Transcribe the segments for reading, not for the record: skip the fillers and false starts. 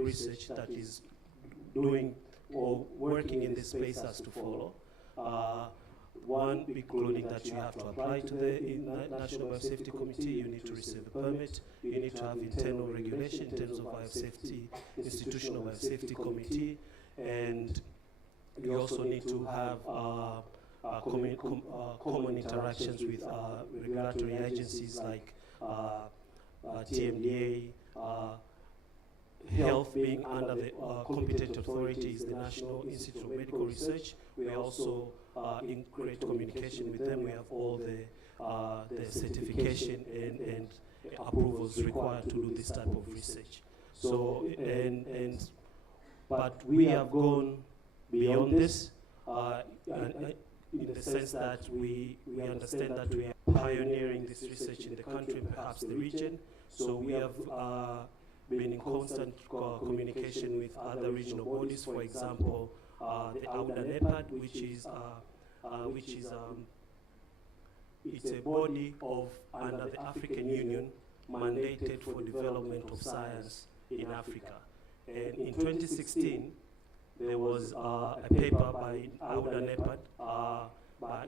research that is doing or working in this space has to follow. One, including that you have to apply to the National Biosafety Committee, you need to receive a permit, you need to have internal regulation in terms of biosafety, institutional biosafety committee, and you also need to have common interactions with regulatory agencies like TMDA, health being under the competent authorities, the National Institute of Medical Research. We are also in great communication with them. We have all the certification and approvals required to do this type of research. So, but we have gone beyond this in the sense that we understand that we are pioneering this research in the country and perhaps the region. So we have been in constant communication with other regional bodies, for example, the AUDA-NEPAD, it's a body under the African Union mandated for development of science in Africa. And in 2016, there was a paper by AUDA-NEPAD,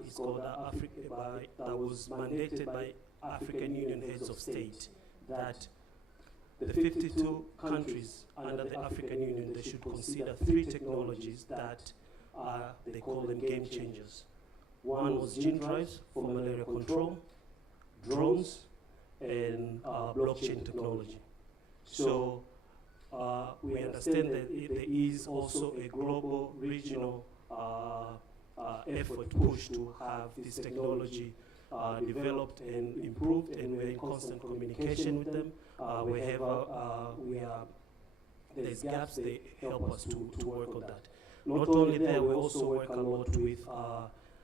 it's called that was mandated by African Union heads of state, that the 52 countries under the African Union, they should consider 3 technologies that they call them game changers. One was gene drives for malaria control, drones, and blockchain technology. So we understand that there is also a global, regional effort push to have this technology developed and improved, and we're in constant communication with them. There's gaps, they help us to work on that. Not only there, we also work a lot with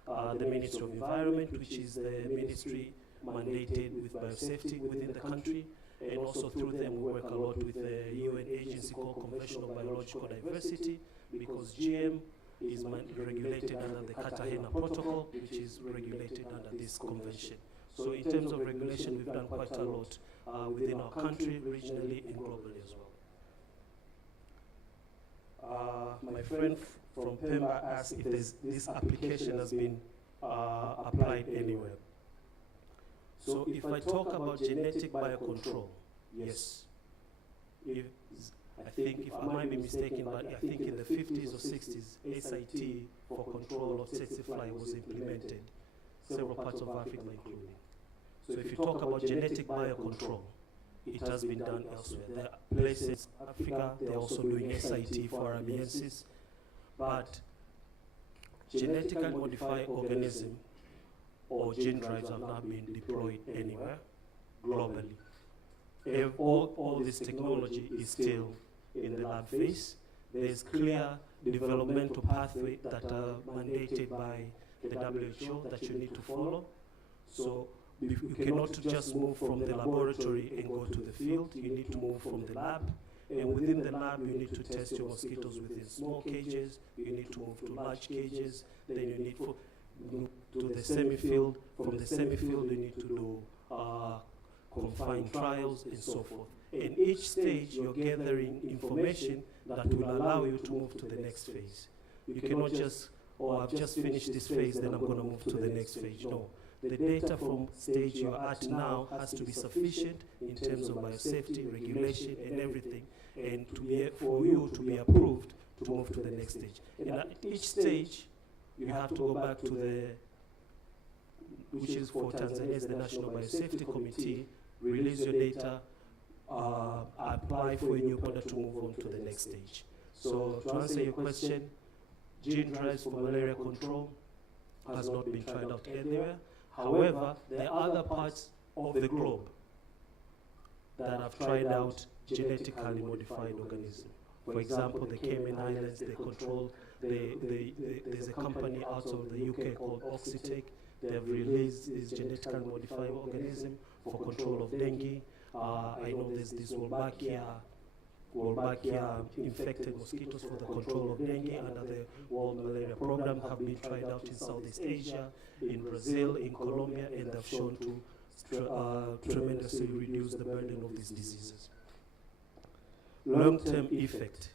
the Ministry of Environment, which is the ministry mandated with biosafety within the country, and also through them we work a lot with the UN agency called Convention of Biological Diversity, because GM is regulated under the Cartagena Protocol, which is regulated under this convention. So in terms of regulation, we've done quite a lot within our country, regionally and globally as well. My friend from Pemba asked if this application has been applied anywhere. So if I talk about genetic biocontrol, yes. I think, if I might be mistaken, but I think in the 50s or 60s, SIT for control of tsetse fly was implemented, several parts of Africa including. So if you talk about genetic biocontrol, it has been done elsewhere. There are places in Africa, they're also doing SIT for Aramiensis, but genetically modified organism or gene drives have not been deployed anywhere globally. All this technology is still in the lab phase. There's clear developmental pathway that are mandated by the WHO that you need to follow. So you cannot just move from the laboratory and go to the field. You need to move from the lab. And within the lab, you need to test your mosquitoes within small cages. You need to move to large cages. Then you need to move to the semi-field. From the semi-field, you need to do confined trials and so forth. In each stage, you're gathering information that will allow you to move to the next phase. You cannot just, I've just finished this phase, then I'm going to move to the next phase. No. The data from stage you're at now has to be sufficient in terms of biosafety, regulation, and everything, and for you to be approved to move to the next stage. And at each stage, you have to go back to which is for Tanzania's the National Biosafety Committee, release your data, apply for a new product to move on to the next stage. So to answer your question, gene drives for malaria control has not been tried out anywhere. However, there are other parts of the globe that have tried out genetically modified organisms. For example, the Cayman Islands, they control, there's a company out of the UK called Oxitec. They have released this genetically modified organism for control of dengue. I know there's this Wolbachia infected mosquitoes for the control of dengue under the World Malaria Program have been tried out in Southeast Asia, in Brazil, in Colombia, and they've shown to tremendously reduce the burden of these diseases. long-term effect.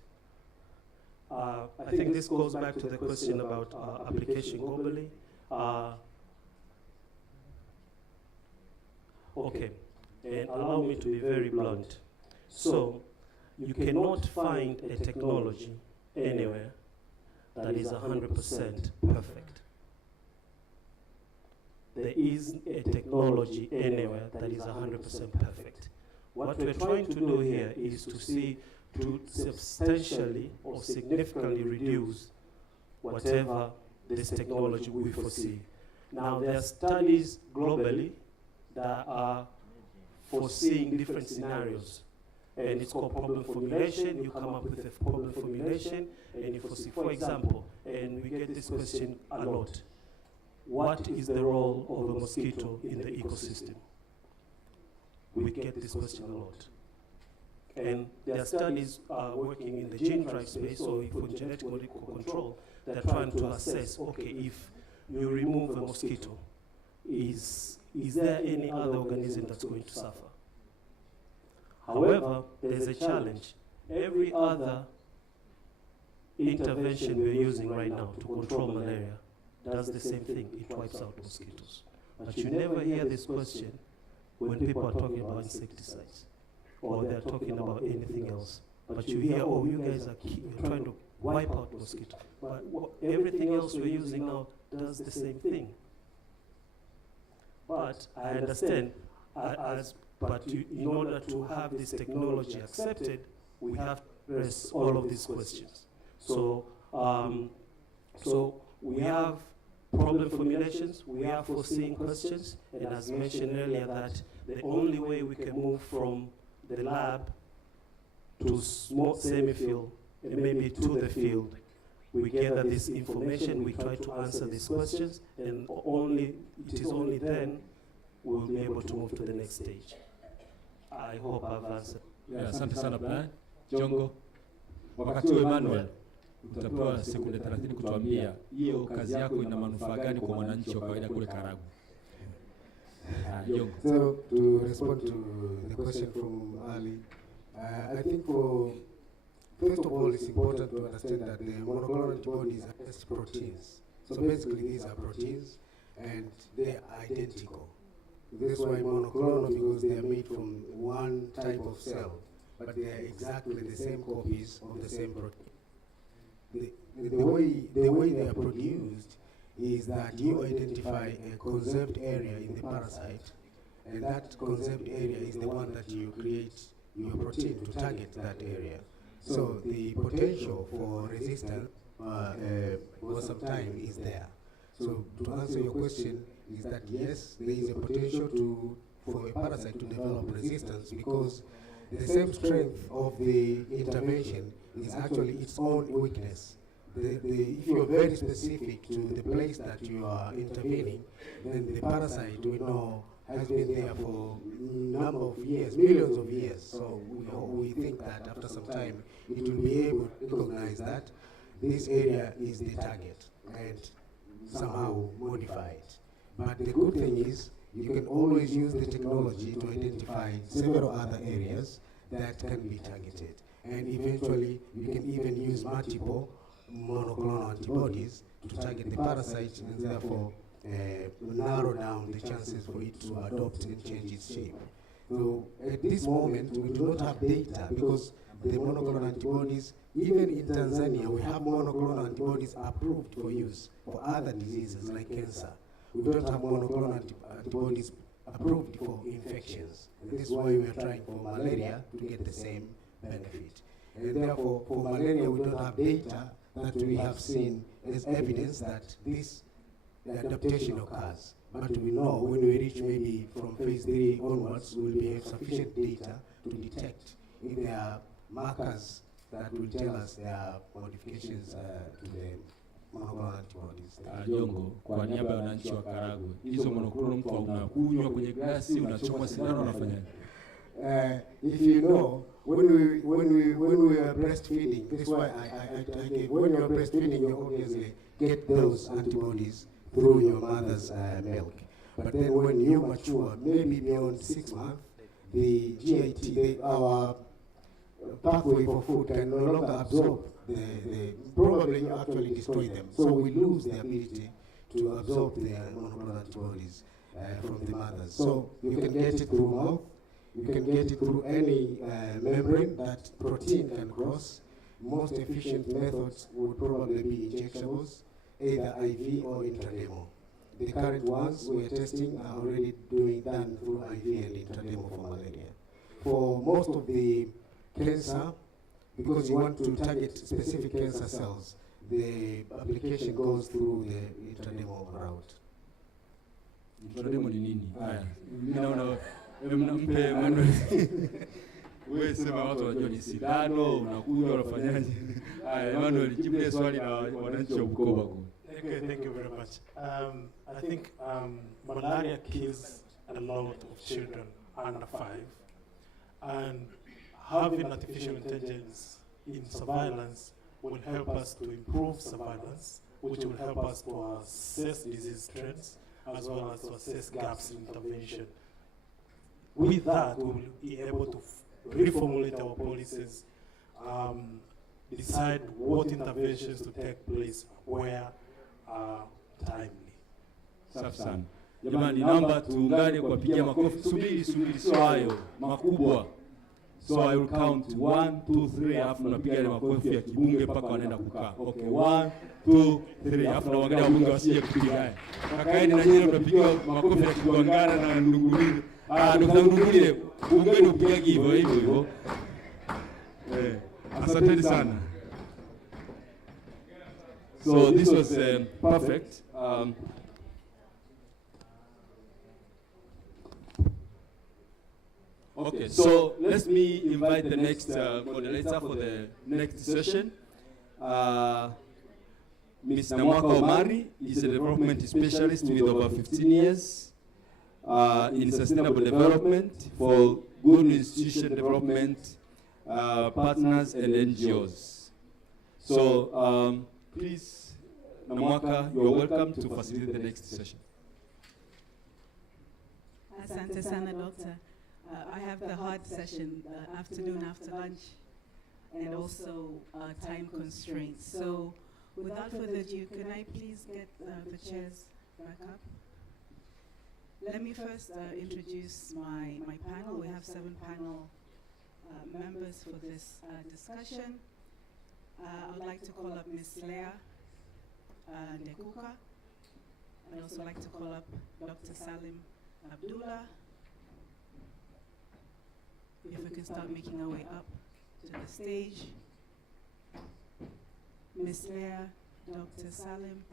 I think this goes back to the question about application globally. Okay, and allow me to be very blunt. So, you cannot find a technology anywhere that is 100% perfect. There is a technology anywhere that is 100% perfect. What we're trying to do here is to substantially or significantly reduce whatever this technology we foresee. Now, there are studies globally that are foreseeing different scenarios. And it's called problem formulation. You come up with a problem formulation, and you foresee, for example, and we get this question a lot: what is the role of a mosquito in the ecosystem? We get this question a lot. And there are studies working in the gene drive space, or for genetic molecular control, they're trying to assess, okay, if you remove a mosquito, is there any other organism that's going to suffer? However, there's a challenge. Every other intervention we're using right now to control malaria does the same thing. It wipes out mosquitoes. But you never hear this question when people are talking about insecticides, or they're talking about anything else. But you hear, oh, you guys are you're trying to wipe out mosquitoes. But everything else we're using now does the same thing. But I understand, in order to have this technology accepted, we have to address all of these questions. So we have problem formulations, we are foreseeing questions, and as mentioned earlier, that the only way we can move from the lab to small semi-field and maybe to the field, we gather this information, we try to answer these questions, and it is only then we'll be able to move to the next stage. I hope I've answered. Yeah, asante sana Brian. Jongo, wakati huu Emmanuel, utapewa sekunde 30 kutuambia hiyo kazi yako ina manufaa gani kwa mwananchi wa kawaida kule Karagwe. Jongo. So to respond to the question from Ali, I think first of all, it's important to understand that the monoclonal antibodies are just proteins. So basically, these are proteins, and they are identical. That's why monoclonal, because they are made from one type of cell, but they are exactly the same copies of the same protein. The way they are produced is that you identify a conserved area in the parasite, and that conserved area is the one that you create your protein to target that area. So the potential for resistance for some time is there. So to answer your question is that yes, there is a potential for a parasite to develop resistance, because the same strength of the intervention is actually its own weakness. If you're very specific to the place that you are intervening, then the parasite, we know, has been there for a number of years, millions of years. So we think that after some time, it will be able to recognize that this area is the target and somehow modify it. But the good thing is, you can always use the technology to identify several other areas that can be targeted. And eventually, you can even use multiple monoclonal antibodies to target the parasite, and therefore narrow down the chances for it to adopt and change its shape. So at this moment, we do not have data, because the monoclonal antibodies, even in Tanzania, we have monoclonal antibodies approved for use for other diseases like cancer. We don't have monoclonal antibodies approved for infections. And this is why we are trying for malaria to get the same benefit. And therefore, for malaria, we don't have data that we have seen as evidence that this adaptation occurs. But we know when we reach maybe from phase 3 onwards, we will have sufficient data to detect if there are markers that will tell us there are modifications to the monoclonal antibodies. Jongo, kwa niaba ya wananchi wa Karagwe, hizo monoclonal mtu unakunywa kwenye glasi, unachoma sindano, unafanya if you know, when we are breastfeeding, this is why I gave, when you are breastfeeding, you obviously get those antibodies through your mother's milk. But then when you mature, maybe beyond 6 months, the GIT, our pathway for food can no longer absorb probably actually destroy them. So we lose the ability to absorb the monoclonal antibodies from the mothers. So you can get it through mouth, you can get it through any membrane that protein can cross. Most efficient methods would probably be injectables, either IV or intradermal. The current ones we are testing are already done through IV and intradermal for malaria. For most of the cancer, because you want to target specific cancer cells, the application goes through the intradermal route. Intradermal ni nini? Haya. Mimi naona mpe Emmanuel. Wewe sema watu wanajua ni sindano, unakuja unafanyaje? Haya, Emmanuel, jibu swali la wananchi wa Bukoba. Okay, thank you very much. I think malaria kills a lot of children under 5, and having artificial intelligence in surveillance will help us to improve surveillance, which will help us to assess disease trends as well as to assess gaps in intervention. With that, we will be able to reformulate our policies, decide what interventions to take place where timely. Safi sana. Jamani, naomba tuungane kwa pigia makofi. Subiri, sio hayo makubwa. So I will count 1, 2, 3, alafu napiga ile makofi ya kibunge mpaka wanaenda kukaa. Okay, 1, 2, 3, alafu naangalia wabunge wasije kupiga haya. Kakaeni na nyinyi mtapiga makofi ya kigwangana na ndungulile. Ndugu zangu ndungulile, bungeni upigagi hivyo. Asanteni sana. So this was perfect. Okay, so let me invite the next moderator for the next session. Ms. Namwaka Omari is a development specialist with over 15 years in sustainable development for good institution development, partners and NGOs. So please, Namwaka, you are welcome to facilitate the next session. Asante sana, Doctor. I have the hard session, afternoon after lunch, and also time constraints. So without further ado, can I please get the chairs back up? Let me first introduce my panel. We have 7 panel members for this discussion. I would like to call up Ms. Leah Ndekuka. I'd also like to call up Dr. Salim Abdullah. If we can start making our way up to the stage. Ms. Leah, Dr. Salim,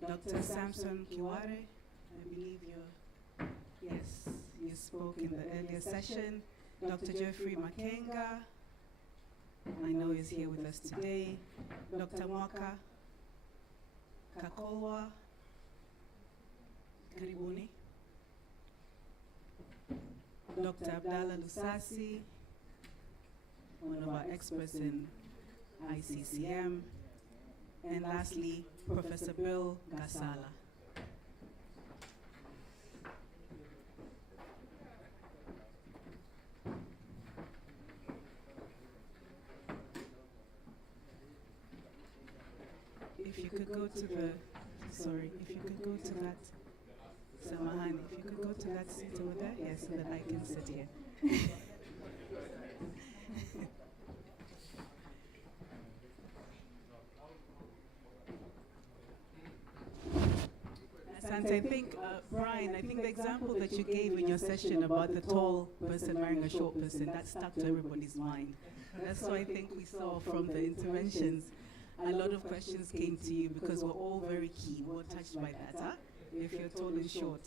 Dr. Samson Kiware, I believe you spoke in the earlier session. Dr. Geoffrey Makenga, I know is here with us today. Dr. Mwaka Kakolwa, Karibuni. Dr. Abdallah Lusasi, one of our experts in ICCM. And lastly, Professor Bill Gasala. If you could go to that, Samahan, if you could go to that seat over there, yes, so that I can sit here. Asante, I think, Brian, I think the example that you gave in your session about the tall person marrying a short person, that stuck to everybody's mind. That's why I think we saw from the interventions, a lot of questions came to you because we're all very keen, we're touched by that, huh? If you're tall and short.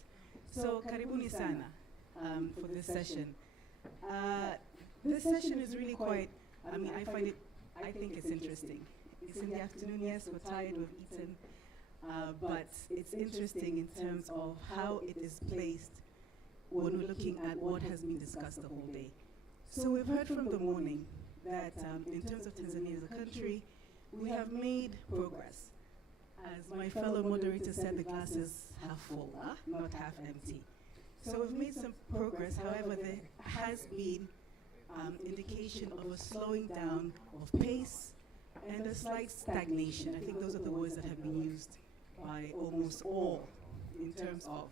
So, karibuni sana for this session. This session is really quite, I think it's interesting. It's in the afternoon, yes, we're tired, we've eaten, but it's interesting in terms of how it is placed when we're looking at what has been discussed the whole day. So we've heard from the morning that in terms of Tanzania as a country, we have made progress. As my fellow moderator said, the glass is half full, not half empty. So we've made some progress. However, there has been indication of a slowing down of pace and a slight stagnation. I think those are the words that have been used by almost all in terms of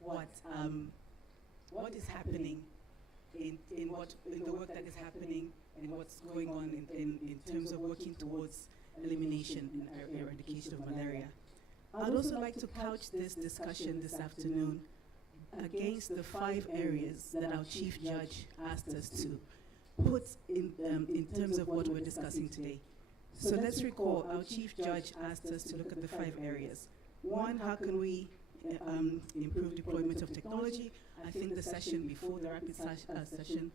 what is happening in the work that is happening and what's going on in terms of working towards elimination and eradication of malaria. I'd also like to couch this discussion this afternoon against the 5 areas that our Chief Judge asked us to put in terms of what we're discussing today. So let's recall our Chief Judge asked us to look at the 5 areas. 1, how can we improve deployment of technology? I think the session before, the rapid session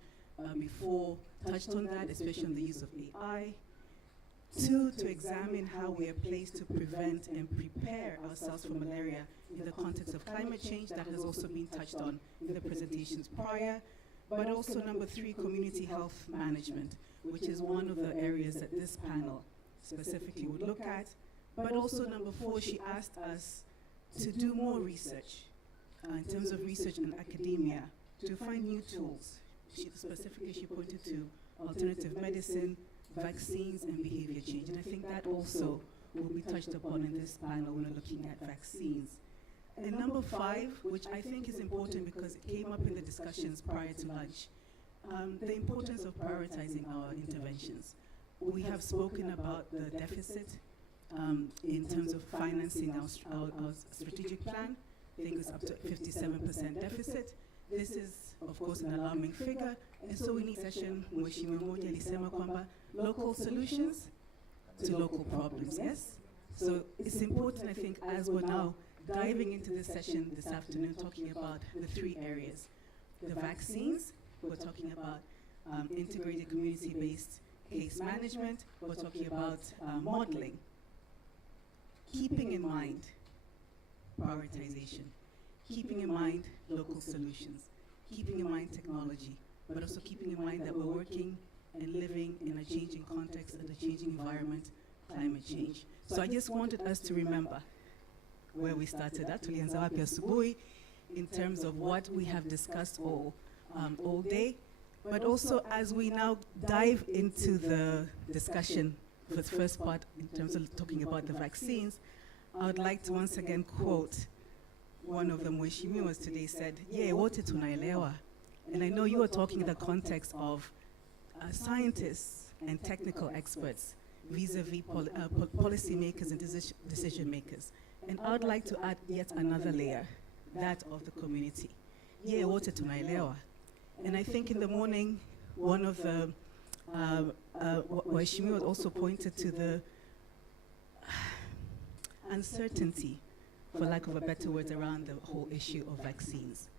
before touched on that, especially on the use of AI. 2, to examine how we are placed to prevent and prepare ourselves for malaria in the context of climate change. That has also been touched on in the presentations prior. But also number 3, community health management, which is one of the areas that this panel specifically would look at. But also number 4, she asked us to do more research in terms of research in academia to find new tools. Specifically, she pointed to alternative medicine, vaccines, and behavior change. And I think that also will be touched upon in this panel when we're looking at vaccines. And number 5, which I think is important because it came up in the discussions prior to lunch, the importance of prioritizing our interventions. We have spoken about the deficit in terms of financing our strategic plan. I think it's up to 57% deficit. This is, of course, an alarming figure, and so we need session Mheshimiwa Moja alisema kwamba local solutions to local problems, yes? So it's important, I think, as we're now diving into this session this afternoon, talking about the 3 areas. The vaccines, we're talking about integrated community-based case management, we're talking about modeling, keeping in mind prioritization, keeping in mind local solutions, keeping in mind technology, but also keeping in mind that we're working and living in a changing context and a changing environment, climate change. So I just wanted us to remember where we started at, tulianza wapi asubuhi, in terms of what we have discussed all day, but also as we now dive into the discussion for the first part in terms of talking about the vaccines, I would like to once again quote one of the mheshimiwas today said, yeah, wote tunaelewa. And I know you are talking in the context of scientists and technical experts vis-a-vis policy makers and decision makers. And I would like to add yet another layer, that of the community. Yeah, wote tunaelewa. And I think in the morning, one of the mheshimiwa also pointed to the uncertainty, for lack of a better word, around the whole issue of vaccines.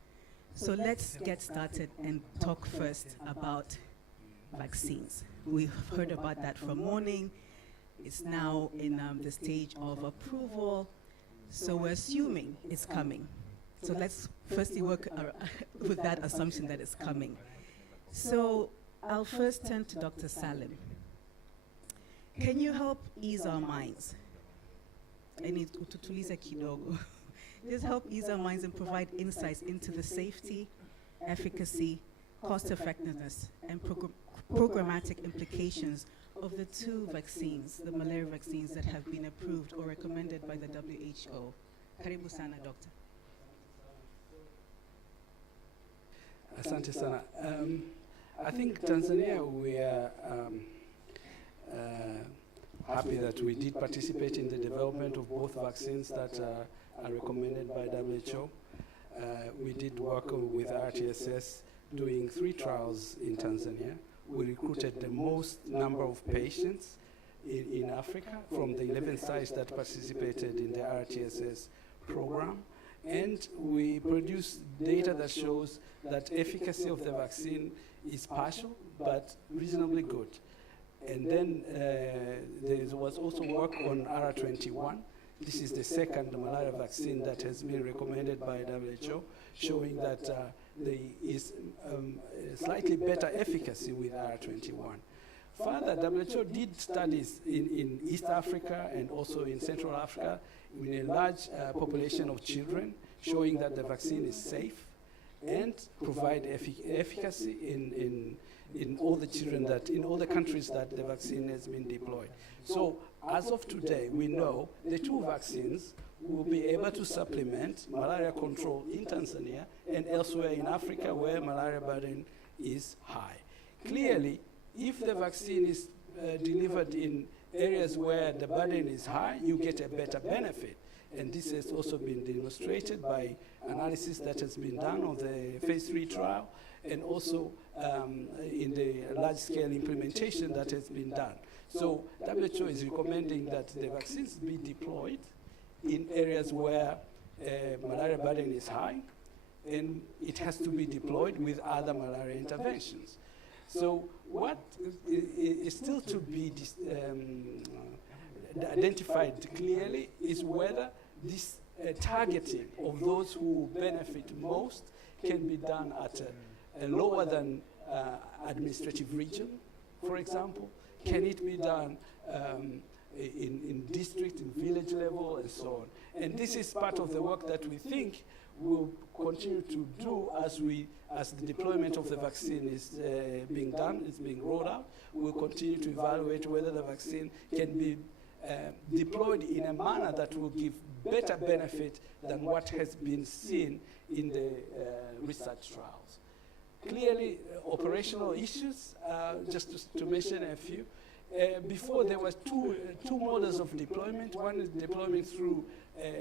So let's get started and talk first about vaccines. We've heard about that from morning. It's now in the stage of approval. So we're assuming it's coming. So let's firstly work with that assumption that it's coming. So I'll first turn to Dr. Salim. Can you help ease our minds? I need to tuliza kidogo. Just help ease our minds and provide insights into the safety, efficacy, cost-effectiveness, and programmatic implications of the 2 vaccines, the malaria vaccines that have been approved or recommended by the WHO. Karibu sana, Doctor. Asante sana. I think Tanzania, we are happy that we did participate in the development of both vaccines that are recommended by WHO. We did work with RTSS doing 3 trials in Tanzania. We recruited the most number of patients in Africa from the 11 sites that participated in the RTSS program. And we produced data that shows that efficacy of the vaccine is partial, but reasonably good. And then there was also work on R21. This is the second malaria vaccine that has been recommended by WHO, showing that there is slightly better efficacy with R21. Further, WHO did studies in East Africa and also in Central Africa with a large population of children, showing that the vaccine is safe and provide efficacy in in all the children in all the countries that the vaccine has been deployed. So as of today, we know the two vaccines will be able to supplement malaria control in Tanzania and elsewhere in Africa where malaria burden is high. Clearly, if the vaccine is delivered in areas where the burden is high, you get a better benefit. And this has also been demonstrated by analysis that has been done on the phase 3 trial and also in the large-scale implementation that has been done. So WHO is recommending that the vaccines be deployed in areas where malaria burden is high, and it has to be deployed with other malaria interventions. So what is still to be identified clearly is whether this targeting of those who benefit most can be done at a lower than administrative region, for example. Can it be done in district, in village level, and so on? And this is part of the work that we think we'll continue to do as the deployment of the vaccine is being done, is being rolled out. We'll continue to evaluate whether the vaccine can be deployed in a manner that will give better benefit than what has been seen in the research trials. Clearly, operational issues, just to mention a few. Before there was two models of deployment. One is deployment through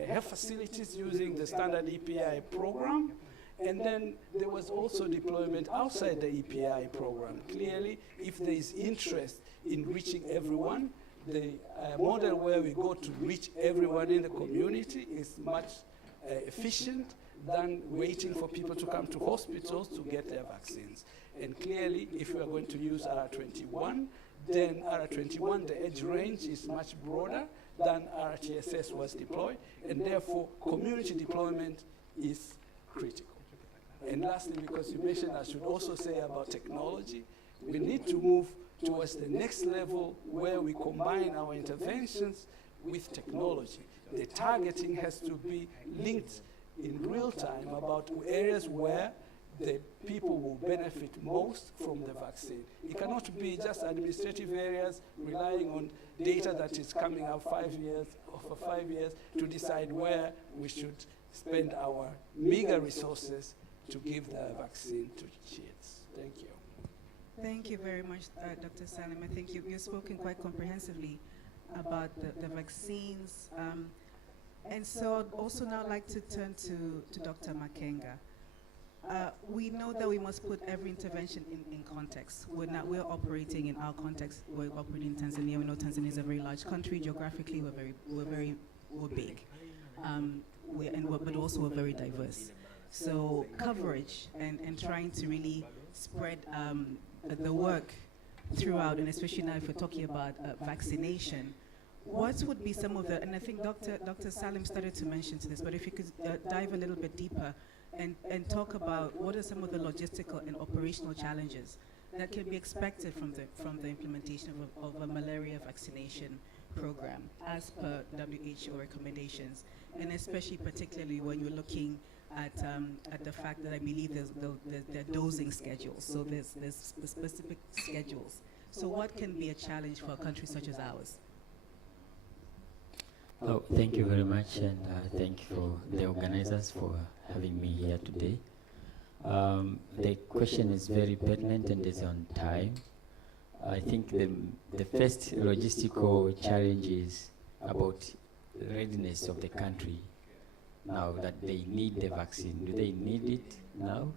health facilities using the standard EPI program. And then there was also deployment outside the EPI program. Clearly, if there is interest in reaching everyone, the model where we go to reach everyone in the community is much efficient than waiting for people to come to hospitals to get their vaccines. And clearly, if we are going to use R21, then R21, the age range is much broader than RTSS was deployed, and therefore community deployment is critical. And lastly, because you mentioned, I should also say about technology, we need to move towards the next level where we combine our interventions with technology. The targeting has to be linked in real time about areas where the people will benefit most from the vaccine. It cannot be just administrative areas relying on data that is coming out 5 years, over 5 years, to decide where we should spend our meager resources to give the vaccine to kids. Thank you. Thank you very much, Dr. Salim. I think you've spoken quite comprehensively about the vaccines. And so I'd also now like to turn to Dr. Makenga. We know that we must put every intervention in context. We're operating in our context. We're operating in Tanzania. We know Tanzania is a very large country. Geographically, we're big, but also we're very diverse. So coverage and trying to really spread the work throughout, and especially now if we're talking about vaccination, what would be some of the, and I think Dr. Salim started to mention to this, but if you could dive a little bit deeper and talk about what are some of the logistical and operational challenges that can be expected from the implementation of a malaria vaccination program as per WHO recommendations, and especially particularly when you're looking at the fact that I believe there are dosing schedules, so there's specific schedules. So what can be a challenge for a country such as ours? Oh, thank you very much, and thank you for the organizers for having me here today. The question is very pertinent and is on time. I think the first logistical challenge is about readiness of the country now that they need the vaccine. Do they need it now?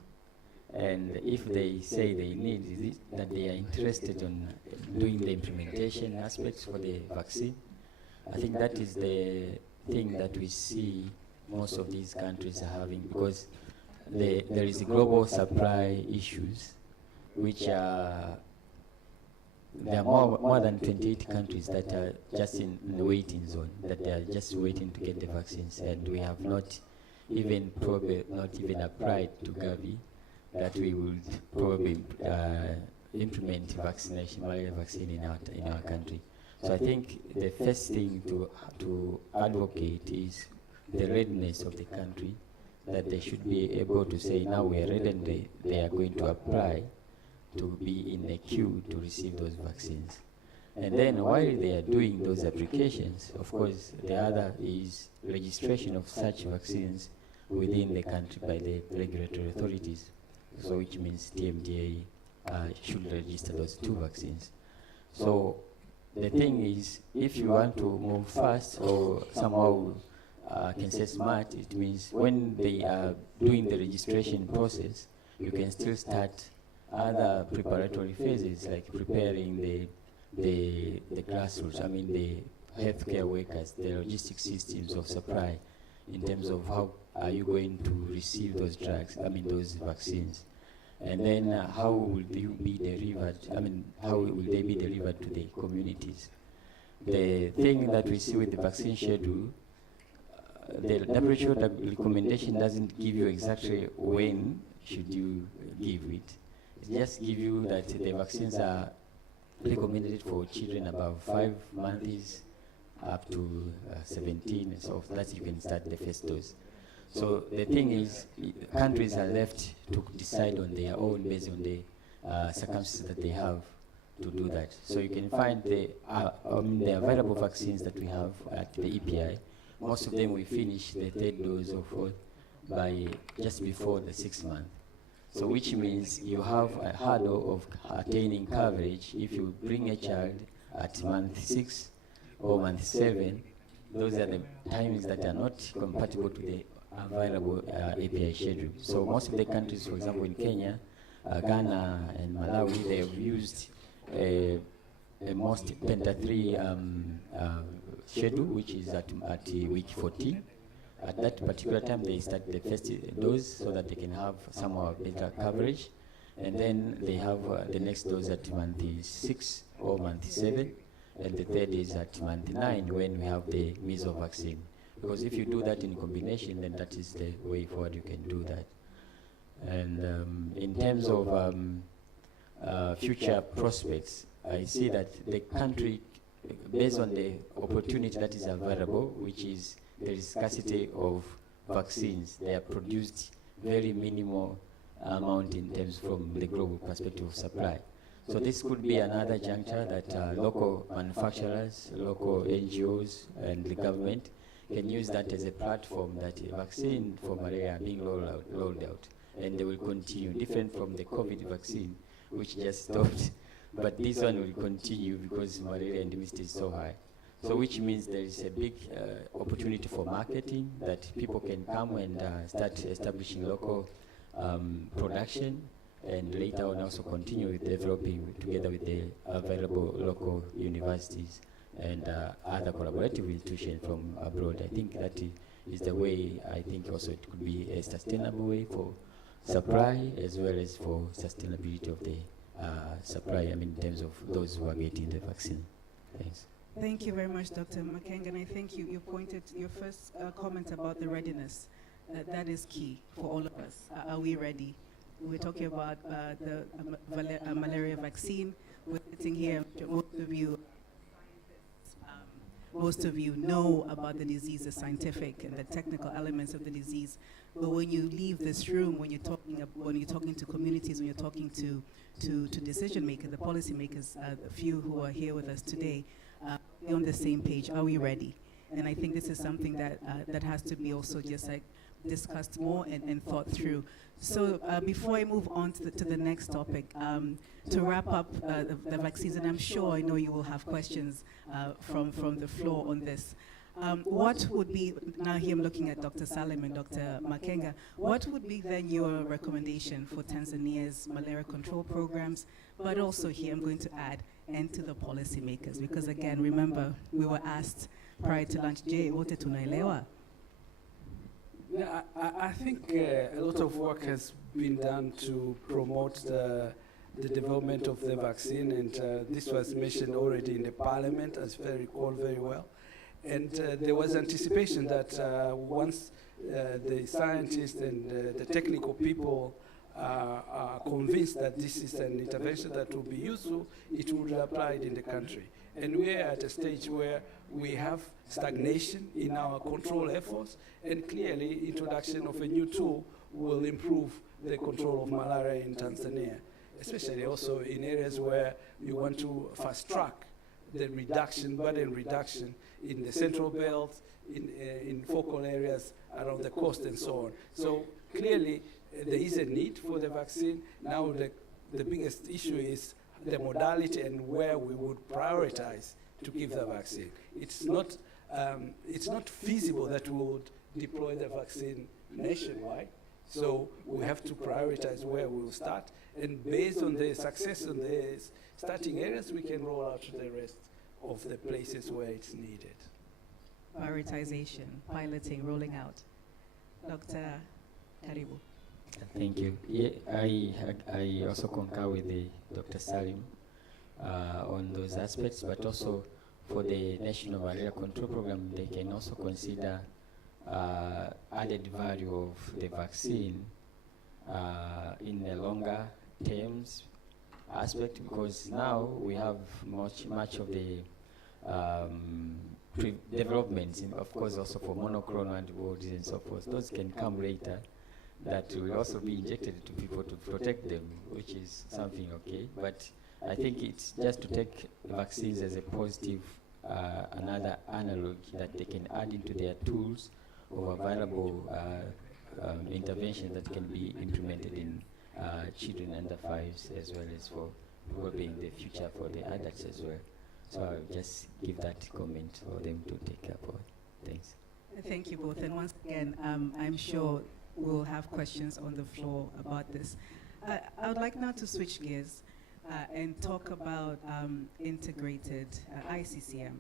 And if they say they need it, is it that they are interested in doing the implementation aspects for the vaccine? I think that is the thing that we see most of these countries are having, because there is global supply issues, which are, there are more than 28 countries that are just in the waiting zone, that they are just waiting to get the vaccines, and we have not even applied to Gavi that we would probably implement malaria vaccine in our country. So I think the first thing to advocate is the readiness of the country, that they should be able to say, now we are ready, and they are going to apply to be in the queue to receive those vaccines. And then while they are doing those applications, of course, the other is registration of such vaccines within the country by the regulatory authorities. So which means TMDA should register those 2 vaccines. So the thing is, if you want to move fast or somehow can say smart, it means when they are doing the registration process, you can still start other preparatory phases like preparing the grassroots, I mean the healthcare workers, the logistic systems of supply in terms of how are you going to receive those drugs, I mean those vaccines. And then how will they be delivered, I mean how will they be delivered to the communities. The thing that we see with the vaccine schedule, the WHO recommendation doesn't give you exactly when should you give it. It just give you that the vaccines are recommended for children above 5 months up to 17, so that you can start the first dose. So the thing is, countries are left to decide on their own based on the circumstances that they have to do that. So you can find the available vaccines that we have at the EPI. Most of them we finish the 3rd dose of by just before the 6th month. So which means you have a hurdle of attaining coverage if you bring a child at month 6 or month 7. Those are the timings that are not compatible to the available API schedule. So most of the countries, for example in Kenya, Ghana and Malawi, they have used a most Penta 3 schedule, which is at week 14. At that particular time, they start the first dose so that they can have somehow better coverage. And then they have the next dose at month 6 or month 7. And the 3rd is at month 9 when we have the measles vaccine. Because if you do that in combination, then that is the way forward you can do that. And in terms of future prospects, I see that the country, based on the opportunity that is available, which is the scarcity of vaccines, they are produced very minimal amount in terms from the global perspective of supply. So this could be another juncture that local manufacturers, local NGOs, and the government can use that as a platform that a vaccine for malaria are being rolled out, and they will continue, different from the COVID vaccine, which just stopped. But this one will continue because malaria endemicity is so high. So which means there is a big opportunity for marketing, that people can come and start establishing local production, and later on also continue with developing together with the available local universities and other collaborative institutions from abroad. I think that is the way. I think also it could be a sustainable way for supply as well as for sustainability of the supply, I mean in terms of those who are getting the vaccine. Thanks. Thank you very much, Dr. Makenga, and I think you pointed your first comment about the readiness. That is key for all of us. Are we ready? We're talking about the malaria vaccine. We're sitting here, most of you know about the disease, the scientific and the technical elements of the disease. But when you leave this room, when you're talking to communities, when you're talking to decision makers, the policy makers, the few who are here with us today, we're on the same page. Are we ready? And I think this is something that that has to be also just like discussed more and thought through. So before I move on to the next topic, to wrap up the vaccines, and I'm sure I know you will have questions from the floor on this. What would be, now here I'm looking at Dr. Salim and Dr. Makenga, what would be then your recommendation for Tanzania's malaria control programs, but also here I'm going to add, and to the policymakers, because again, remember, we were asked prior to lunch, je, wote tunaelewa? Yeah, I think a lot of work has been done to promote the development of the vaccine, and this was mentioned already in the parliament, as I recall very well. And there was anticipation that once the scientists and the technical people are convinced that this is an intervention that will be useful, it will be applied in the country. And we are at a stage where we have stagnation in our control efforts, and clearly introduction of a new tool will improve the control of malaria in Tanzania. especially also in areas where you want to fast track the burden reduction in the central belt, in focal areas around the coast and so on. So clearly there is a need for the vaccine. Now the biggest issue is the modality and where we would prioritize to give the vaccine. It's not feasible that we would deploy the vaccine nationwide. So we have to prioritize where we will start, and based on the success on the starting areas, we can roll out to the rest of the places where it's needed. Prioritization, piloting, rolling out. Dr. Karibu. Thank you. Yeah, I also concur with Dr. Salim on those aspects, but also for the National Malaria Control Program, they can also consider added value of the vaccine in the longer terms aspect, because now we have much of the developments, of course, also for monoclonal antibodies and so forth. Those can come later. That will also be injected to people to protect them, which is something okay. But I think it's just to take vaccines as a positive, another analog that they can add into their tools of available interventions that can be implemented in children under 5s, as well as for developing the future for the adults as well. So I'll just give that comment for them to take up on. Thanks. Thank you both. And once again, I'm sure we'll have questions on the floor about this. I would like now to switch gears and talk about integrated ICCM.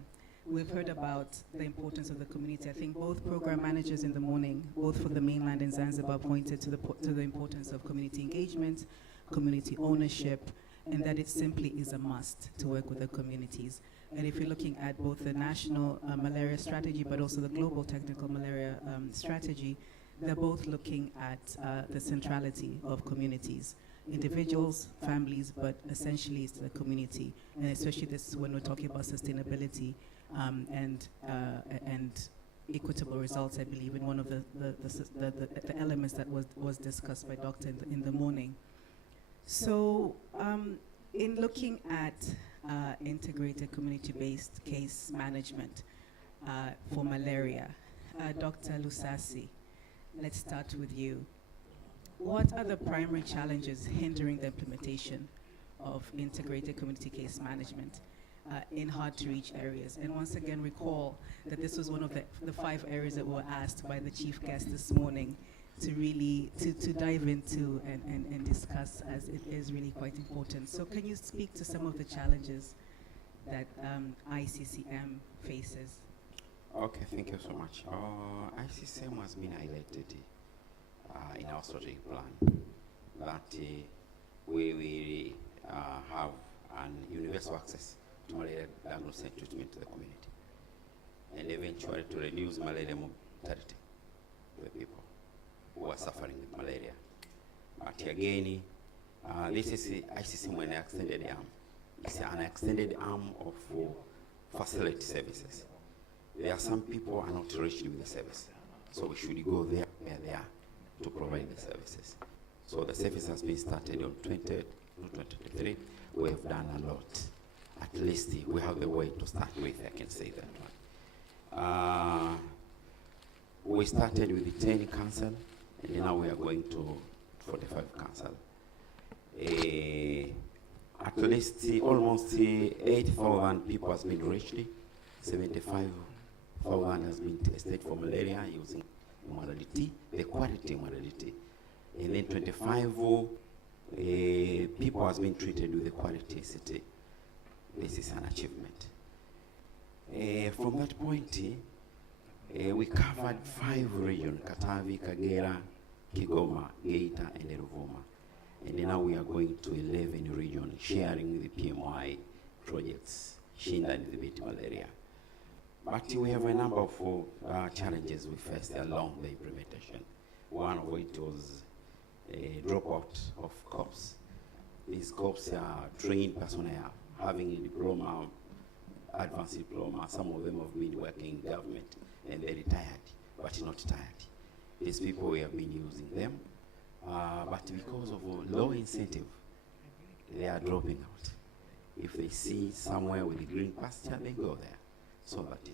We've heard about the importance of the community. I think both program managers in the morning, both for the mainland and Zanzibar, pointed to the importance of community engagement, community ownership, and that it simply is a must to work with the communities. And if you're looking at both the national malaria strategy, but also the global technical malaria strategy, they're both looking at the centrality of communities, individuals, families, but essentially it's the community. And especially this when we're talking about sustainability and equitable results, I believe, in one of the elements that was discussed by Doctor in the morning. So in looking at integrated community-based case management for malaria, Dr. Lusasi, let's start with you. What are the primary challenges hindering the implementation of integrated community case management in hard-to-reach areas? And once again, recall that this was one of the 5 areas that were asked by the chief guest this morning to really to dive into and discuss, as it is really quite important. So can you speak to some of the challenges that ICCM faces? Okay, thank you so much. ICCM has been highlighted in our strategic plan that we will have an universal access to malaria diagnosis and treatment to the community, and eventually to reduce malaria mortality to the people who are suffering with malaria. But again, this is ICCM an extended arm. It's an extended arm of facility services. There are some people are not reached with the service, so we should go there where they are to provide the services. So the service has been started on 2023. We have done a lot. At least we have the way to start with, I can say that one. We started with the 10 council, and now we are going to 45 council. At least almost 8,000 people has been reached. 75,000 has been tested for malaria using modality, the quality modality. And then 25 people has been treated with the quality CT. This is an achievement. From that point, we covered 5 regions: Katavi, Kagera, Kigoma, Geita, and Ruvuma. And now we are going to 11 regions, sharing the PMI projects, Shinda and the beat malaria. But we have a number of challenges we faced along the implementation. One of it was a dropout of cops. These cops are trained personnel, having a diploma, advanced diploma. Some of them have been working in government, and they're retired, but not tired. These people, we have been using them, but because of low incentive, they are dropping out. If they see somewhere with green pasture, they go there. So that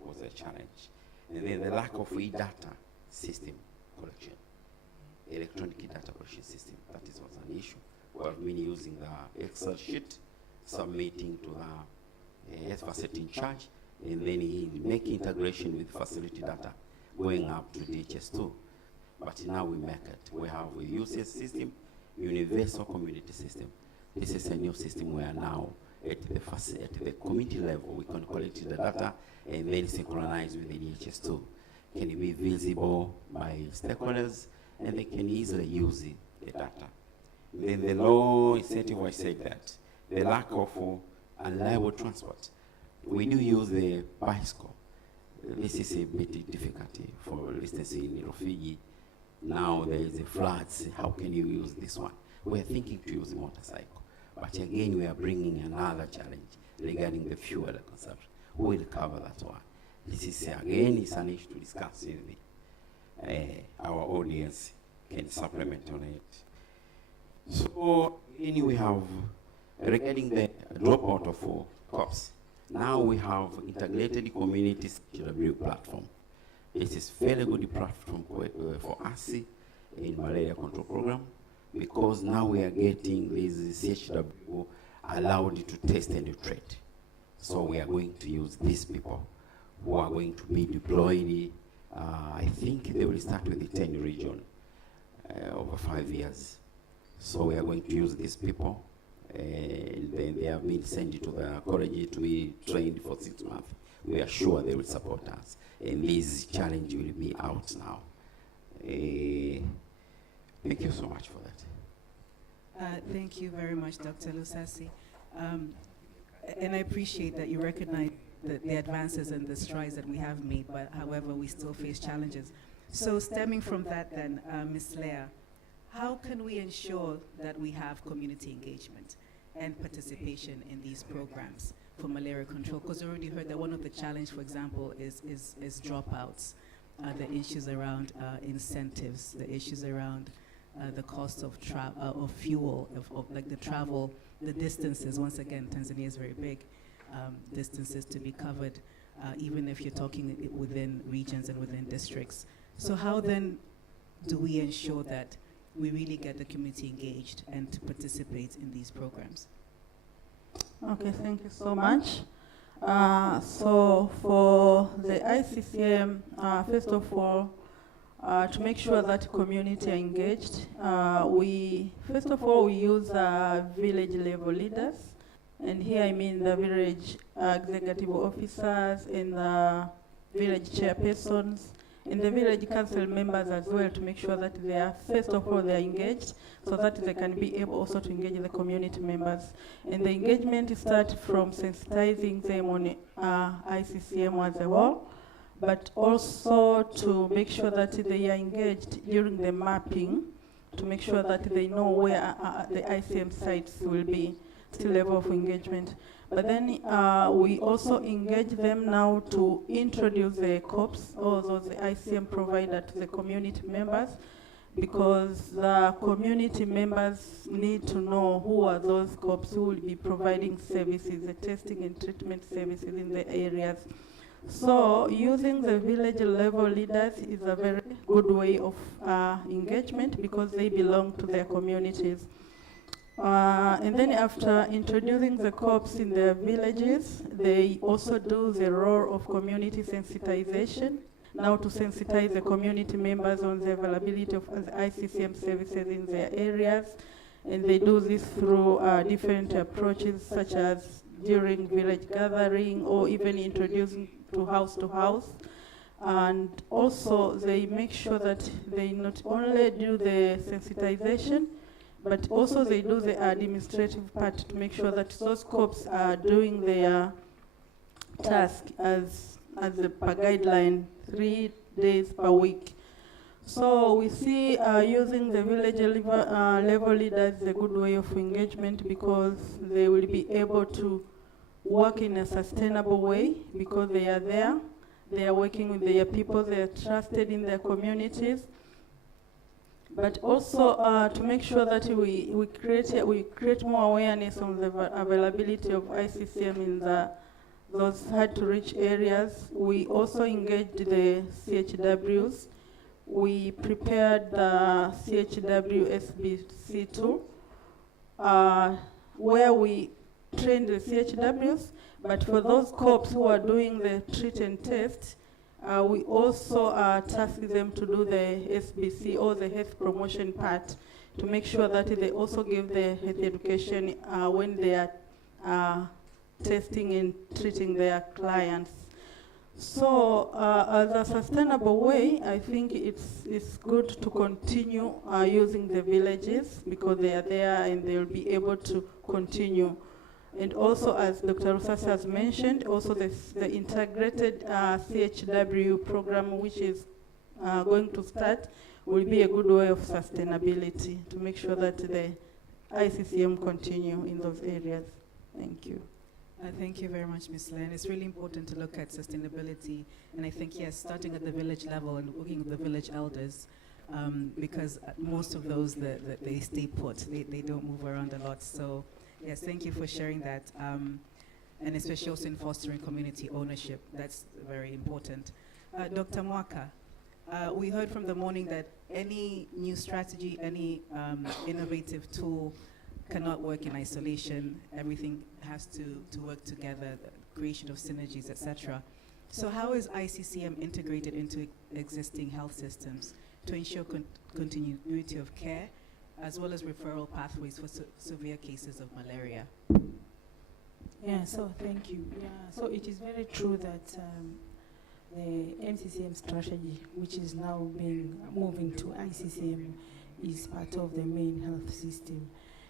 was a challenge. And then the lack of e-data system collection, electronic e-data collection system, was an issue. We've been using the Excel sheet, submitting to the health facility in charge, and then he make integration with facility data, going up to DHS2. But now we make it. We have a UCS system, universal community system. This is a new system where now at the community level we can collect the data and then synchronize with the DHS2. Can it be visible by stakeholders and they can easily use the data. Then the law incentive, I said that. The lack of unreliable transport. We do use the bicycle. This is a bit difficult, for instance, in Rufiji. Now there is a floods. How can you use this one? We're thinking to use a motorcycle. But again, we are bringing another challenge regarding the fuel consumption. We will cover that one. This is, again, is an issue to discuss in our audience can supplement on it. So, anyway, we have, regarding the dropout of COPS, now we have integrated community CHW platform. This is very good platform for us in malaria control program, because now we are getting this CHW allowed to test and treat. So we are going to use these people who are going to be deployed. I think they will start with the 10 region over 5 years. So we are going to use these people, and then they have been sent to the college to be trained for 6 months. We are sure they will support us, and this challenge will be out now. Thank you so much for that. Thank you very much, Dr. Lusasi. And I appreciate that you recognize the advances and the strides that we have made, but however, we still face challenges. So stemming from that then, Ms. Leah, how can we ensure that we have community engagement and participation in these programs for malaria control? Because we already heard that one of the challenges, for example, is dropouts, the issues around incentives, the issues around the cost of fuel, of like the travel, the distances. Once again, Tanzania is very big, distances to be covered, even if you're talking within regions and within districts. So how then do we ensure that we really get the community engaged and to participate in these programs? Okay, thank you so much. So for the ICCM, first of all, to make sure that community are engaged, we use village level leaders. And here I mean the village executive officers and the village chairpersons and the village council members as well, to make sure that they are, first of all, they are engaged, so that they can be able also to engage the community members. And the engagement starts from sensitizing them on ICCM as a whole, but also to make sure that they are engaged during the mapping, to make sure that they know where the ICM sites will be, still level of engagement. But then we also engage them now to introduce the COPS, or the ICM provider, to the community members, because the community members need to know who are those COPS who will be providing services, the testing and treatment services in the areas. So using the village level leaders is a very good way of engagement, because they belong to their communities. And then after introducing the COPS in their villages, they also do the role of community sensitization, now to sensitize the community members on the availability of ICCM services in their areas. And they do this through different approaches, such as during village gathering, or even introducing to house. And also they make sure that they not only do the sensitization, but also they do the administrative part to make sure that those COPS are doing their task as per guideline, 3 days per week. So we see using the village level leaders is a good way of engagement, because they will be able to work in a sustainable way, because they are there, they are working with their people, they are trusted in their communities. but also to make sure that we create more awareness on the availability of ICCM in those hard-to-reach areas. We also engaged the CHWs. We prepared the CHW SBC tool, where we trained the CHWs, but for those co-ops who are doing the treat and test, we also task them to do the SBC, or the health promotion part, to make sure that they also give the health education when they are testing and treating their clients. So as a sustainable way, I think it's good to continue using the villages, because they are there and they'll be able to continue. And also, as Dr. Rusas has mentioned, also the integrated CHW program, which is going to start, will be a good way of sustainability to make sure that the ICCM continue in those areas. Thank you. Thank you very much, Ms. Len. It's really important to look at sustainability, and I think, yes, starting at the village level and working with the village elders, because most of those, they stay put. They don't move around a lot. So, yes, thank you for sharing that, and especially also in fostering community ownership. That's very important. Dr. Mwaka, we heard from the morning that any new strategy, any innovative tool cannot work in isolation. Everything has to work together, the creation of synergies, etc. So how is ICCM integrated into existing health systems to ensure continuity of care, as well as referral pathways for severe cases of malaria? Yeah, so thank you. Yeah, so it is very true that the MCCM strategy, which is now being moving to ICCM, is part of the main health system.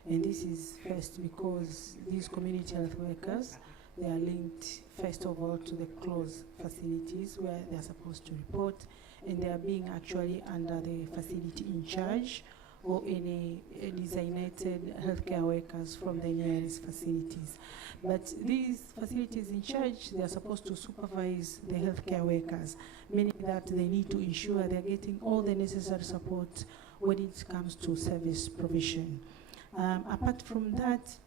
And this is first because these community health workers, they are linked first of all to the closed facilities where they are supposed to report, and they are being actually under the facility in charge or any designated healthcare workers from the nearest facilities. But these facilities in charge, they are supposed to supervise the healthcare workers, meaning that they need to ensure they are getting all the necessary support when it comes to service provision. Apart from that,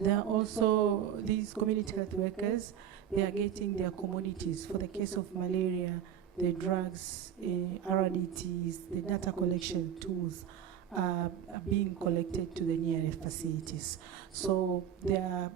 there are also these community health workers, they are getting their commodities. For the case of malaria, the drugs, RDTs, the data collection tools are being collected to the nearest facilities. So they are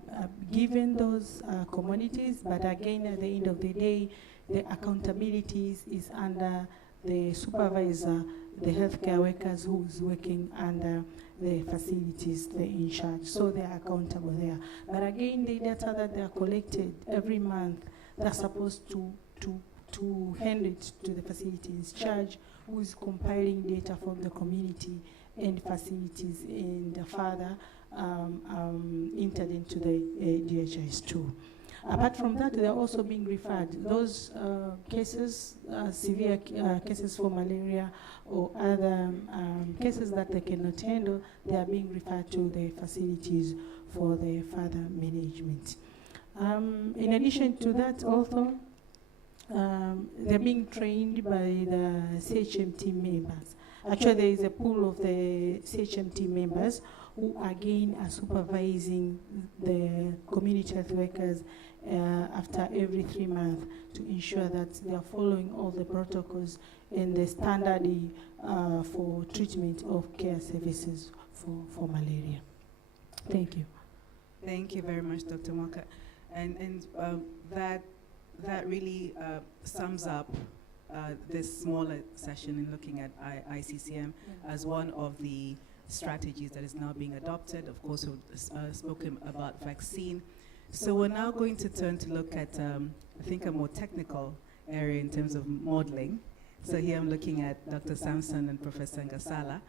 given those commodities, but again, at the end of the day, the accountability is under the supervisor, the healthcare workers who is working under the facilities, they're in charge, so they are accountable there. But again, the data that they are collected every month, they're supposed to hand it to the facility in charge, who is compiling data from the community and facilities, and further entered into the DHIS too. Apart from that, they are also being referred. Those cases, severe cases for malaria or other cases that they cannot handle, they are being referred to the facilities for the further management. In addition to that also, they're being trained by the CHMT members. Actually, there is a pool of the CHMT members who again are supervising the community health workers after every 3 months to ensure that they are following all the protocols and the standard for treatment of care services for malaria. Thank you. Thank you very much, Dr. Mwaka. And that really sums up this smaller session in looking at ICCM as one of the strategies that is now being adopted. Of course, we've spoken about vaccine. So we're now going to turn to look at, I think, a more technical area in terms of modeling. So here I'm looking at Dr. Sampson and Professor Ngasala.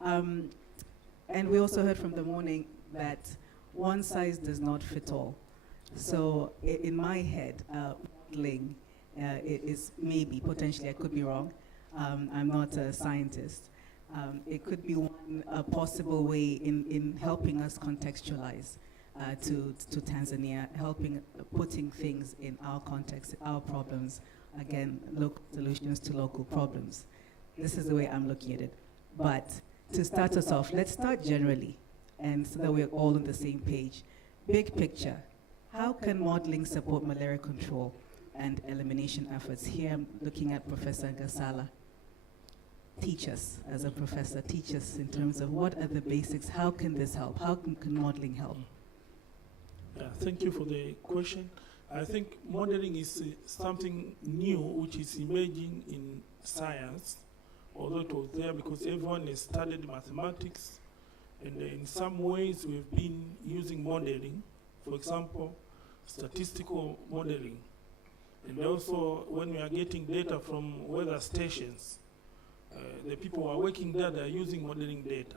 And we also heard from the morning that one size does not fit all. So in my head, modeling is maybe, potentially, I could be wrong. I'm not a scientist. It could be a possible way in helping us contextualize to Tanzania, putting things in our context, our problems, again, local solutions to local problems. This is the way I'm looking at it. But to start us off, let's start generally, and so that we're all on the same page. Big picture, how can modeling support malaria control and elimination efforts? Here I'm looking at Professor Gasala. Teach us, as a professor, teach us in terms of what are the basics, how can this help, how can modeling help? Yeah, thank you for the question. I think modeling is something new which is emerging in science, although it was there because everyone has studied mathematics, and in some ways we've been using modeling, for example, statistical modeling. And also when we are getting data from weather stations, the people who are working there, they are using modeling data.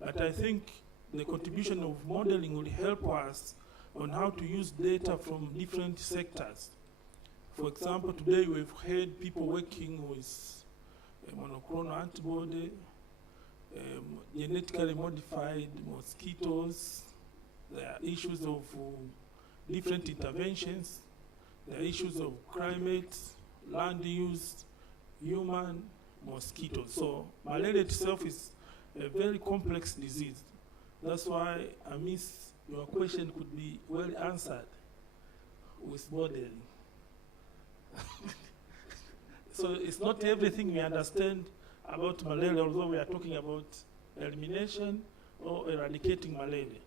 But I think the contribution of modeling will help us on how to use data from different sectors. For example, today we've heard people working with monoclonal antibody, genetically modified mosquitoes. There are issues of different interventions. There are issues of climate, land use, human, mosquitoes. So malaria itself is a very complex disease. That's why your question could be well answered with modeling. So it's not everything we understand about malaria, although we are talking about elimination or eradicating malaria.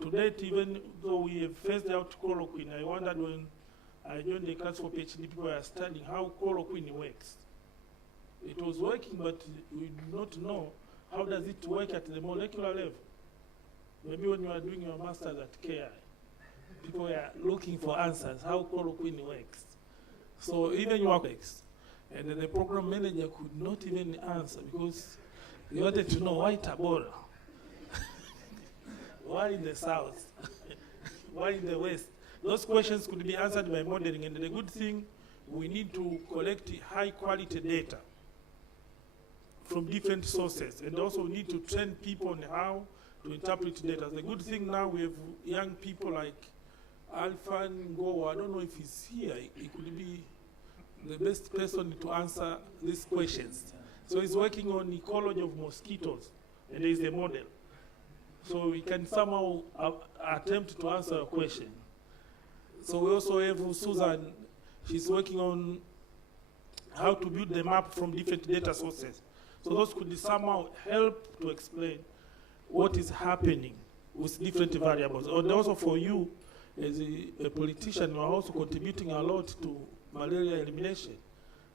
To date, even though we have phased out chloroquine, I wondered when I joined the class for PhD, people were studying how chloroquine works. It was working, but we do not know how does it work at the molecular level. Maybe when you are doing your master's at KI, people were looking for answers, how chloroquine works. So even your works, and the program manager could not even answer because he wanted to know why Tabora, why in the south, why in the west. Those questions could be answered by modeling, and the good thing, we need to collect high quality data from different sources, and also we need to train people on how to interpret data. The good thing now, we have young people like Alfan Go. I don't know if he's here. He could be the best person to answer these questions. So he's working on ecology of mosquitoes, and there is a model. So we can somehow attempt to answer a question. So we also have Susan. She's working on how to build the map from different data sources. So those could somehow help to explain what is happening with different variables. And also for you, as a politician, you are also contributing a lot to malaria elimination.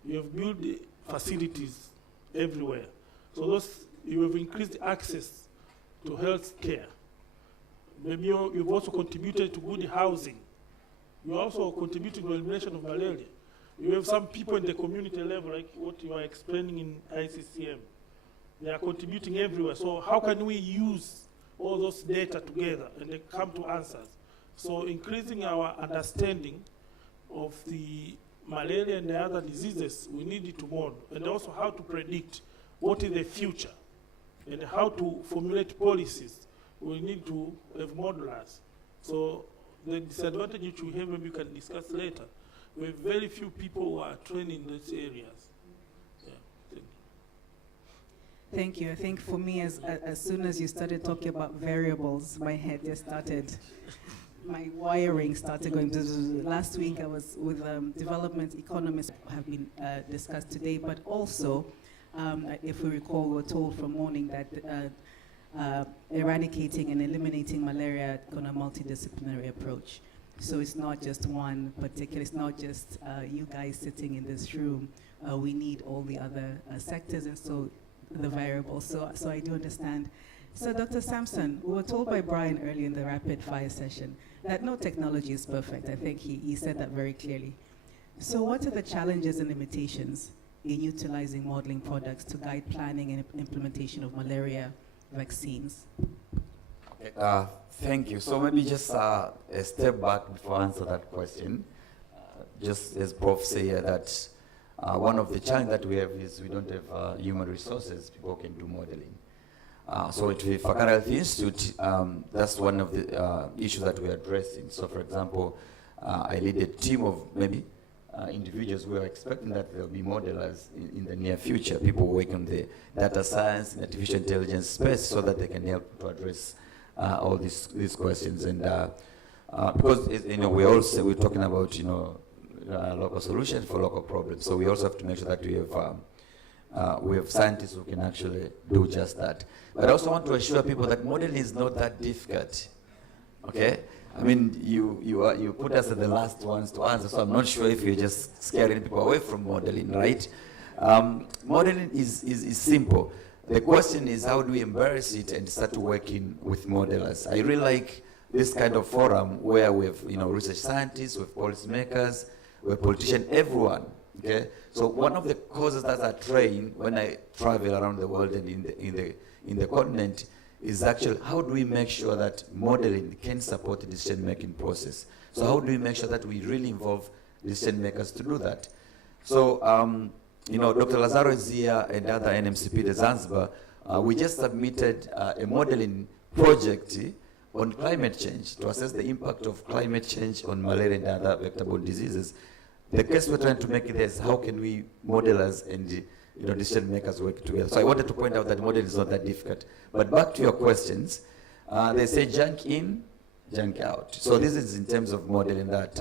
You have built facilities everywhere. So you have increased access to health care. Maybe you've also contributed to good housing. You're also contributing to elimination of malaria. You have some people in the community level, like what you are explaining in ICCM. They are contributing everywhere. So how can we use all those data together and they come to answers? So increasing our understanding of the malaria and the other diseases, we need it to model. And also how to predict what is the future and how to formulate policies. We need to have modelers. So the disadvantage which we have, maybe we can discuss later, we have very few people who are trained in those areas. Yeah, thank you. Thank you. I think for me, as soon as you started talking about variables, my head just started, my wiring started going. Last week I was with development economists have been discussed today, but also, if we recall, we were told from morning that eradicating and eliminating malaria on a multidisciplinary approach. So it's not just one particular, it's not just you guys sitting in this room. We need all the other sectors and so the variables. So I do understand. So Dr. Sampson, we were told by Brian earlier in the rapid fire session that no technology is perfect. I think he said that very clearly. So what are the challenges and limitations in utilizing modeling products to guide planning and implementation of malaria vaccines? Thank you. So maybe just a step back before I answer that question. Just as Prof said that one of the challenges that we have is we don't have human resources. People can do modeling. So at the Fakara Health Institute, that's one of the issues that we're addressing. So for example, I lead a team of maybe individuals. We are expecting that there will be modelers in the near future, people working on the data science and artificial intelligence space, so that they can help to address all these questions. And because we're talking about local solutions for local problems, so we also have to make sure that we have scientists who can actually do just that. But I also want to assure people that modeling is not that difficult. Okay, I mean, you put us at the last ones to answer, so I'm not sure if you're just scaring people away from modeling, right? Modeling is simple. The question is, how do we embrace it and start working with modelers? I really like this kind of forum where we have research scientists, we have policymakers, we have politicians, everyone. Okay, so one of the causes that I train when I travel around the world and in the continent is actually, how do we make sure that modeling can support the decision-making process? So how do we make sure that we really involve decision makers to do that? So, Dr. Lazaro is here and other NMCP, the Zanzibar, we just submitted a modeling project on climate change to assess the impact of climate change on malaria and other vector-borne diseases. The case we're trying to make it is, how can we modelers and decision makers work together? So I wanted to point out that modeling is not that difficult. But back to your questions, they say junk in, junk out. So this is in terms of modeling that,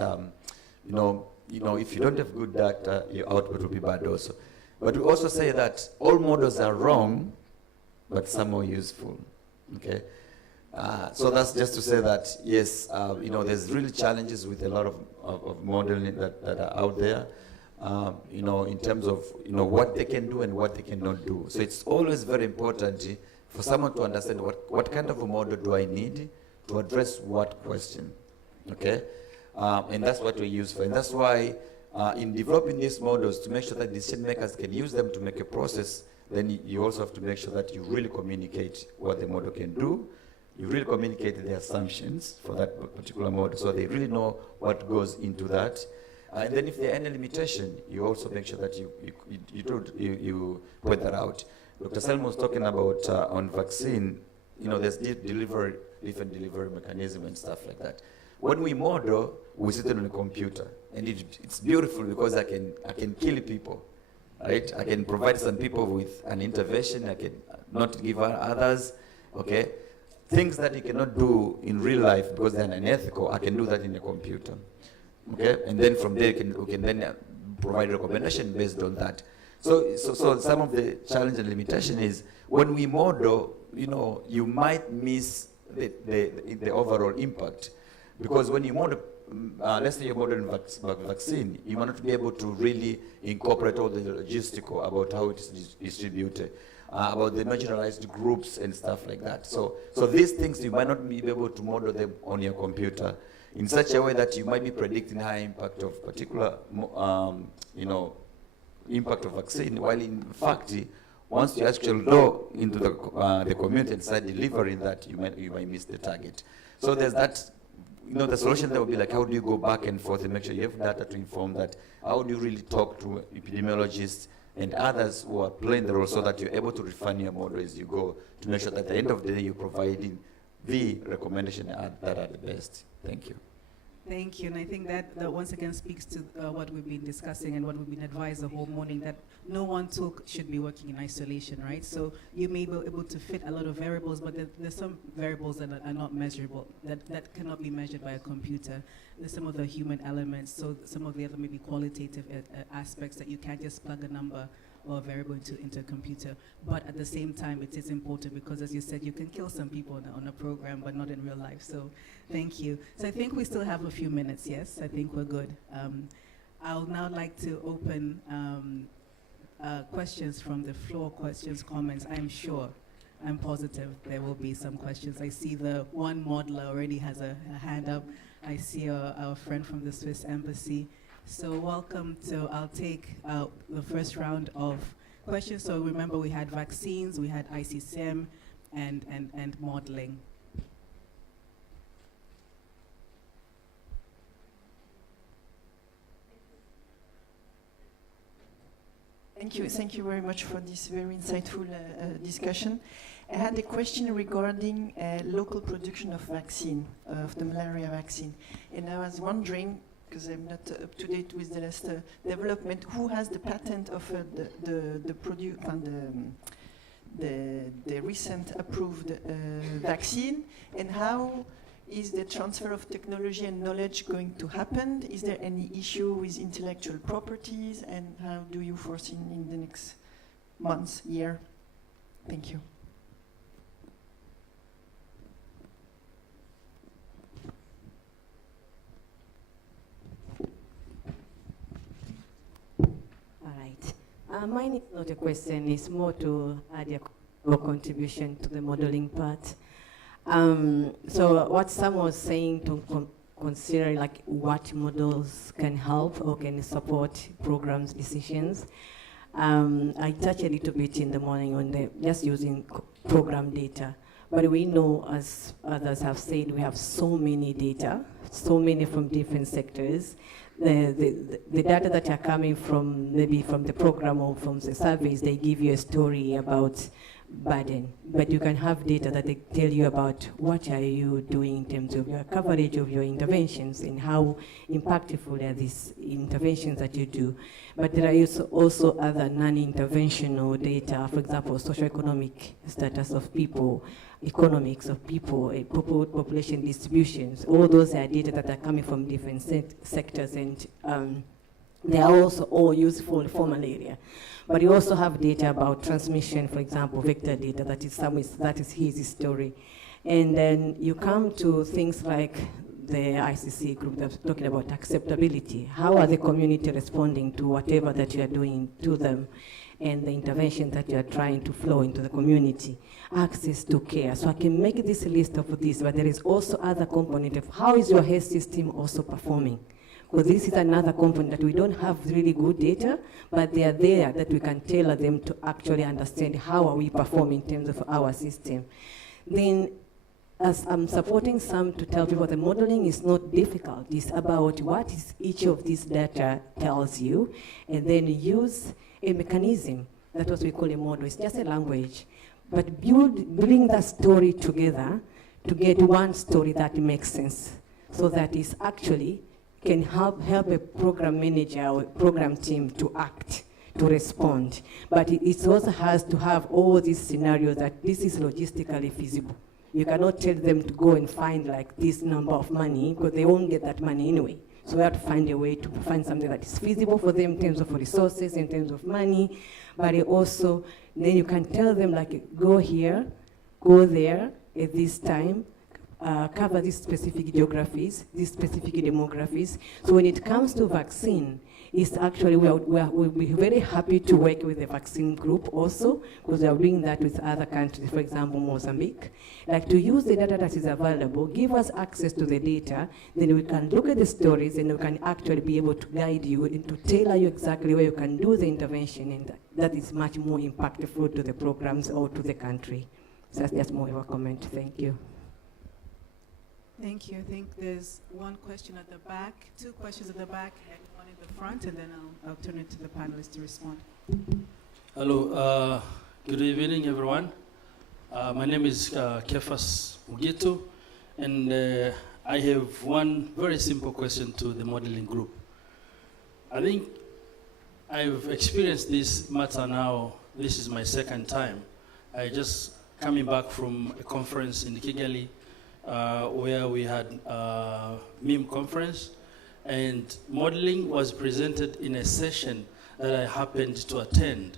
if you don't have good data, your output will be bad also. But we also say that all models are wrong, but some are useful. Okay. So that's just to say that, yes, there's really challenges with a lot of modeling that are out there, in terms of, what they can do and what they cannot do. So it's always very important for someone to understand what kind of a model do I need to address what question, okay? And that's what we use for. And that's why in developing these models, to make sure that decision makers can use them to make a process, then you also have to make sure that you really communicate what the model can do. You really communicate the assumptions for that particular model, so they really know what goes into that. And then if there are any limitation, you also make sure that you point that out. Dr. Selma was talking about on vaccine, there's different delivery mechanism and stuff like that. When we model, we sit on a computer, and it's beautiful because I can kill people, right? I can provide some people with an intervention, I can not give others, okay? Things that you cannot do in real life because they're unethical, I can do that in a computer. Okay, and then from there we can then provide recommendation based on that. So some of the challenge and limitation is when we model, you might miss the overall impact, because when you model, let's say you're modeling vaccine, you might not be able to really incorporate all the logistical about how it's distributed, about the marginalized groups and stuff like that. So these things you might not be able to model them on your computer in such a way that you might be predicting high impact of particular, impact of vaccine, while in fact, once you actually go into the community and start delivering that, you might miss the target. So there's that, the solution there will be like, how do you go back and forth and make sure you have data to inform that? How do you really talk to epidemiologists and others who are playing the role, so that you're able to refine your model as you go, to make sure that at the end of the day you're providing the recommendation that are the best. Thank you. Thank you, and I think that once again speaks to what we've been discussing and what we've been advised the whole morning, that no one tool should be working in isolation, right? So you may be able to fit a lot of variables, but there's some variables that are not measurable, that cannot be measured by a computer. There's some of the human elements, so some of the other maybe qualitative aspects that you can't just plug a number or a variable into a computer. But at the same time, it is important because, as you said, you can kill some people on a program, but not in real life. So thank you. So I think we still have a few minutes, yes? I think we're good. I'll now like to open questions from the floor, questions, comments. I'm positive there will be some questions. I see the one modeler already has a hand up. I see our friend from the Swiss Embassy. So welcome to, I'll take the first round of questions. So remember, we had vaccines, we had ICCM, and modeling. Thank you very much for this very insightful discussion. I had a question regarding local production of vaccine, of the malaria vaccine. And I was wondering, because I'm not up to date with the last development. Who has the patent of the recent approved vaccine, and how is the transfer of technology and knowledge going to happen? Is there any issue with intellectual properties, and how do you foresee in the next months, year? Thank you. Mine is not a question, it's more to add a contribution to the modeling part. So what Sam was saying to consider like what models can help or can support programs decisions. I touched a little bit in the morning on the just using program data. But we know, as others have said, we have so many data, so many from different sectors. The data that are coming from maybe from the program or from the surveys, they give you a story about burden, but you can have data that they tell you about what are you doing in terms of your coverage of your interventions and how impactful are these interventions that you do. But there are also other non-interventional data, for example, socioeconomic status of people, economics of people, population distributions. All those are data that are coming from different sectors, and they are also all useful for malaria. But you also have data about transmission, for example, vector data, that is his story. And then you come to things like the ICC group that's talking about acceptability. How are the community responding to whatever that you are doing to them, and the intervention that you are trying to flow into the community? Access to care. So I can make this list of this, but there is also other component of how is your health system also performing? Because this is another component that we don't have really good data, but they are there that we can tailor them to actually understand how are we performing in terms of our system. Then, as I'm supporting some to tell people the modeling is not difficult. It's about what is each of these data tells you, and then use a mechanism. That's what we call a model. It's just a language. But building that story together to get one story that makes sense, so that is actually can help a program manager or program team to act, to respond. But it also has to have all these scenarios that this is logistically feasible. You cannot tell them to go and find like this number of money, because they won't get that money anyway. So we have to find a way to find something that is feasible for them in terms of resources, in terms of money, but also then you can tell them like, go here, go there at this time, cover these specific geographies, these specific demographies. So when it comes to vaccine, it's actually, we'll be very happy to work with the vaccine group also, because we are doing that with other countries, for example, Mozambique. Like to use the data that is available, give us access to the data, then we can look at the stories and we can actually be able to guide you and to tailor you exactly where you can do the intervention, and that is much more impactful to the programs or to the country. So that's just more of a comment. Thank you. Thank you. I think there's one question at the back, two questions at the back, and one in the front, and then I'll turn it to the panelists to respond. Hello, good evening, everyone. My name is Kefas Mugitu, and I have one very simple question to the modeling group. I think I've experienced this matter now. This is my second time. I just coming back from a conference in Kigali, where we had a MIM conference, and modeling was presented in a session that I happened to attend.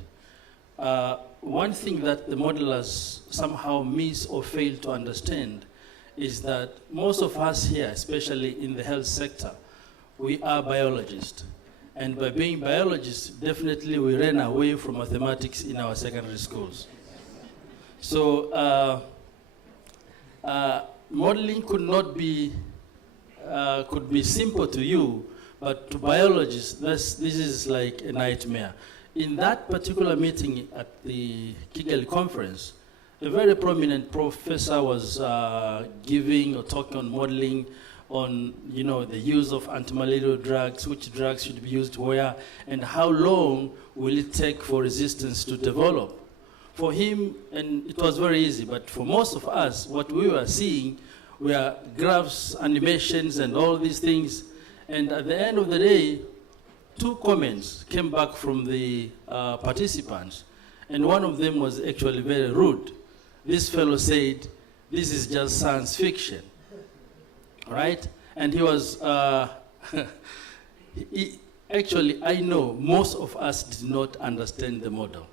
One thing that the modelers somehow miss or fail to understand is that most of us here, especially in the health sector, we are biologists. And by being biologists, definitely we ran away from mathematics in our secondary schools. So modeling could be simple to you, but to biologists, this is like a nightmare. In that particular meeting at the Kigali conference, a very prominent professor was giving or talking on modeling, on the use of antimalarial drugs, which drugs should be used where, and how long will it take for resistance to develop. For him, and it was very easy, but for most of us, what we were seeing were graphs, animations, and all these things, And at the end of the day, two comments came back from the participants, and one of them was actually very rude. This fellow said, "This is just science fiction," right? And he was, actually, I know most of us did not understand the model.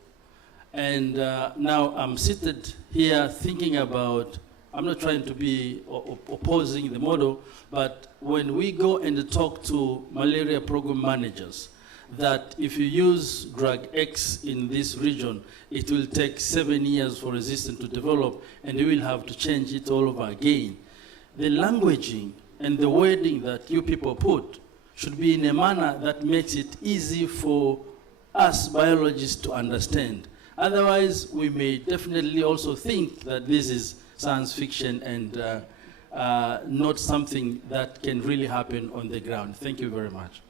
And now I'm seated here thinking about, I'm not trying to be opposing the model, but when we go and talk to malaria program managers, that if you use drug X in this region, it will take 7 years for resistance to develop, and you will have to change it all over again. The languaging and the wording that you people put should be in a manner that makes it easy for us biologists to understand. Otherwise, we may definitely also think that this is science fiction and not something that can really happen on the ground. Thank you very much.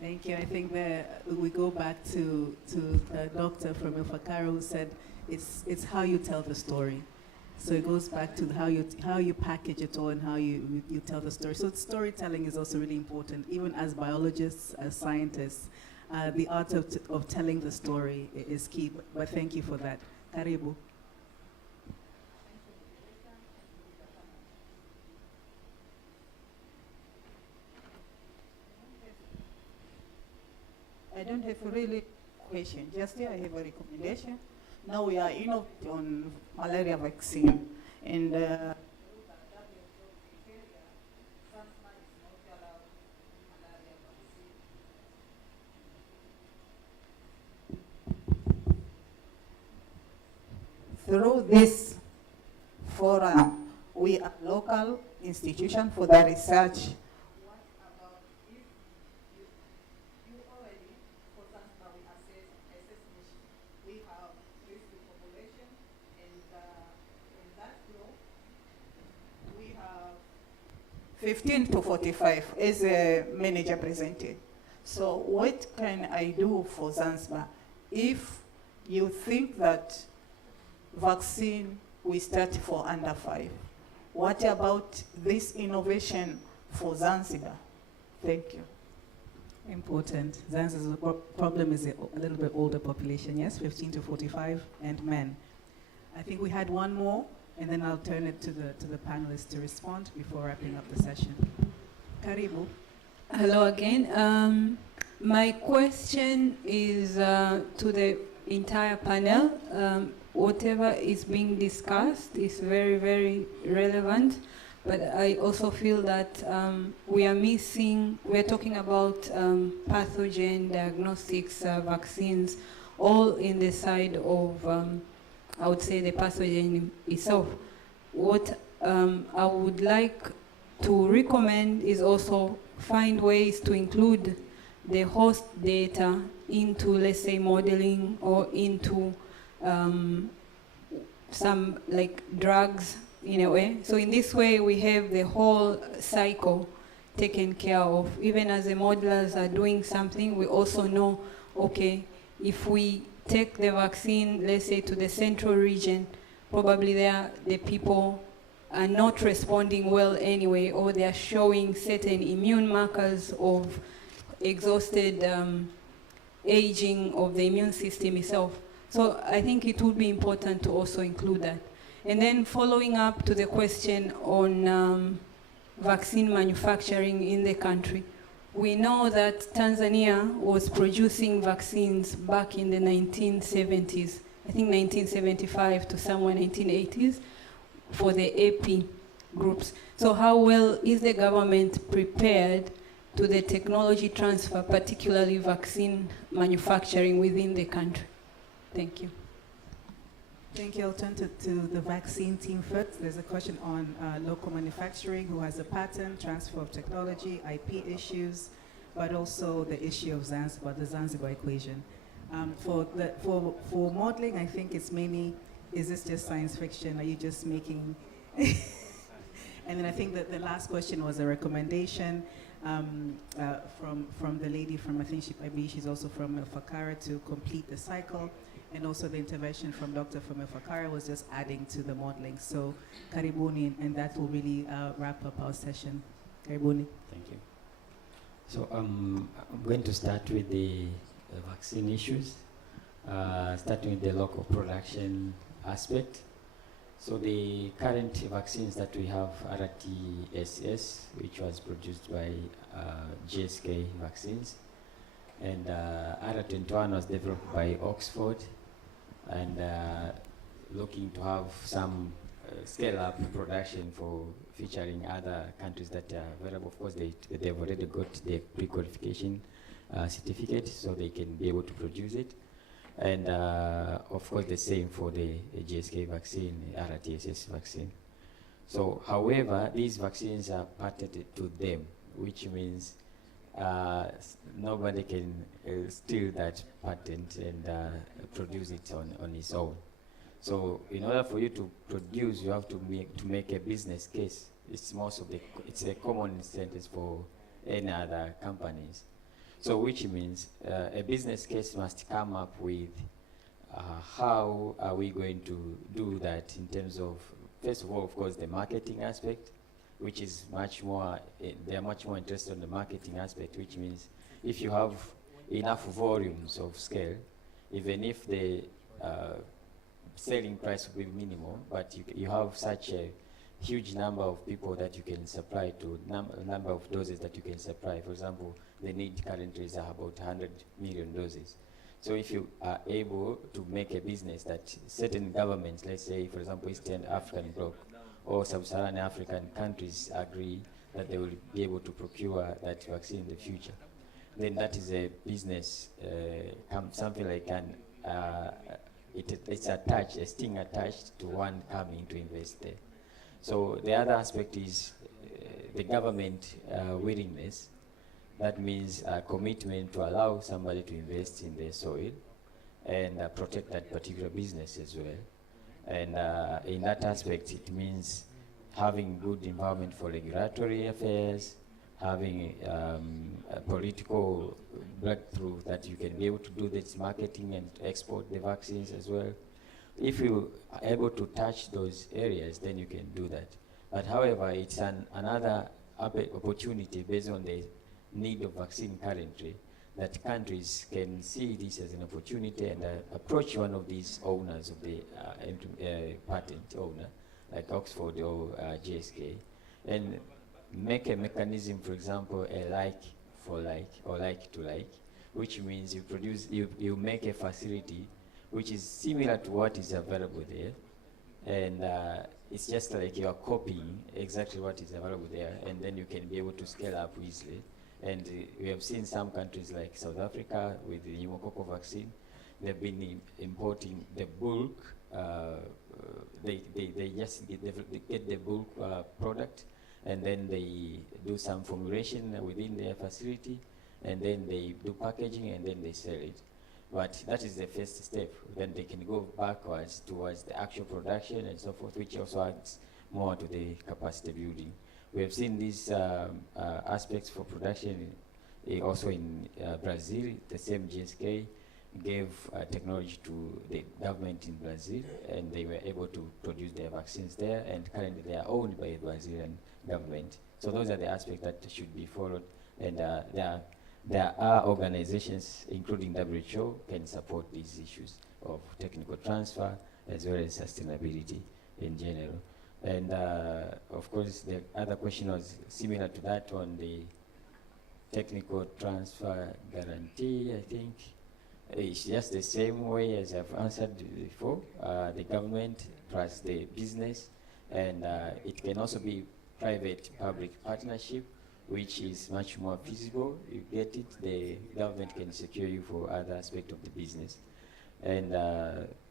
Thank you. I think that we go back to the doctor from Ifakara who said it's how you tell the story. So it goes back to how you package it all and how you tell the story. So storytelling is also really important, even as biologists, as scientists. The art of telling the story is key. But thank you for that. Karibu. I don't have a really question. Just here I have a recommendation. Now we are on malaria vaccine, and through this forum, we are local institution for the research. We have 15 to 45, as a manager presented. So what can I do for Zanzibar? If you think that vaccine we start for under 5, what about this innovation for Zanzibar? Thank you. Important. Zanzibar's problem is a little bit older population, yes, 15 to 45, and men. I think we had one more, and then I'll turn it to the panelists to respond before wrapping up the session. Karibu. Hello again. My question is to the entire panel. Whatever is being discussed is very, very relevant, but I also feel that we are talking about pathogen diagnostics, vaccines, all in the side of, I would say, the pathogen itself. What I would like to recommend is also find ways to include the host data into, let's say, modeling or into some like drugs in a way. So in this way, we have the whole cycle taken care of. Even as the modelers are doing something, we also know, okay, if we take the vaccine, let's say, to the central region, probably there the people are not responding well anyway, or they are showing certain immune markers of exhausted aging of the immune system itself. So I think it would be important to also include that. And then following up to the question on vaccine manufacturing in the country, we know that Tanzania was producing vaccines back in the 1970s, I think 1975 to somewhere 1980s, for the AP groups. So how well is the government prepared to the technology transfer, particularly vaccine manufacturing within the country? Thank you. Thank you. I'll turn to the vaccine team first. There's a question on local manufacturing, who has a patent, transfer of technology, IP issues, but also the issue of Zanzibar, the Zanzibar equation. For modeling, I think it's mainly, is this just science fiction? Are you just making... And then I think that the last question was a recommendation from the lady from, I think she's also from Fakara, to complete the cycle. And also the intervention from Dr. Fakara was just adding to the modeling. So Karibuni, and that will really wrap up our session. Karibuni. Thank you. So I'm going to start with the vaccine issues, starting with the local production aspect. So the current vaccines that we have, RTSS, which was produced by GSK Vaccines, and R21 was developed by Oxford, and looking to have some scale-up production for featuring other countries that are available. Of course, they've already got the pre-qualification certificate, so they can be able to produce it. And of course, the same for the GSK vaccine, RTSS vaccine. So, however, these vaccines are patented to them, which means nobody can steal that patent and produce it on its own. So, in order for you to produce, you have to make a business case. It's a common sentence for any other companies. So, which means a business case must come up with how are we going to do that in terms of, first of all, of course, the marketing aspect, which is much more, they are much more interested in the marketing aspect, which means if you have enough volumes of scale, even if the selling price will be minimal, but you have such a huge number of people that you can supply to, number of doses that you can supply. For example, the need currently is about 100 million doses. So if you are able to make a business that certain governments, let's say, for example, Eastern African bloc or Sub-Saharan African countries agree that they will be able to procure that vaccine in the future, then that is a business, something like it's attached, a sting attached to one coming to invest there. So the other aspect is the government willingness. That means a commitment to allow somebody to invest in their soil and protect that particular business as well. And in that aspect, it means having good environment for regulatory affairs, having a political breakthrough that you can be able to do this marketing and export the vaccines as well. If you are able to touch those areas, then you can do that. But however, it's another opportunity based on the need of vaccine currently, that countries can see this as an opportunity and approach one of these owners of the patent owner, like Oxford or GSK, and make a mechanism, for example, a like for like or like to like, which means you make a facility which is similar to what is available there, and it's just like you are copying exactly what is available there, and then you can be able to scale up easily. And we have seen some countries like South Africa with the pneumococcal vaccine. They've been importing the bulk. They just get the bulk product, and then they do some formulation within their facility, and then they do packaging, and then they sell it. But that is the first step. Then they can go backwards towards the actual production and so forth, which also adds more to the capacity building. We have seen these aspects for production also in Brazil. The same GSK gave technology to the government in Brazil, and they were able to produce their vaccines there, and currently they are owned by the Brazilian government. So those are the aspects that should be followed, and there are organizations, including WHO, can support these issues of technical transfer as well as sustainability in general. And of course, the other question was similar to that on the technical transfer guarantee, I think. It's just the same way as I've answered before, the government plus the business, and it can also be private-public partnership, which is much more feasible. You get it, the government can secure you for other aspects of the business. And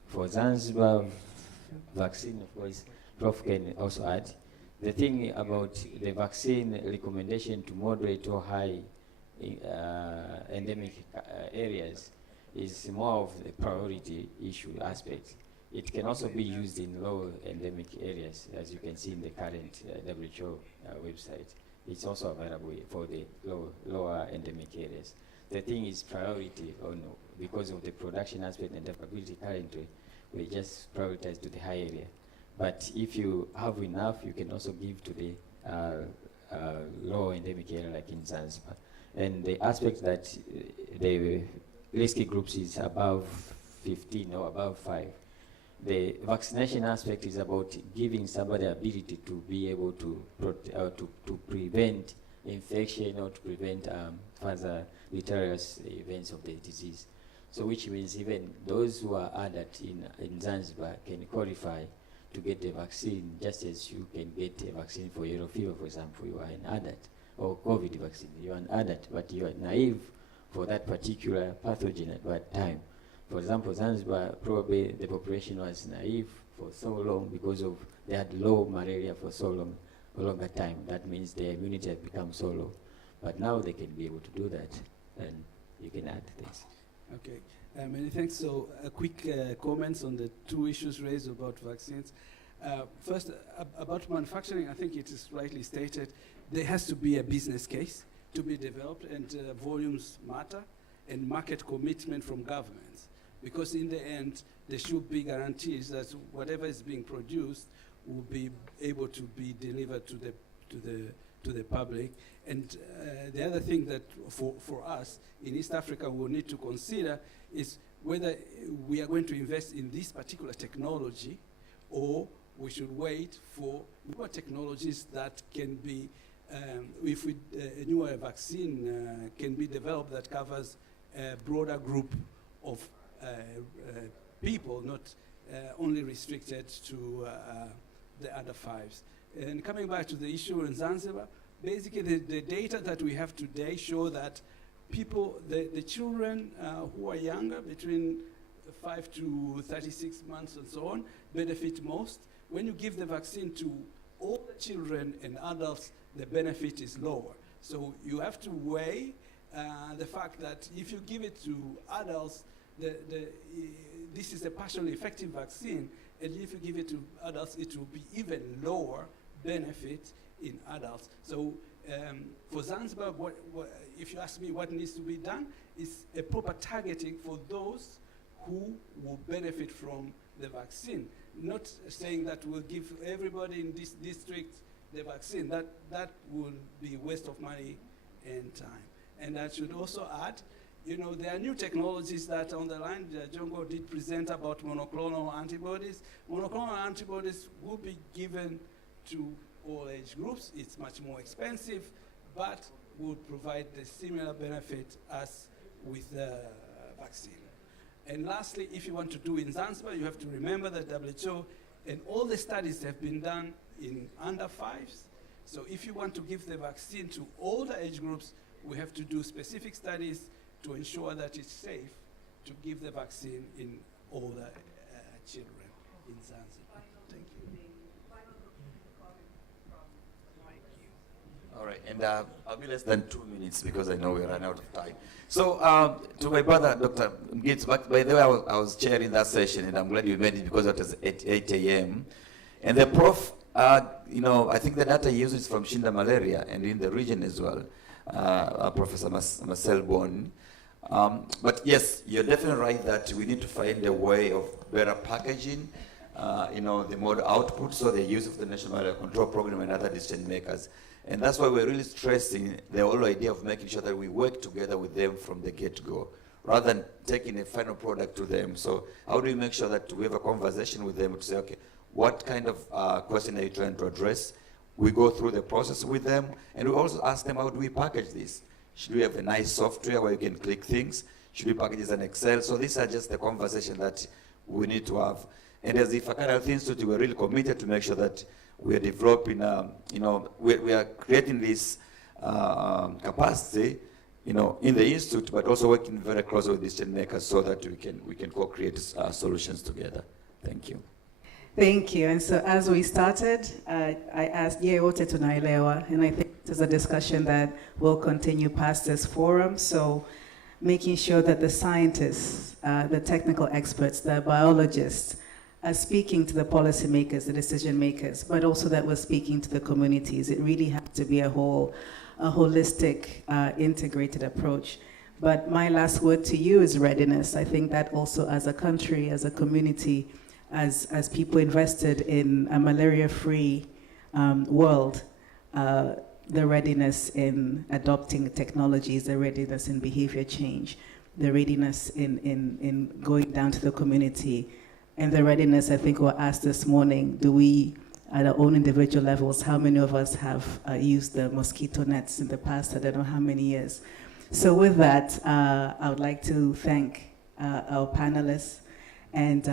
for Zanzibar vaccine, of course, Prof can also add. The thing about the vaccine recommendation to moderate or high endemic areas is more of the priority issue aspect. It can also be used in low endemic areas, as you can see in the current WHO website. It's also available for the lower endemic areas. The thing is priority, because of the production aspect and capability currently, we just prioritize to the high area. But if you have enough, you can also give to the low endemic area like in Zanzibar. And the aspect that the risky groups is above 15 or above 5. The vaccination aspect is about giving somebody the ability to be able to prevent infection or to prevent further deleterious events of the disease. So which means even those who are adult in Zanzibar can qualify to get the vaccine, just as you can get a vaccine for yellow fever, for example. You are an adult, or COVID vaccine. You are an adult, but you are naive for that particular pathogen at that time. For example, Zanzibar, probably the population was naive for so long because of they had low malaria for so long, a longer time. That means their immunity has become so low. But now they can be able to do that, and you can add things. Okay, many thanks. So a quick comments on the two issues raised about vaccines. First, about manufacturing, I think it is rightly stated, there has to be a business case to be developed, and volumes matter, and market commitment from governments. Because in the end, there should be guarantees that whatever is being produced will be able to be delivered to the public. And the other thing that for us in East Africa we'll need to consider is whether we are going to invest in this particular technology, or we should wait for newer technologies that can be, if a newer vaccine can be developed that covers a broader group of people, not only restricted to the other fives. And coming back to the issue in Zanzibar, basically the data that we have today show that people, the children who are younger, between 5 to 36 months and so on, benefit most. When you give the vaccine to all the children and adults, the benefit is lower. So you have to weigh the fact that if you give it to adults, this is a partially effective vaccine, and if you give it to adults, it will be even lower benefit in adults. So for Zanzibar, if you ask me what needs to be done, is a proper targeting for those who will benefit from the vaccine. Not saying that we'll give everybody in this district the vaccine. That will be a waste of money and time. And I should also add, you know, there are new technologies that on the line, Jongo did present about monoclonal antibodies. Monoclonal antibodies will be given to all age groups. It's much more expensive, but will provide the similar benefit as with the vaccine. And lastly, if you want to do in Zanzibar, you have to remember that WHO and all the studies have been done in under fives. So if you want to give the vaccine to all the age groups, we have to do specific studies to ensure that it's safe to give the vaccine in all the children in Zanzibar. Thank you. All right, and I'll be less than 2 minutes because I know we ran out of time. So to my brother, Dr. Gates, by the way, I was chairing that session, and I'm glad you made it because it was at 8 a.m. And the prof, you know, I think the data he uses from Shinda Malaria and in the region as well, Professor Marcel Bon. But yes, you're definitely right that we need to find a way of better packaging, you know, the model output, so the use of the National Malaria Control Program and other decision makers. And that's why we're really stressing the whole idea of making sure that we work together with them from the get-go, rather than taking a final product to them. So how do we make sure that we have a conversation with them to say, okay, what kind of question are you trying to address? We go through the process with them, and we also ask them, how do we package this? Should we have a nice software where you can click things? Should we package it as an Excel? So these are just the conversation that we need to have. And as the Ifakara Health Institute, we're really committed to make sure that we are developing, you know, we are creating this capacity, you know, in the institute, but also working very closely with decision makers so that we can co-create solutions together. Thank you. Thank you. And so as we started, I asked Yeyote Tunailewa, and I think there's a discussion that will continue past this forum. So making sure that the scientists, the technical experts, the biologists, are speaking to the policymakers, the decision makers, but also that we're speaking to the communities. It really has to be a holistic, integrated approach. But my last word to you is readiness. I think that also as a country, as a community, as people invested in a malaria-free world, the readiness in adopting technologies, the readiness in behavior change, the readiness in going down to the community, and the readiness, I think, we're asked this morning, do we, at our own individual levels, how many of us have used the mosquito nets in the past, I don't know how many years. So with that, I would like to thank our panelists and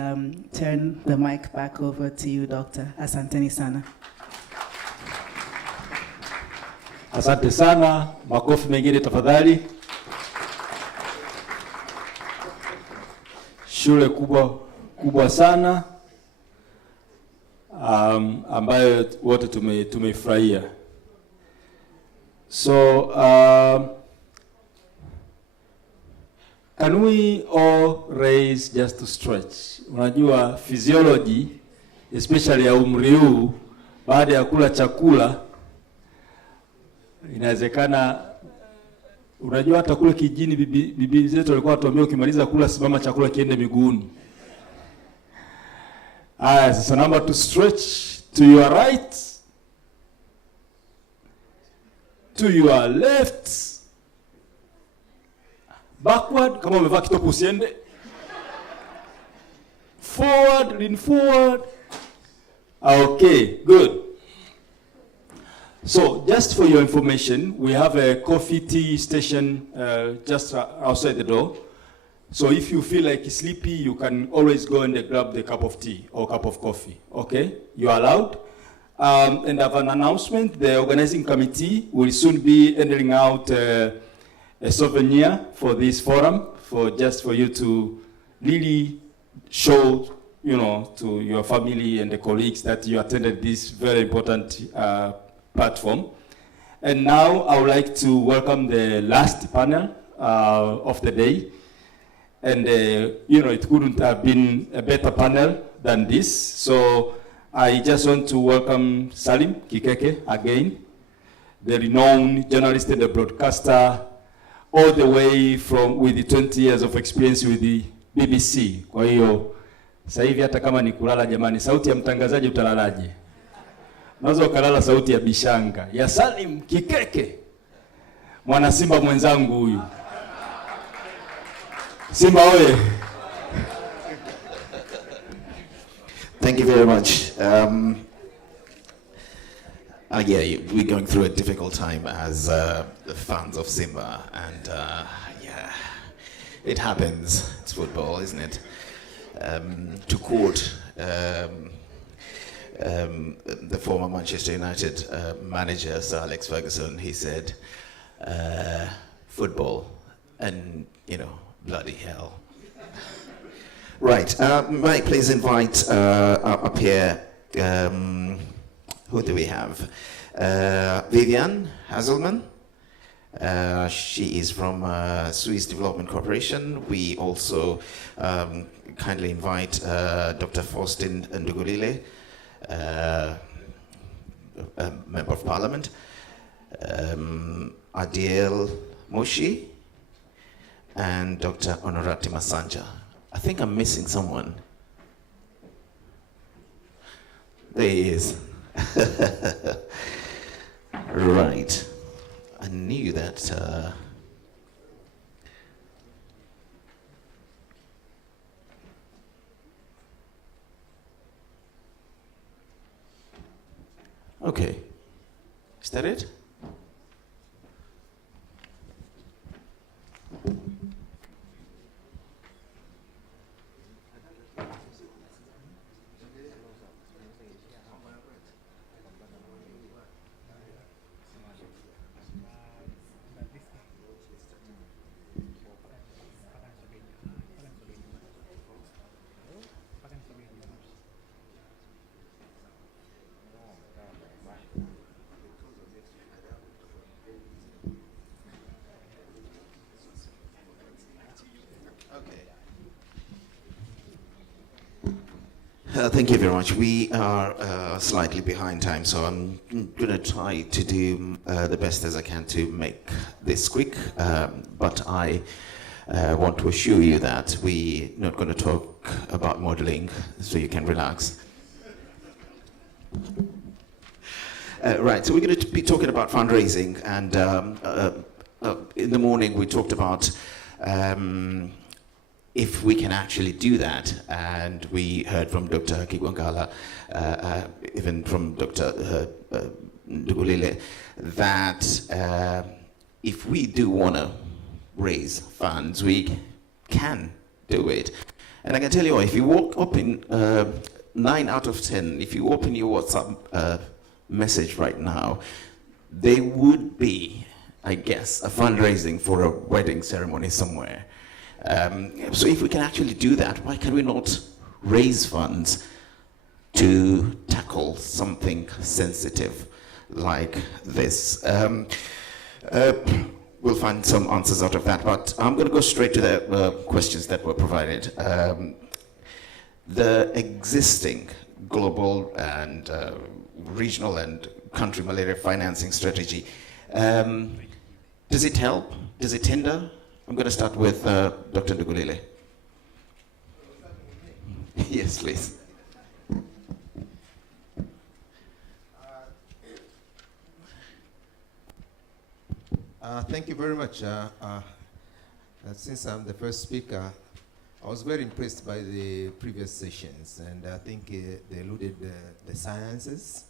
turn the mic back over to you, Dr. Asanteni sana. Asante sana, makofi mengine tafadhali. Shule kubwa sana ambayo wote tumeifurahia. So can we all raise just to stretch? Unajua physiology especially ya umri huu, baada ya kula chakula inawezekana, unajua hata kule kijini bibi zetu walikuwa watuambia ukimaliza kula simama chakula kiende miguuni. Aya, sasa naomba to stretch to your right, to your left, backward kama umevaa kitopu usiende, forward, lean forward. Okay, good. So just for your information, we have a coffee tea station just outside the door. So if you feel like sleepy, you can always go and grab the cup of tea or cup of coffee. Okay, you are allowed. And I have an announcement. The organizing committee will soon be handing out a souvenir for this forum, for you to really show, to your family and the colleagues that you attended this very important platform. And now I would like to welcome the last panel of the day. And, it couldn't have been a better panel than this. So I just want to welcome Salim Kikeke again, the renowned journalist and the broadcaster, all the way from with the 20 years of experience with the BBC. Kwa hiyo, sasa hivi hata kama ni kulala jamani, sauti ya mtangazaji utalalaje? Unaweza ukalala sauti ya bishanga ya Salim Kikeke, mwana Simba mwenzangu huyu. Simba oye. Thank you very much. Yeah, we're going through a difficult time as fans of Simba, and yeah, it happens. It's football, isn't it? To quote the former Manchester United manager, Sir Alex Ferguson, he said, football and, bloody hell. Right, may I please invite up here, who do we have? Vivian Hazelman. She is from Swiss Development Corporation. We also kindly invite Dr. Faustin Ndugulile, a Member of Parliament, Adiel Moshi, and Dr. Honorati Masanja. I think I'm missing someone. There he is. Right. I knew that. Okay. Is that it? Thank you very much. We are slightly behind time, so I'm going to try to do the best as I can to make this quick, but I want to assure you that we're not going to talk about modeling, so you can relax. Right, so we're going to be talking about fundraising, and in the morning we talked about if we can actually do that, and we heard from Dr. Kigwangala, even from Dr. Ndugulile, that if we do want to raise funds, we can do it. And I can tell you, if you walk up in 9 out of 10, if you open your WhatsApp message right now, there would be, I guess, a fundraising for a wedding ceremony somewhere. So if we can actually do that, why can we not raise funds to tackle something sensitive like this? We'll find some answers out of that, but I'm going to go straight to the questions that were provided. The existing global and regional and country malaria financing strategy, does it help? Does it hinder? I'm going to start with Dr. Ndugulile. Yes, please. Thank you very much. Since I'm the first speaker, I was very impressed by the previous sessions, and I think they alluded the sciences,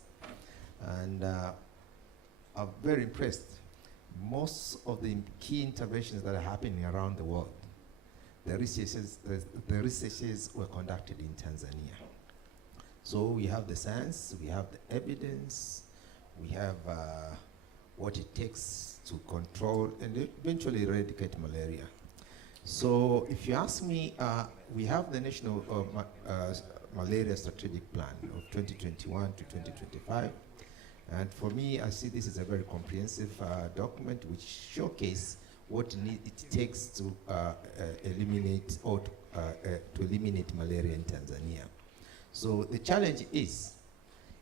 and I'm very impressed. Most of the key interventions that are happening around the world, the researches were conducted in Tanzania. So we have the science, we have the evidence, we have what it takes to control and eventually eradicate malaria. So if you ask me, we have the National Malaria Strategic Plan of 2021 to 2025. And for me, I see this as a very comprehensive document which showcases what it takes to eliminate or to eliminate malaria in Tanzania. So the challenge is,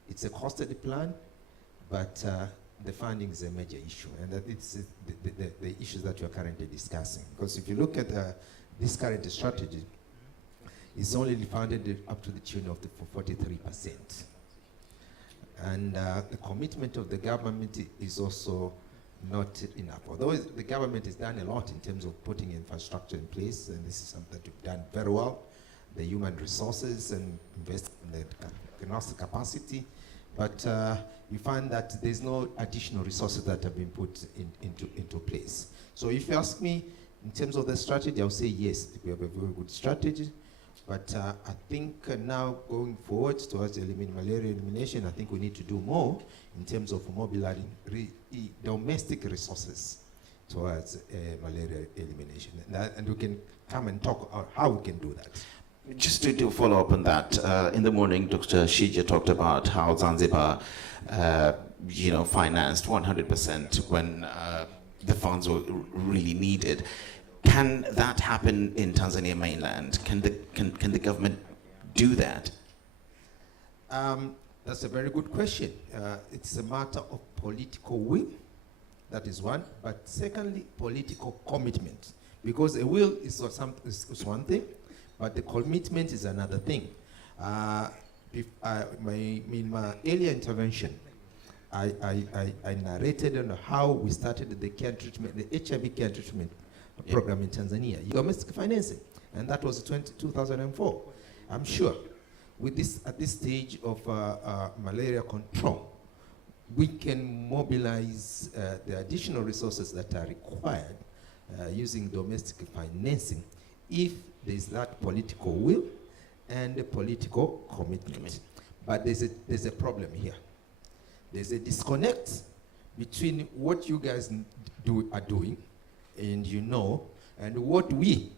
it's a costed plan, but the funding is a major issue, and that it's the issues that we are currently discussing. Because if you look at this current strategy, it's only funded up to the tune of 43%. And the commitment of the government is also not enough. Although the government has done a lot in terms of putting infrastructure in place, and this is something that we've done very well, the human resources and invest in the diagnostic capacity, but you find that there's no additional resources that have been put into place. So if you ask me, in terms of the strategy, I'll say yes, we have a very good strategy. But I think now going forward towards malaria elimination, I think we need to do more in terms of mobilizing domestic resources towards malaria elimination. And we can come and talk about how we can do that. Just to follow up on that, in the morning, Dr. Shija talked about how Zanzibar, financed 100% when the funds were really needed. Can that happen in Tanzania mainland? Can the government do that? That's a very good question. It's a matter of political will, that is one, but secondly, political commitment. Because a will is one thing, but the commitment is another thing. In my earlier intervention, I narrated on how we started the HIV care treatment program in Tanzania, domestic financing, and that was 2004. I'm sure with this, at this stage of malaria control, we can mobilize the additional resources that are required using domestic financing if there's that political will and a political commitment. But there's a problem here. There's a disconnect between what you guys are doing, and and what we,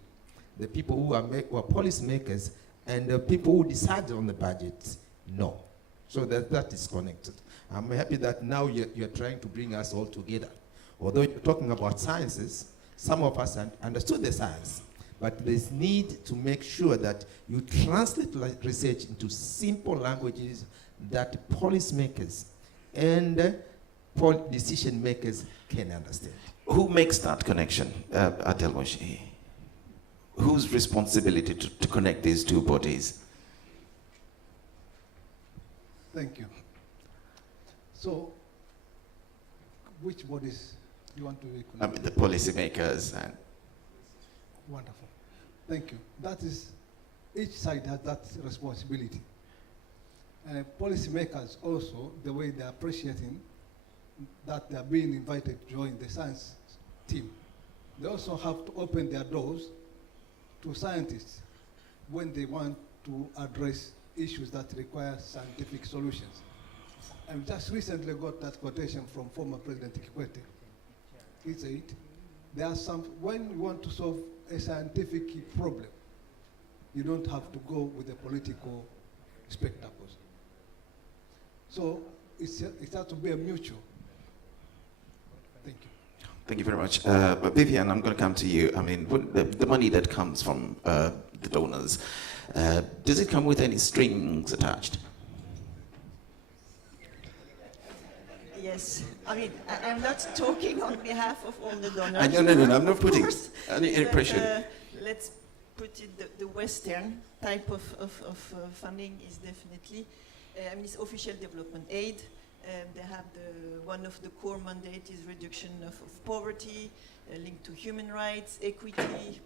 the people who are policymakers, and the people who decide on the budget, know. So that is connected. I'm happy that now you're trying to bring us all together. Although you're talking about sciences, some of us understood the science, but there's need to make sure that you translate research into simple languages that policymakers and decision makers can understand. Who makes that connection, Adelmoshi? Whose responsibility to connect these two bodies? Thank you. So which bodies you want to be I mean, the policymakers and... Wonderful. Thank you. That is, each side has that responsibility. Policymakers also, the way they are appreciating that they are being invited to join the science team. They also have to open their doors to scientists when they want to address issues that require scientific solutions. I just recently got that quotation from former President Kikwete. He said, there are some, when you want to solve a scientific problem, you don't have to go with the political spectacles. So it has to be a mutual. Thank you. Thank you very much. Vivian, I'm going to come to you. I mean, the money that comes from the donors, does it come with any strings attached? Yes, I mean, I'm not talking on behalf of all the donors. No, I'm not putting any pressure. Let's put it, the Western type of funding is definitely, I mean, it's official development aid. They have one of the core mandate is reduction of poverty, linked to human rights, equity,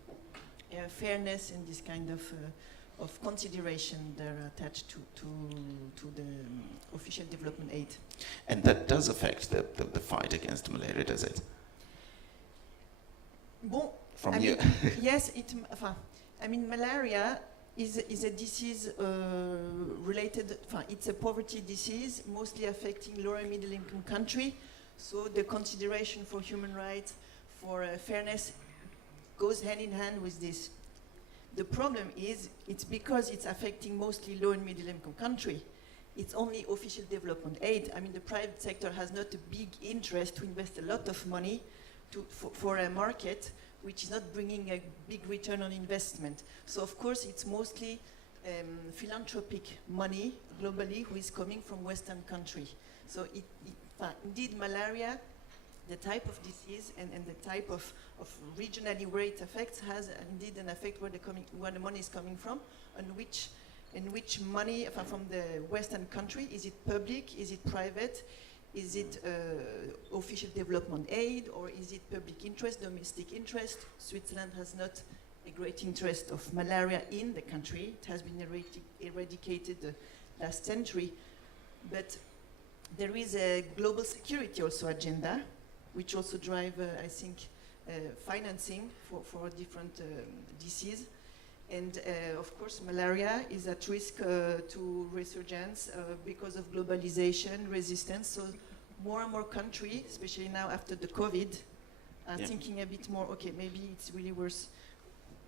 fairness, and this kind of consideration that are attached to the official development aid. And that does affect the fight against malaria, does it? Bon, From I you. mean, yes, I mean, malaria is a disease related, it's a poverty disease, mostly affecting lower and middle income country. So the consideration for human rights, for fairness, goes hand in hand with this. The problem is, it's because it's affecting mostly low and middle income country. It's only official development aid. I mean, the private sector has not a big interest to invest a lot of money for a market which is not bringing a big return on investment. So of course, it's mostly philanthropic money globally who is coming from Western country. So indeed, malaria, the type of disease and the type of regionally where it affects has indeed an effect where the money is coming from, and which money from the Western country, is it public, is it private, is it official development aid, or is it public interest, domestic interest? Switzerland has not a great interest of malaria in the country. It has been eradicated last century, but there is a global security also agenda, which also drive, I think, financing for different disease. And of course, malaria is at risk to resurgence because of globalization, resistance. So more and more countries, especially now after the COVID, are thinking a bit more, okay, maybe it's really worth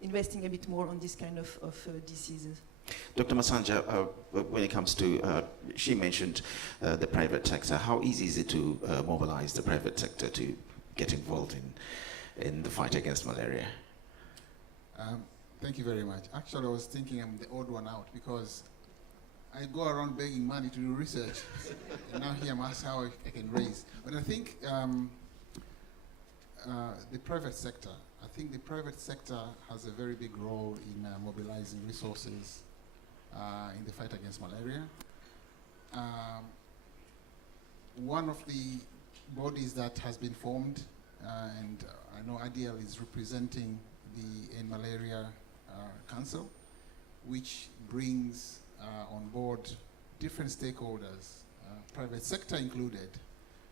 investing a bit more on this kind of diseases. Dr. Masanja, when it comes to, she mentioned the private sector. How easy is it to mobilize the private sector to get involved in the fight against malaria? Thank you very much. Actually, I was thinking I'm the odd one out because I go around begging money to do research, and now here I'm asked how I can raise. But I think the private sector, has a very big role in mobilizing resources in the fight against malaria. One of the bodies that has been formed, and I know IDL is representing the End Malaria Council, which brings on board different stakeholders, private sector included,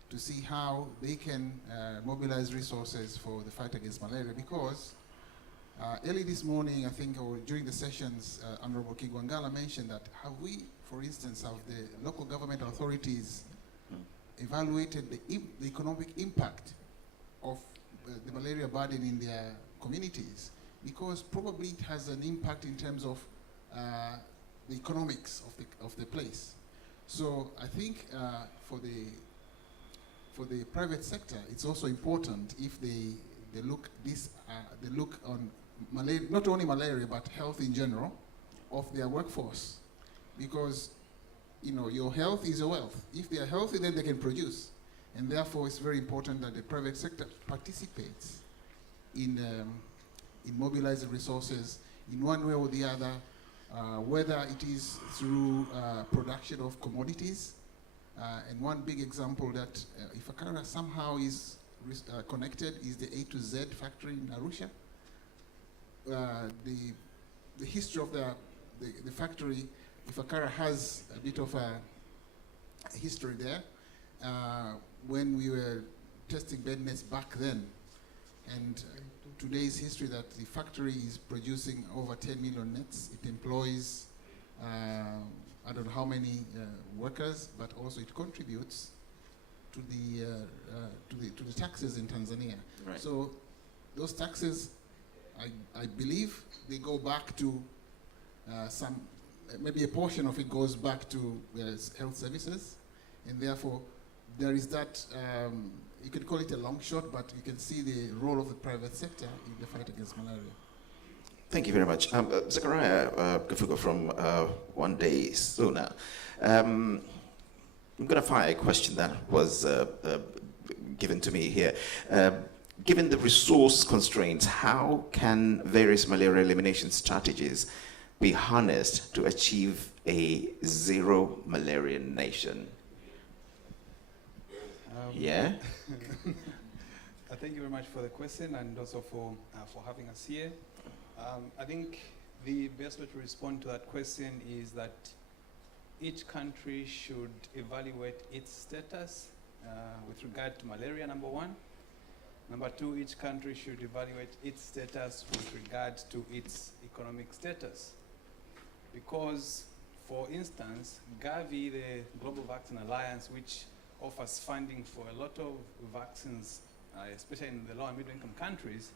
to see how they can mobilize resources for the fight against malaria. Because early this morning, I think, or during the sessions, Honorable Kigwangala mentioned that the local government authorities evaluated the economic impact of the malaria burden in their communities, because probably it has an impact in terms of the economics of the place. So I think for the private sector, it's also important if they look on malaria, not only malaria but health in general, of their workforce, because your health is your wealth. If they are healthy, then they can produce, and therefore it's very important that the private sector participates in mobilizing resources in one way or the other, whether it is through production of commodities, And one big example that Ifakara somehow is connected is the A to Z factory in Arusha. The history of the factory, Ifakara has a bit of a history there. When we were testing bed nets back then, and today's history that the factory is producing over 10 million nets. It employs I don't know how many workers, but also it contributes to the taxes in Tanzania. Right. So those taxes, I believe, they go back to maybe a portion of it goes back to health services, and therefore there is that. You could call it a long shot, but you can see the role of the private sector in the fight against malaria. Thank you very much. Zachariah Kafugo from One Day Sooner. I'm going to fire a question that was given to me here. Given the resource constraints, how can various malaria elimination strategies be harnessed to achieve a zero malaria nation? Yeah? Thank you very much for the question and also for having us here. I think the best way to respond to that question is that each country should evaluate its status with regard to malaria, number one. Number two, each country should evaluate its status with regard to its economic status. Because, for instance, Gavi, the Global Vaccine Alliance, which offers funding for a lot of vaccines, especially in the low and middle income countries,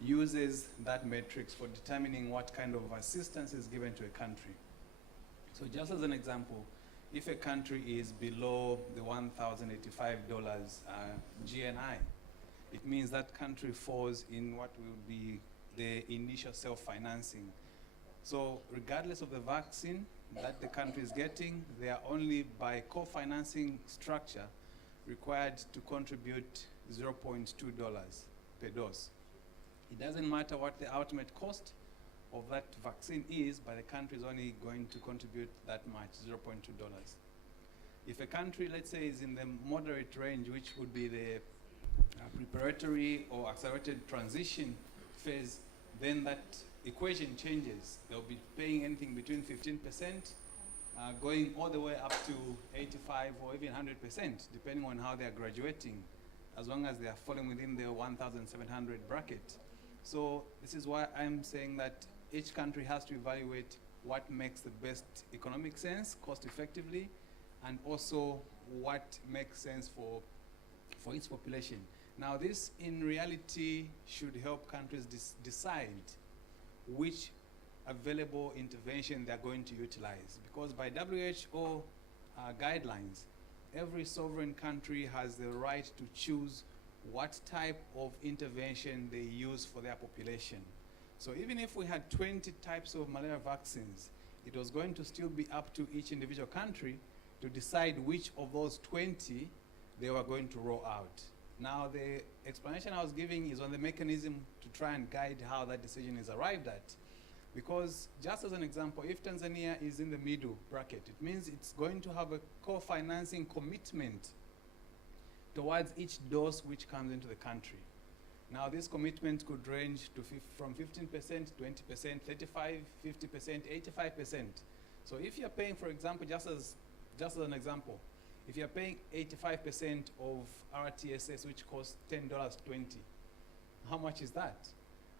uses that matrix for determining what kind of assistance is given to a country. So just as an example, if a country is below the $1,085 GNI, it means that country falls in what will be the initial self-financing. So regardless of the vaccine that the country is getting, they are only by co-financing structure required to contribute $0.2 per dose. It doesn't matter what the ultimate cost of that vaccine is, but the country is only going to contribute that much, $0.2. If a country, let's say, is in the moderate range, which would be the preparatory or accelerated transition phase, then that equation changes. They'll be paying anything between 15%, going all the way up to 85 or even 100%, depending on how they are graduating, as long as they are falling within the 1,700 bracket. So this is why I'm saying that each country has to evaluate what makes the best economic sense, cost effectively, and also what makes sense for its population. Now this, in reality, should help countries decide which available intervention they're going to utilize. Because by WHO guidelines, every sovereign country has the right to choose what type of intervention they use for their population. So even if we had 20 types of malaria vaccines, it was going to still be up to each individual country to decide which of those 20 they were going to roll out. Now the explanation I was giving is on the mechanism to try and guide how that decision is arrived at. Because just as an example, if Tanzania is in the middle bracket, it means it's going to have a co-financing commitment towards each dose which comes into the country. Now this commitment could range to from 15%, 20%, 35%, 50%, 85%. So if you're paying, for example, just as an example, if you're paying 85% of RTSS, which costs $10.20, how much is that?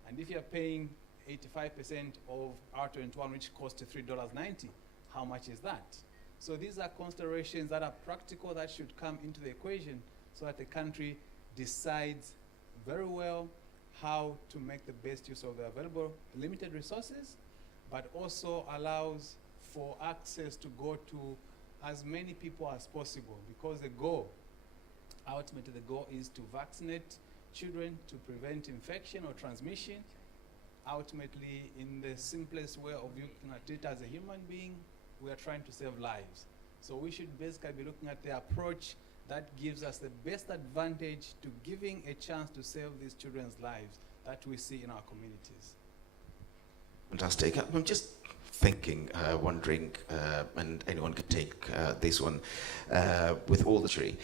And if you're paying 85% of R21, which costs $3.90, how much is that? So these are considerations that are practical that should come into the equation so that the country decides very well how to make the best use of the available limited resources, but also allows for access to go to as many people as possible, because the goal, ultimately the goal is to vaccinate children to prevent infection or transmission. Ultimately, in the simplest way of looking at it as a human being, we are trying to save lives. So we should basically be looking at the approach that gives us the best advantage to giving a chance to save these children's lives that we see in our communities. Fantastic. Just thinking, wondering, and anyone could take this one with all the tree.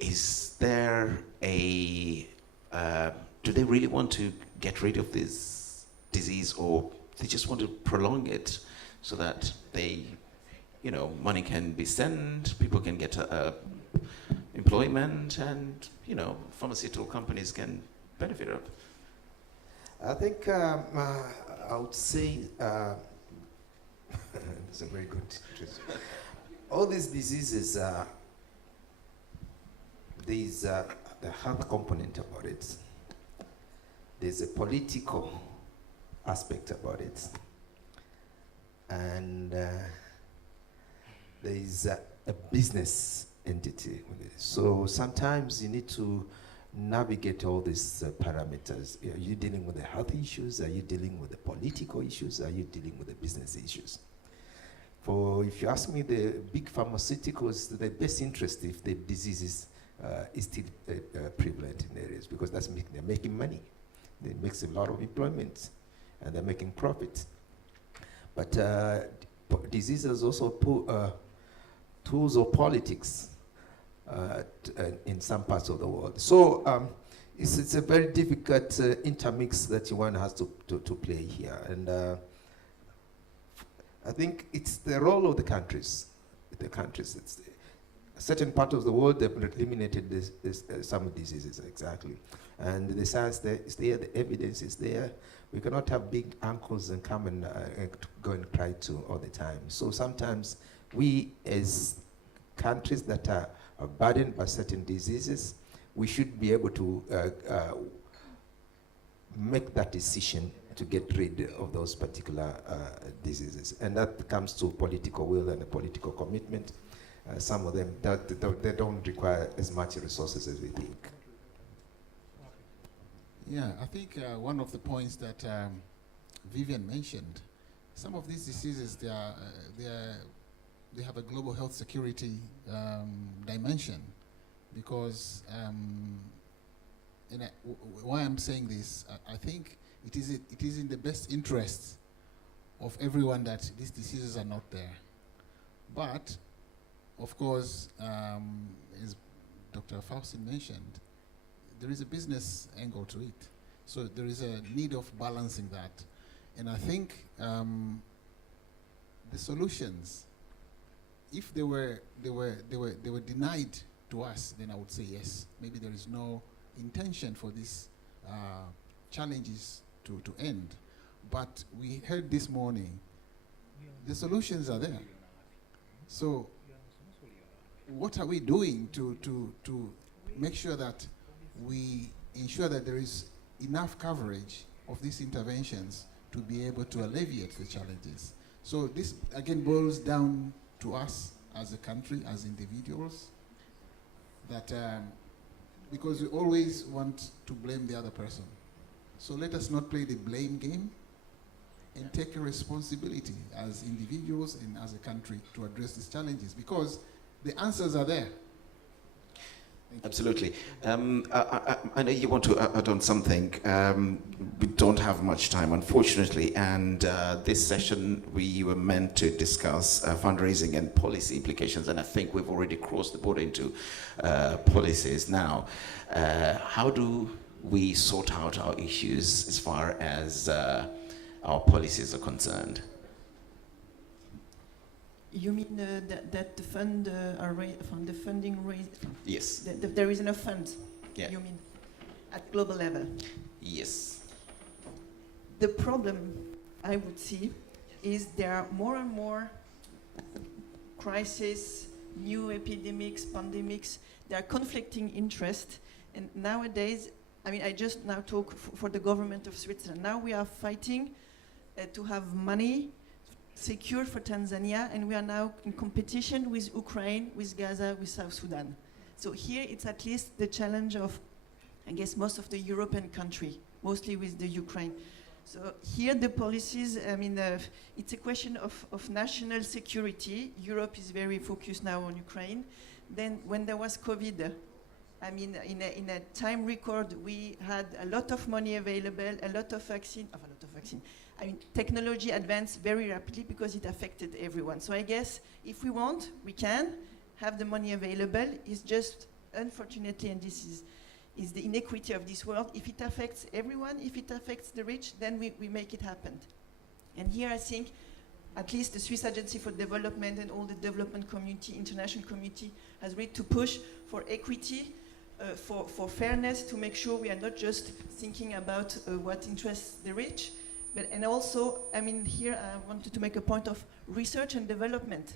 Is there a, do they really want to get rid of this disease, or they just want to prolong it so that they, you know, money can be sent, people can get employment, and, you know, pharmaceutical companies can benefit of it? I think I would say it's a very good question. All these diseases, there's the health component about it. There's a political aspect about it. And there's a business entity with it. So sometimes you need to navigate all these parameters. Are you dealing with the health issues? Are you dealing with the political issues? Are you dealing with the business issues? If you ask me, the big pharmaceuticals, the best interest if the disease is still prevalent in areas, because they're making money. They make a lot of employment, and they're making profit. But diseases also tools of politics in some parts of the world. So it's a very difficult intermix that one has to play here. And I think it's the role of the countries. It's a certain part of the world, they've eliminated some diseases, exactly. And the science is there, the evidence is there. We cannot have big uncles and come and go and cry to all the time. So sometimes we, as countries that are burdened by certain diseases, we should be able to make that decision to get rid of those particular diseases. And that comes to political will and a political commitment. Some of them, they don't require as much resources as we think. Yeah, I think one of the points that Vivian mentioned, some of these diseases, they have a global health security dimension, because why I'm saying this, I think it is in the best interest of everyone that these diseases are not there. But of course, as Dr. Faustin mentioned, there is a business angle to it. So there is a need of balancing that. And I think the solutions, if they were denied to us, then I would say yes. Maybe there is no intention for these challenges to end. But we heard this morning, the solutions are there. So what are we doing to make sure that we ensure that there is enough coverage of these interventions to be able to alleviate the challenges? So this again boils down to us as a country, as individuals, that because we always want to blame the other person. So let us not play the blame game, and take a responsibility as individuals and as a country to address these challenges, because the answers are there. Absolutely. I know you want to add on something. We don't have much time, unfortunately, and this session we were meant to discuss fundraising and policy implications, and I think we've already crossed the border into policies now. How do we sort out our issues as far as our policies are concerned? You mean that the fund from the funding raise? Yes. There is enough funds. Yeah. You mean at global level? Yes. The problem I would see is there are more and more crises, new epidemics, pandemics. There are conflicting interests, and nowadays, I mean, I just now talk for the government of Switzerland. Now we are fighting to have money secure for Tanzania, and we are now in competition with Ukraine, with Gaza, with South Sudan. So here it's at least the challenge of, I guess, most of the European country, mostly with the Ukraine. So here the policies, I mean, it's a question of national security. Europe is very focused now on Ukraine. Then when there was COVID, I mean, in a time record, we had a lot of money available, a lot of vaccine, I mean, technology advanced very rapidly because it affected everyone. So I guess if we want, we can have the money available. It's just, unfortunately, and this is the inequity of this world, if it affects everyone, if it affects the rich, then we make it happen. And here I think at least the Swiss Agency for Development and all the development community, international community, has really to push for equity, for fairness, to make sure we are not just thinking about what interests the rich, but and also, I mean, here I wanted to make a point of research and development.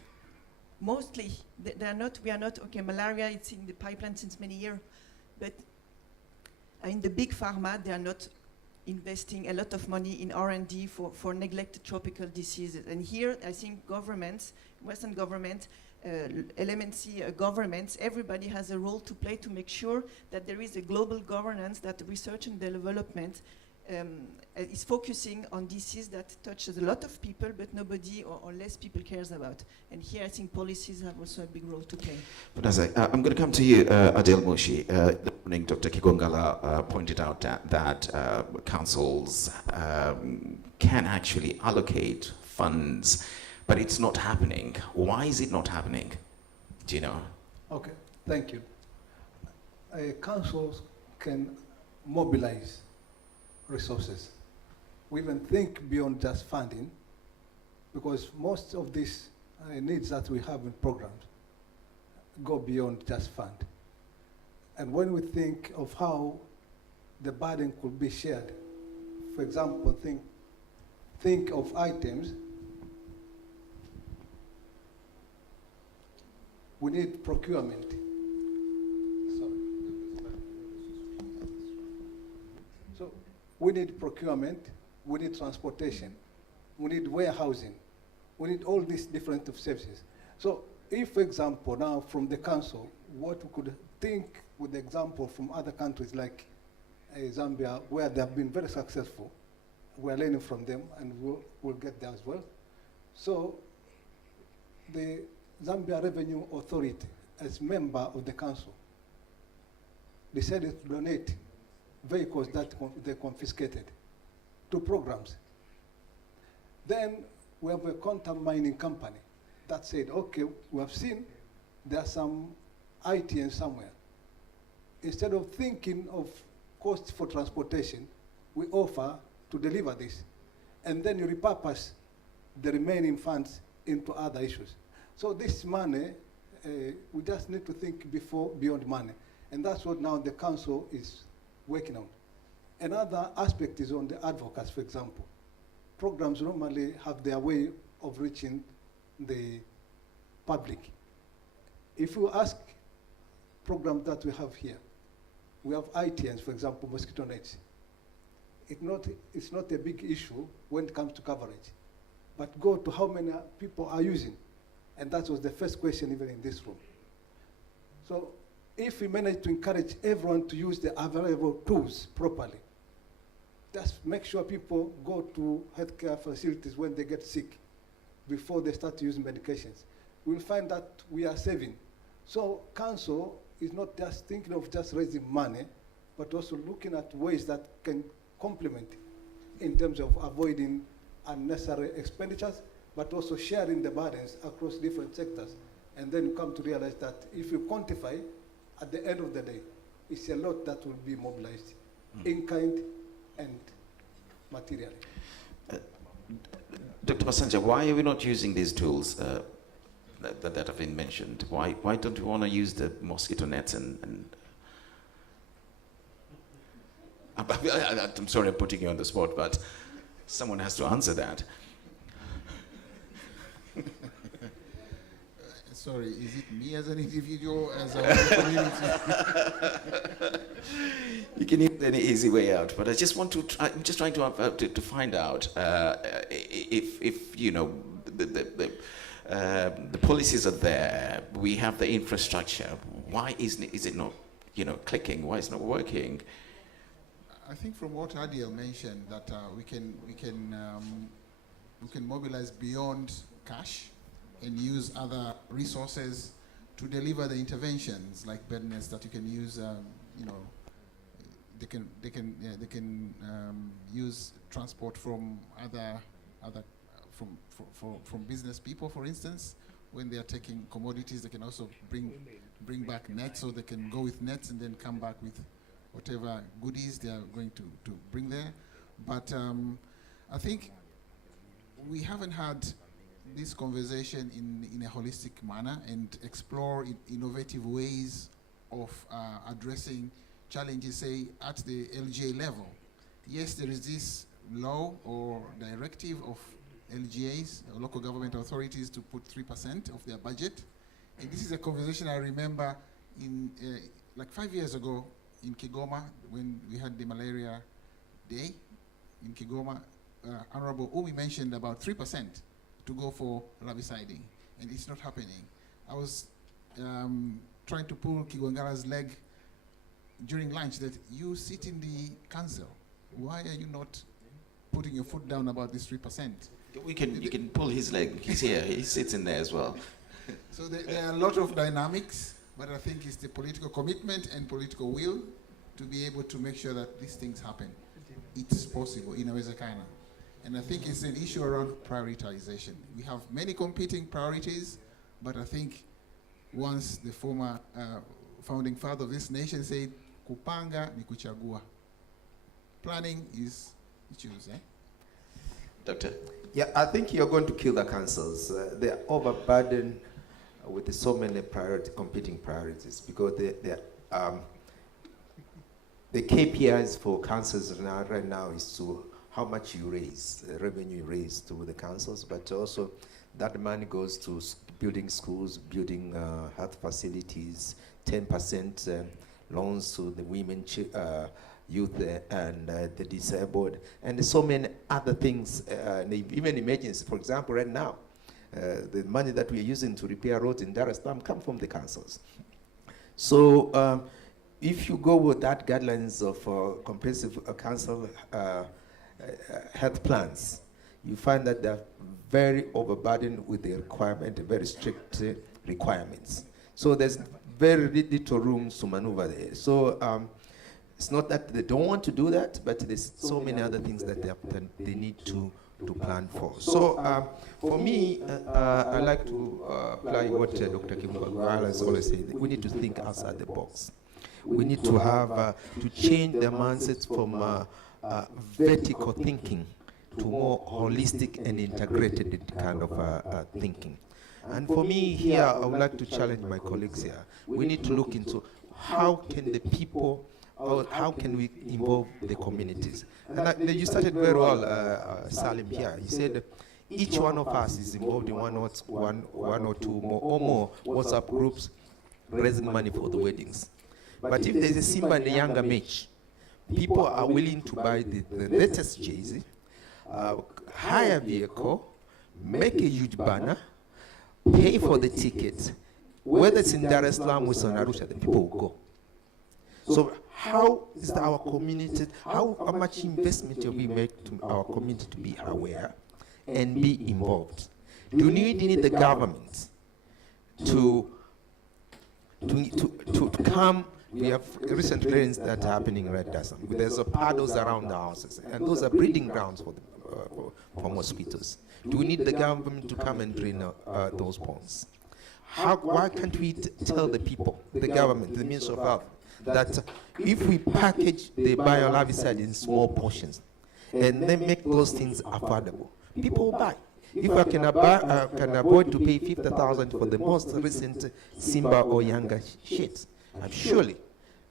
Mostly, we are not, okay, malaria, it's in the pipeline since many years, but in the big pharma, they are not investing a lot of money in R&D for neglected tropical diseases. And here, I think governments, Western governments, LMNC governments, everybody has a role to play to make sure that there is a global governance, that research and development is focusing on disease that touches a lot of people, but nobody or less people cares about. And here I think policies have also a big role to play. But I'm going to come to you, Adel Mushi. The morning Dr. Kigongala pointed out that councils can actually allocate funds, but it's not happening. Why is it not happening? Do you know? Okay, thank you. Councils can mobilize resources. We even think beyond just funding, because most of these needs that we have in programs go beyond just fund. And when we think of how the burden could be shared, for example, think of items. We need procurement. So we need procurement, we need transportation, we need warehousing, we need all these different services. So if, for example, now from the council, what we could think with the example from other countries like Zambia, where they have been very successful, we're learning from them and we'll get there as well. So the Zambia Revenue Authority, as member of the council, decided to donate vehicles that they confiscated to programs. Then we have a quantum mining company that said, okay, we have seen there's some ITN somewhere. Instead of thinking of costs for transportation, we offer to deliver this. And then you repurpose the remaining funds into other issues. So this money, we just need to think beyond money. And that's what now the council is working on. Another aspect is on the advocates, for example. Programs normally have their way of reaching the public. If you ask programs that we have here, we have ITNs, for example, mosquito nets. It's not a big issue when it comes to coverage. But go to how many people are using. And that was the first question even in this room. So if we manage to encourage everyone to use the available tools properly, just make sure people go to healthcare facilities when they get sick before they start using medications. We'll find that we are saving. So council is not just thinking of just raising money, but also looking at ways that can complement in terms of avoiding unnecessary expenditures, but also sharing the burdens across different sectors. And then you come to realize that if you quantify, at the end of the day, it's a lot that will be mobilized in kind and materially. Dr. Masanja, why are we not using these tools that have been mentioned? Why don't we want to use the mosquito nets and I'm sorry I'm putting you on the spot, but someone has to answer that. Sorry, is it me as an individual, as a community? You can use any easy way out, but I just want to try, I'm just trying to find out if you know the policies are there, we have the infrastructure. Why is it not clicking? Why is it not working? I think from what Adiel mentioned, that we can mobilize beyond cash and use other resources to deliver the interventions like bed nets that you can use. They can use use transport from from business people, for instance. When they are taking commodities, they can also bring back nets, so they can go with nets and then come back with whatever goodies they are going to bring there. But I think we haven't had this conversation in a holistic manner and explore innovative ways of addressing challenges, say, at the LGA level. Yes, there is this law or directive of LGAs, or local government authorities, to put 3% of their budget. And this is a conversation I remember in like 5 years ago in Kigoma, when we had the Malaria Day in Kigoma. Honorable Umi mentioned about 3% to go for larviciding, and it's not happening. I was trying to pull Kigwangala's leg during lunch that you sit in the council. Why are you not putting your foot down about this 3%? You can pull his leg. He's here. He sits in there as well. So there are a lot of dynamics, but I think it's the political commitment and political will to be able to make sure that these things happen. It's possible, inawezekana. And I think it's an issue around prioritization. We have many competing priorities, but I think once the former founding father of this nation said, kupanga ni kuchagua. Planning is you choose, Doctor? Yeah, I think you're going to kill the councils. They're overburdened with so many competing priorities, because the KPIs for councils right now is to how much you raise, the revenue you raise to the councils, but also that money goes to building schools, building health facilities, 10% loans to the women, youth, and the disabled, and so many other things, even emergency. For example, right now, the money that we're using to repair roads in Dar es Salaam come from the councils. So if you go with that guidelines of comprehensive council health plans, you find that they're very overburdened with the requirement, very strict requirements. So there's very little room to maneuver there. So it's not that they don't want to do that, but there's so many other things that they need to plan for. So for me, I like to apply what Dr. Kimwagwala has always said. We need to think outside the box. We need to have to change the mindsets from vertical thinking to more holistic and integrated kind of thinking. And for me here, I would like to challenge my colleagues here. We need to look into how can the people, or how can we involve the communities? And you started very well, Salim, here. You said each one of us is involved in one or two more WhatsApp groups raising money for the weddings. But if there's a Simba and a younger match, people are willing to buy the latest jersey, hire a vehicle, make a huge banner, pay for the ticket. Whether it's in Dar es Salaam or in Arusha, the people will go. So how is our community, how much investment do we make to our community to be aware and be involved? Do we need the government to come? We have recent rains that are happening right now. There's puddles around the houses, and those are breeding grounds for mosquitoes. Do we need the government to come and drain those ponds? Why can't we tell the people, the government, the Ministry of Health, that if we package the biolarvicide in small portions and then make those things affordable, people will buy. If I can avoid to pay 50,000 for the most recent Simba or younger shit, surely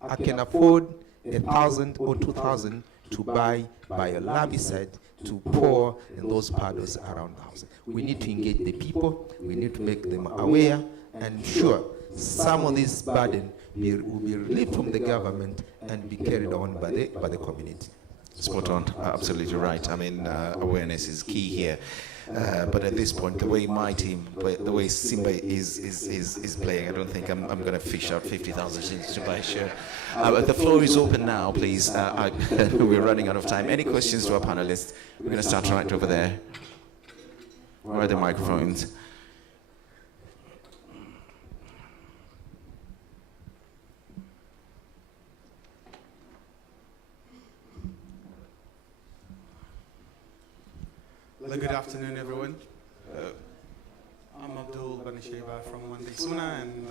I can afford 1,000 or 2,000 to buy biolarvicide to pour in those puddles around the house. We need to engage the people. We need to make them aware, and sure, some of this burden will be relieved from the government and be carried on by the community. Spot on, absolutely right. I mean, awareness is key here. But at this point, the way my team, the way Simba is playing, I don't think I'm going to fish out 50,000 shillings to buy a shirt. The floor is open now, please. We're running out of time. Any questions to our panelists? We're going to start right over there. Where are the microphones? Well, good afternoon, everyone. I'm Abdul Banisheva from Monday Suna, and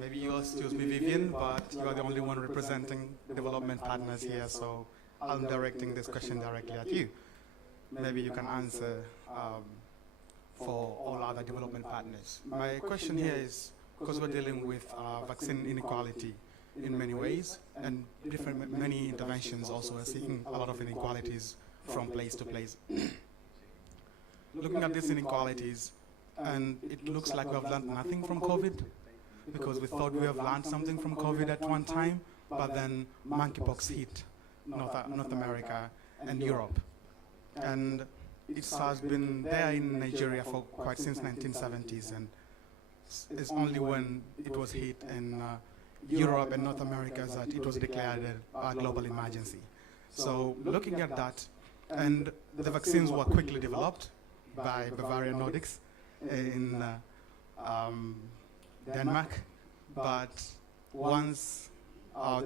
maybe you all choose me Vivian, but you are the only one representing development partners here, so I'm directing this question directly at you. Maybe you can answer for all other development partners. My question here is, because we're dealing with vaccine inequality in many ways, and many interventions also are seeking a lot of inequalities from place to place. Looking at these inequalities, and it looks like we have learned nothing from COVID, because we thought we have learned something from COVID at one time, but then monkeypox hit North America and Europe. And it has been there in Nigeria for quite since 1970s, and it's only when it was hit in Europe and North America that it was declared a global emergency. So looking at that, and the vaccines were quickly developed by Bavarian Nordics in Denmark, but once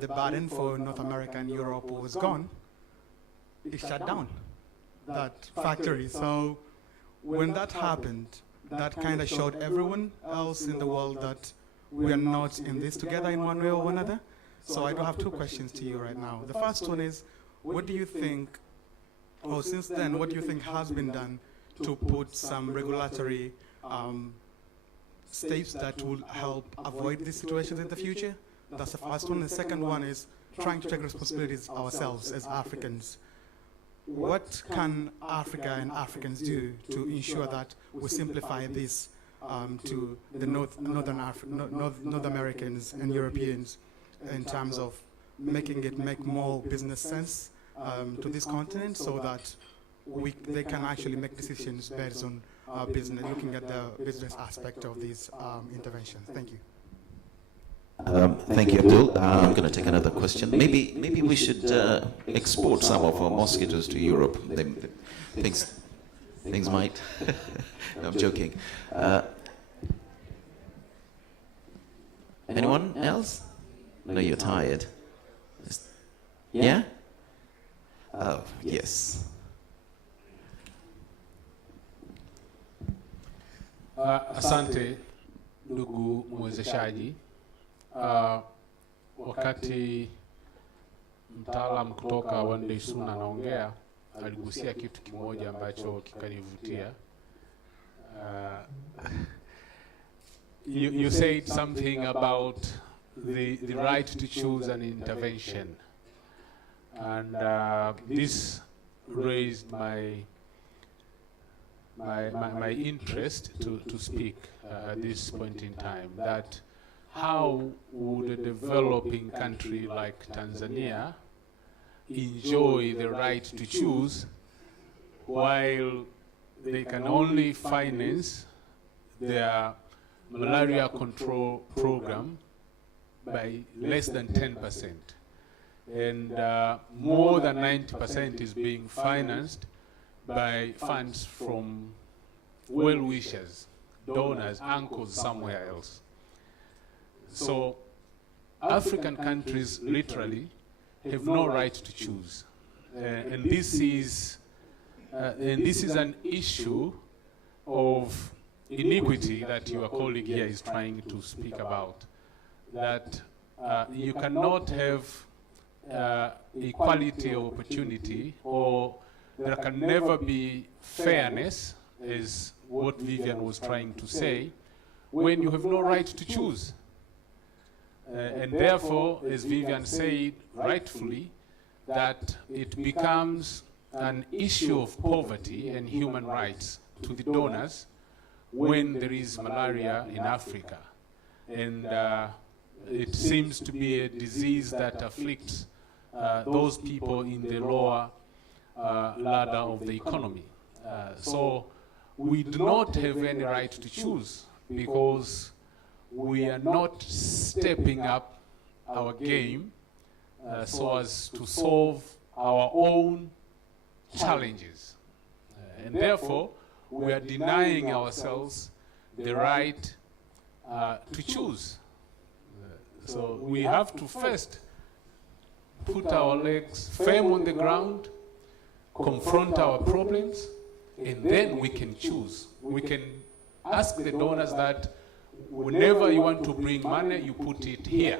the burden for North America and Europe was gone, it shut down that factory. So when that happened, that kind of showed everyone else in the world that we are not in this together in one way or another. So I do have two questions to you right now. The first one is, what do you think, or since then, what do you think has been done to put some regulatory steps that will help avoid these situations in the future? That's the first one. The second one is trying to take responsibilities ourselves as Africans. What can Africa and Africans do to ensure that we simplify this to the North Americans and Europeans in terms of making it make more business sense to this continent, so that they can actually make decisions based on business, looking at the business aspect of these interventions. Thank you. Thank you, Abdul. I'm going to take another question. Maybe we should export some of our mosquitoes to Europe. Things might. No, I'm joking. Anyone else? No, you're tired. Yeah? Oh, yes. Asante ndugu mwezeshaji. Wakati mtaalam kutoka One Day Soon anaongea, aligusia kitu kimoja ambacho kikanivutia. You said something about the right to choose an intervention, and this raised my interest to speak at this point in time. That how would a developing country like Tanzania enjoy the right to choose while they can only finance their malaria control program by less than 10%, and more than 90% is being financed by funds from well-wishers, donors, uncles somewhere else. So African countries literally have no right to choose, and this is an issue of iniquity that your colleague here is trying to speak about. That you cannot have equality of opportunity, or there can never be fairness, is what Vivian was trying to say, when you have no right to choose. And therefore, as Vivian said rightfully, that it becomes an issue of poverty and human rights to the donors when there is malaria in Africa. And it seems to be a disease that afflicts those people in the lower ladder of the economy. So we do not have any right to choose, because we are not stepping up our game so as to solve our own challenges. And therefore, we are denying ourselves the right to choose. So we have to first put our legs firm on the ground, confront our problems, and then we can choose. We can ask the donors that whenever you want to bring money, you put it here.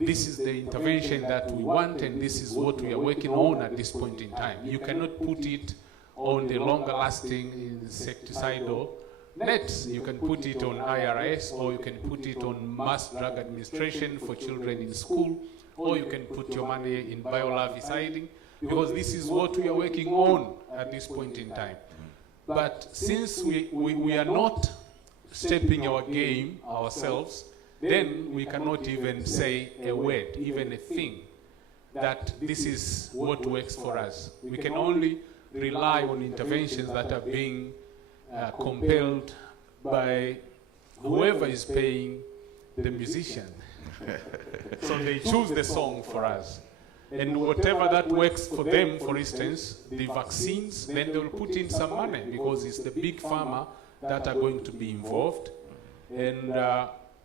This is the intervention that we want, and this is what we are working on at this point in time. You cannot put it on the longer-lasting insecticidal nets. You can put it on IRS, or you can put it on mass drug administration for children in school, or you can put your money in biolarviciding, because this is what we are working on at this point in time. But since we are not stepping our game ourselves, then we cannot even say a word, even a thing, that this is what works for us. We can only rely on interventions that are being compelled by whoever is paying the musician. So they choose the song for us. And whatever that works for them, for instance, the vaccines, then they'll put in some money, because it's the big pharma that are going to be involved. And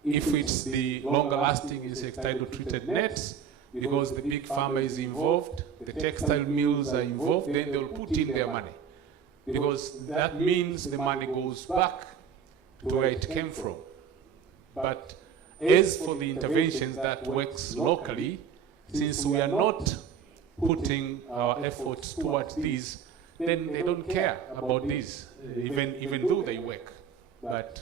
if it's the longer-lasting insecticidal-treated nets, because the big pharma is involved, the textile mills are involved, then they'll put in their money. Because that means the money goes back to where it came from. But as for the interventions that works locally, since we are not putting our efforts towards these, then they don't care about these, even though they work. But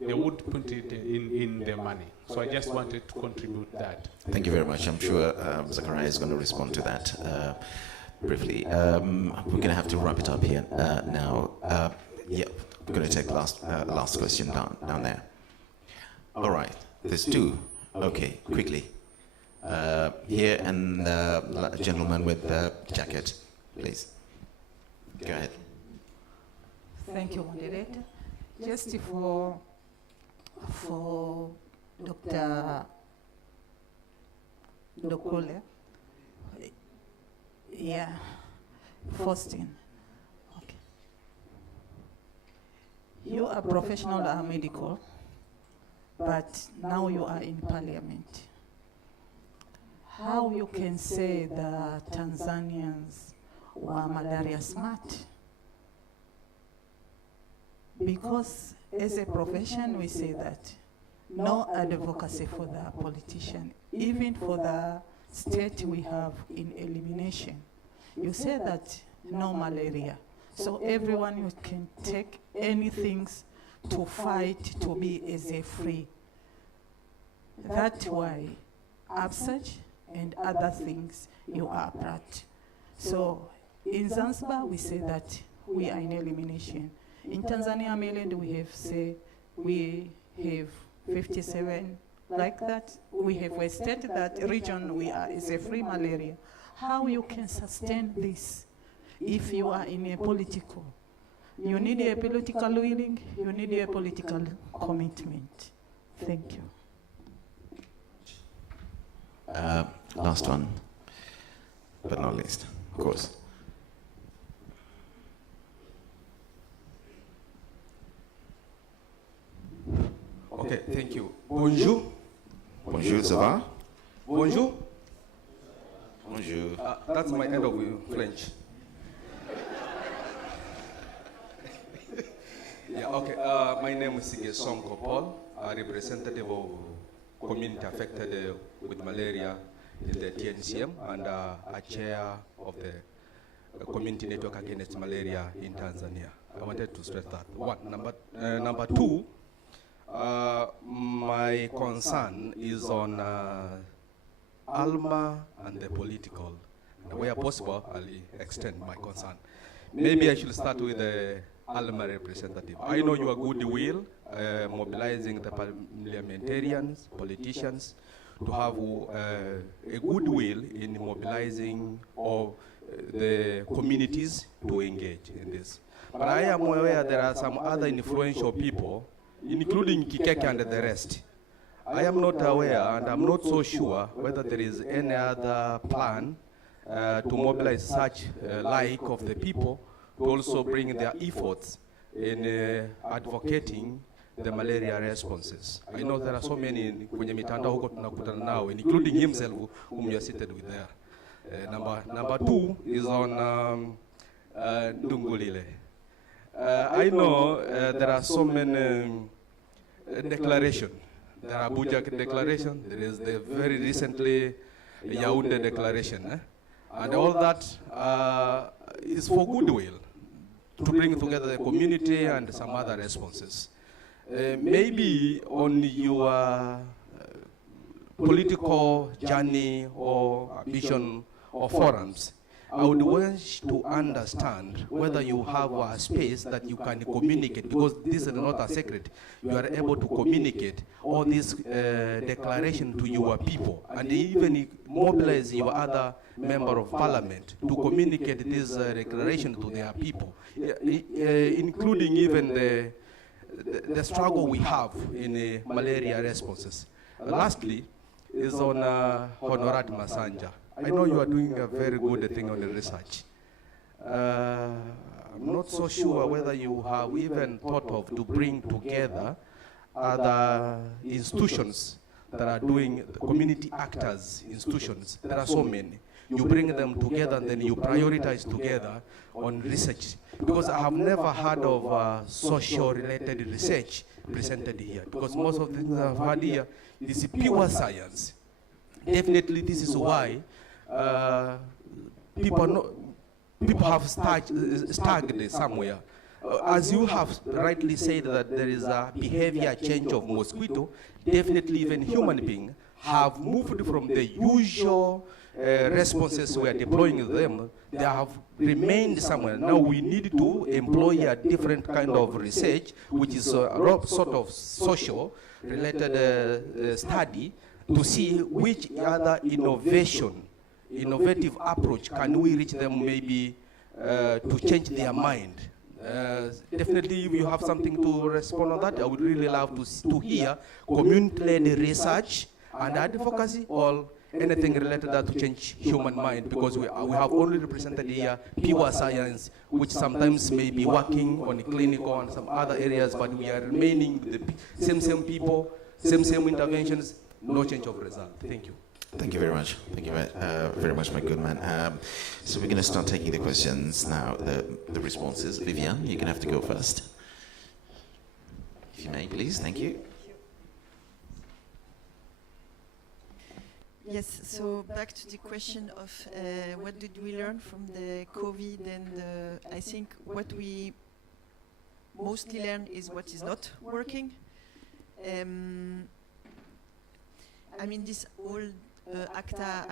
they would put it in their money. So I just wanted to contribute that. Thank you very much. I'm sure Zachariah is going to respond to that briefly. We're going to have to wrap it up here now. Yeah, we're going to take last question down there. All right, there's two. Okay, quickly. Here, and a gentleman with the jacket, please. Go ahead. Thank you, moderator. Just for Dr. Dokole, yeah, Faustin. Okay. You are professional or medical, but now you are in parliament. How you can say the Tanzanians were malaria smart? Because as a profession, we say that no advocacy for the politician, even for the state we have in elimination. You say that no malaria, so everyone can take anything to fight to be as a free. That's why upsurge and other things you are brought. So in Zanzibar, we say that we are in elimination. In Tanzania mainland, we have 57 like that. We have a state that region we are is a free malaria. How you can sustain this if you are in a political? You need a political willing, you need a political commitment. Thank you. Last one, but not least, of course. Okay, thank you. Bonjour. Bonjour, ça va? Bonjour. Bonjour. That's my end of French. Yeah, okay. My name is Sonko Paul, a representative of community affected with malaria in the TNCM, and a chair of the Community Network Against Malaria in Tanzania. I wanted to stress that. One. Number two, my concern is on ALMA and the political. And where possible, I'll extend my concern. Maybe I should start with the ALMA representative. I know your goodwill, mobilizing the parliamentarians, politicians, to have a goodwill in mobilizing all the communities to engage in this. But I am aware there are some other influential people, including Kikeke and the rest. I am not aware, and I'm not so sure whether there is any other plan to mobilize such like of the people to also bring their efforts in advocating the malaria responses. I know there are so many kwenye mitandao huko tunakutana nao, including himself whom you are seated with there. Number two is on Ndungulile. I know there are so many declarations. There are Abuja Declaration, there is the very recently Yaoundé Declaration. And all that is for goodwill, to bring together the community and some other responses. Maybe on your political journey or ambition or forums, I would wish to understand whether you have a space that you can communicate, because this is not a secret. You are able to communicate all this declaration to your people, and even mobilize your other member of parliament to communicate this declaration to their people, including even the struggle we have in malaria responses. Lastly, is on Honorat Masanja. I know you are doing a very good thing on the research. I'm not so sure whether you have even thought of to bring together other institutions that are doing community actors, institutions. There are so many. You bring them together and then you prioritize together on research. Because I have never heard of social-related research presented here. Because most of the things I've heard here is pure science. Definitely this is why people have stagnant somewhere. As you have rightly said that there is a behavior change of mosquito, definitely even human beings have moved from the usual responses we are deploying them. They have remained somewhere. Now we need to employ a different kind of research, which is a sort of social related study, to see which other innovative approach can we reach them, maybe to change their mind. Definitely, if you have something to respond on that, I would really love to hear community-led research and advocacy, or anything related to change human mind, because we have only represented here pure science, which sometimes may be working on clinical and some other areas, but we are remaining the same people, same interventions, no change of result. Thank you. Thank you very much. Thank you very much, my good man. So we're going to start taking the questions now, the responses. Vivian, you're going to have to go first. If you may, please. Thank you. Yes, so back to the question of what did we learn from the COVID, and I think what we mostly learn is what is not working. I mean, this whole ACTA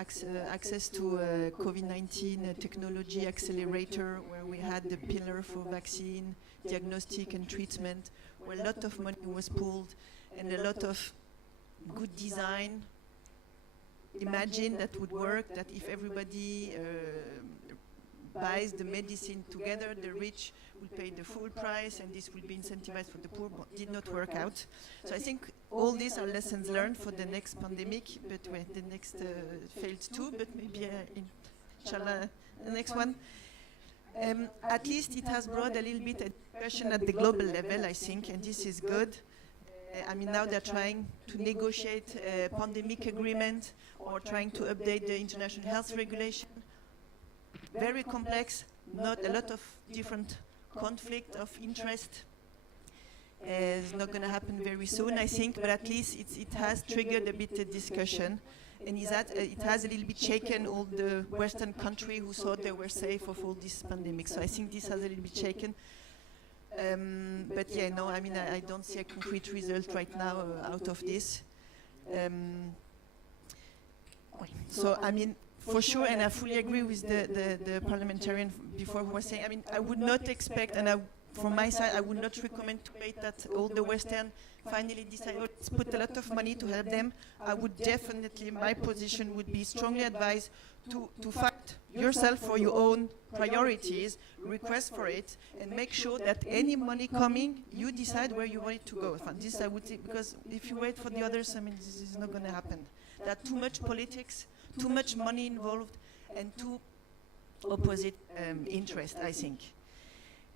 access to COVID-19 technology accelerator, where we had the pillar for vaccine, diagnostic and treatment, where a lot of money was pulled and a lot of good design. Imagine that would work, that if everybody buys the medicine together, the rich will pay the full price and this will be incentivized for the poor, but did not work out. So I think all these are lessons learned for the next pandemic, but well, the next failed too, but maybe inshallah the next one. At least it has brought a little bit of discussion at the global level, I think, and this is good. I mean, now they're trying to negotiate a pandemic agreement or trying to update the international health regulation. Very complex, not a lot of different conflict of interest. It's not going to happen very soon, I think, but at least it has triggered a bit of discussion, and it has a little bit shaken all the Western countries who thought they were safe of all this pandemic. So I think this has a little bit shaken. But yeah, no, I mean, I don't see a concrete result right now out of this. So, I mean, for sure, and I fully agree with the parliamentarian before who was saying, I mean, I would not expect, and from my side, I would not recommend to wait that all the Western finally decide, oh, let's put a lot of money to help them. I would definitely, my position would be strongly advised to fight yourself for your own priorities, request for it, and make sure that any money coming, you decide where you want it to go. This I would say, because if you wait for the others, I mean, this is not going to happen. There are too much politics, too much money involved, and two opposite interests, I think.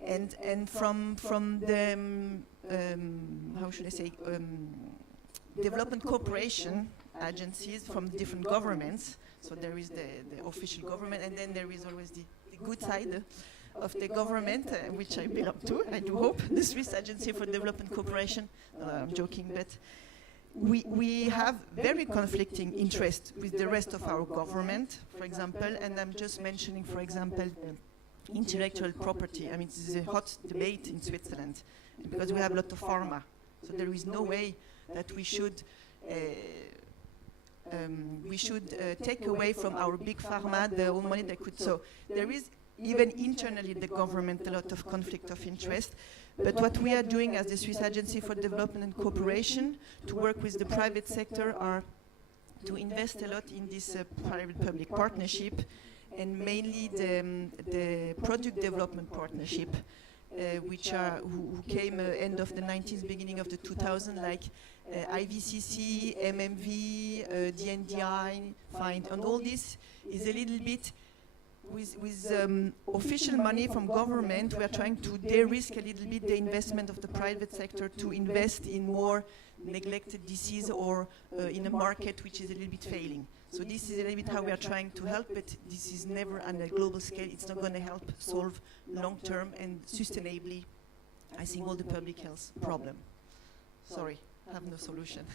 And from the how should I say, development cooperation, agencies from different governments. So there is the official government, and then there is always the good side of the government, which I belong to, I do hope, the Swiss Agency for Development Cooperation. I'm joking, but we have very conflicting interests with the rest of our government, for example, and I'm just mentioning, for example, intellectual property. I mean, this is a hot debate in Switzerland, because we have a lot of pharma. So there is no way that we should take away from our big pharma the whole money they could. So there is, even internally the government, a lot of conflict of interest. But what we are doing as the Swiss Agency for Development and Cooperation to work with the private sector are to invest a lot in this private-public partnership, and mainly the product development partnership, which are who came end of the 90s, beginning of the 2000s, like IVCC, MMV, DNDI, FIND, and all this is a little bit with official money from government. We are trying to de-risk a little bit the investment of the private sector to invest in more neglected disease or in a market which is a little bit failing. So this is a little bit how we are trying to help, but this is never on a global scale. It's not going to help solve long-term and sustainably, I think, all the public health problem. Sorry, I have no solution.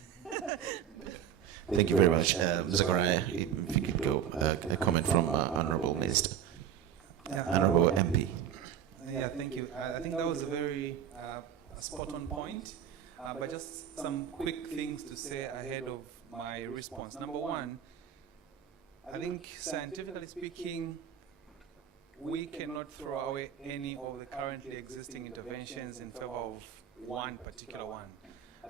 Thank you very much. Zachariah, if you could go, a comment from Honorable Minister. Honorable MP. Yeah, thank you. I think that was a very spot-on point, but just some quick things to say ahead of my response. Number one, I think scientifically speaking, we cannot throw away any of the currently existing interventions in favor of one particular one.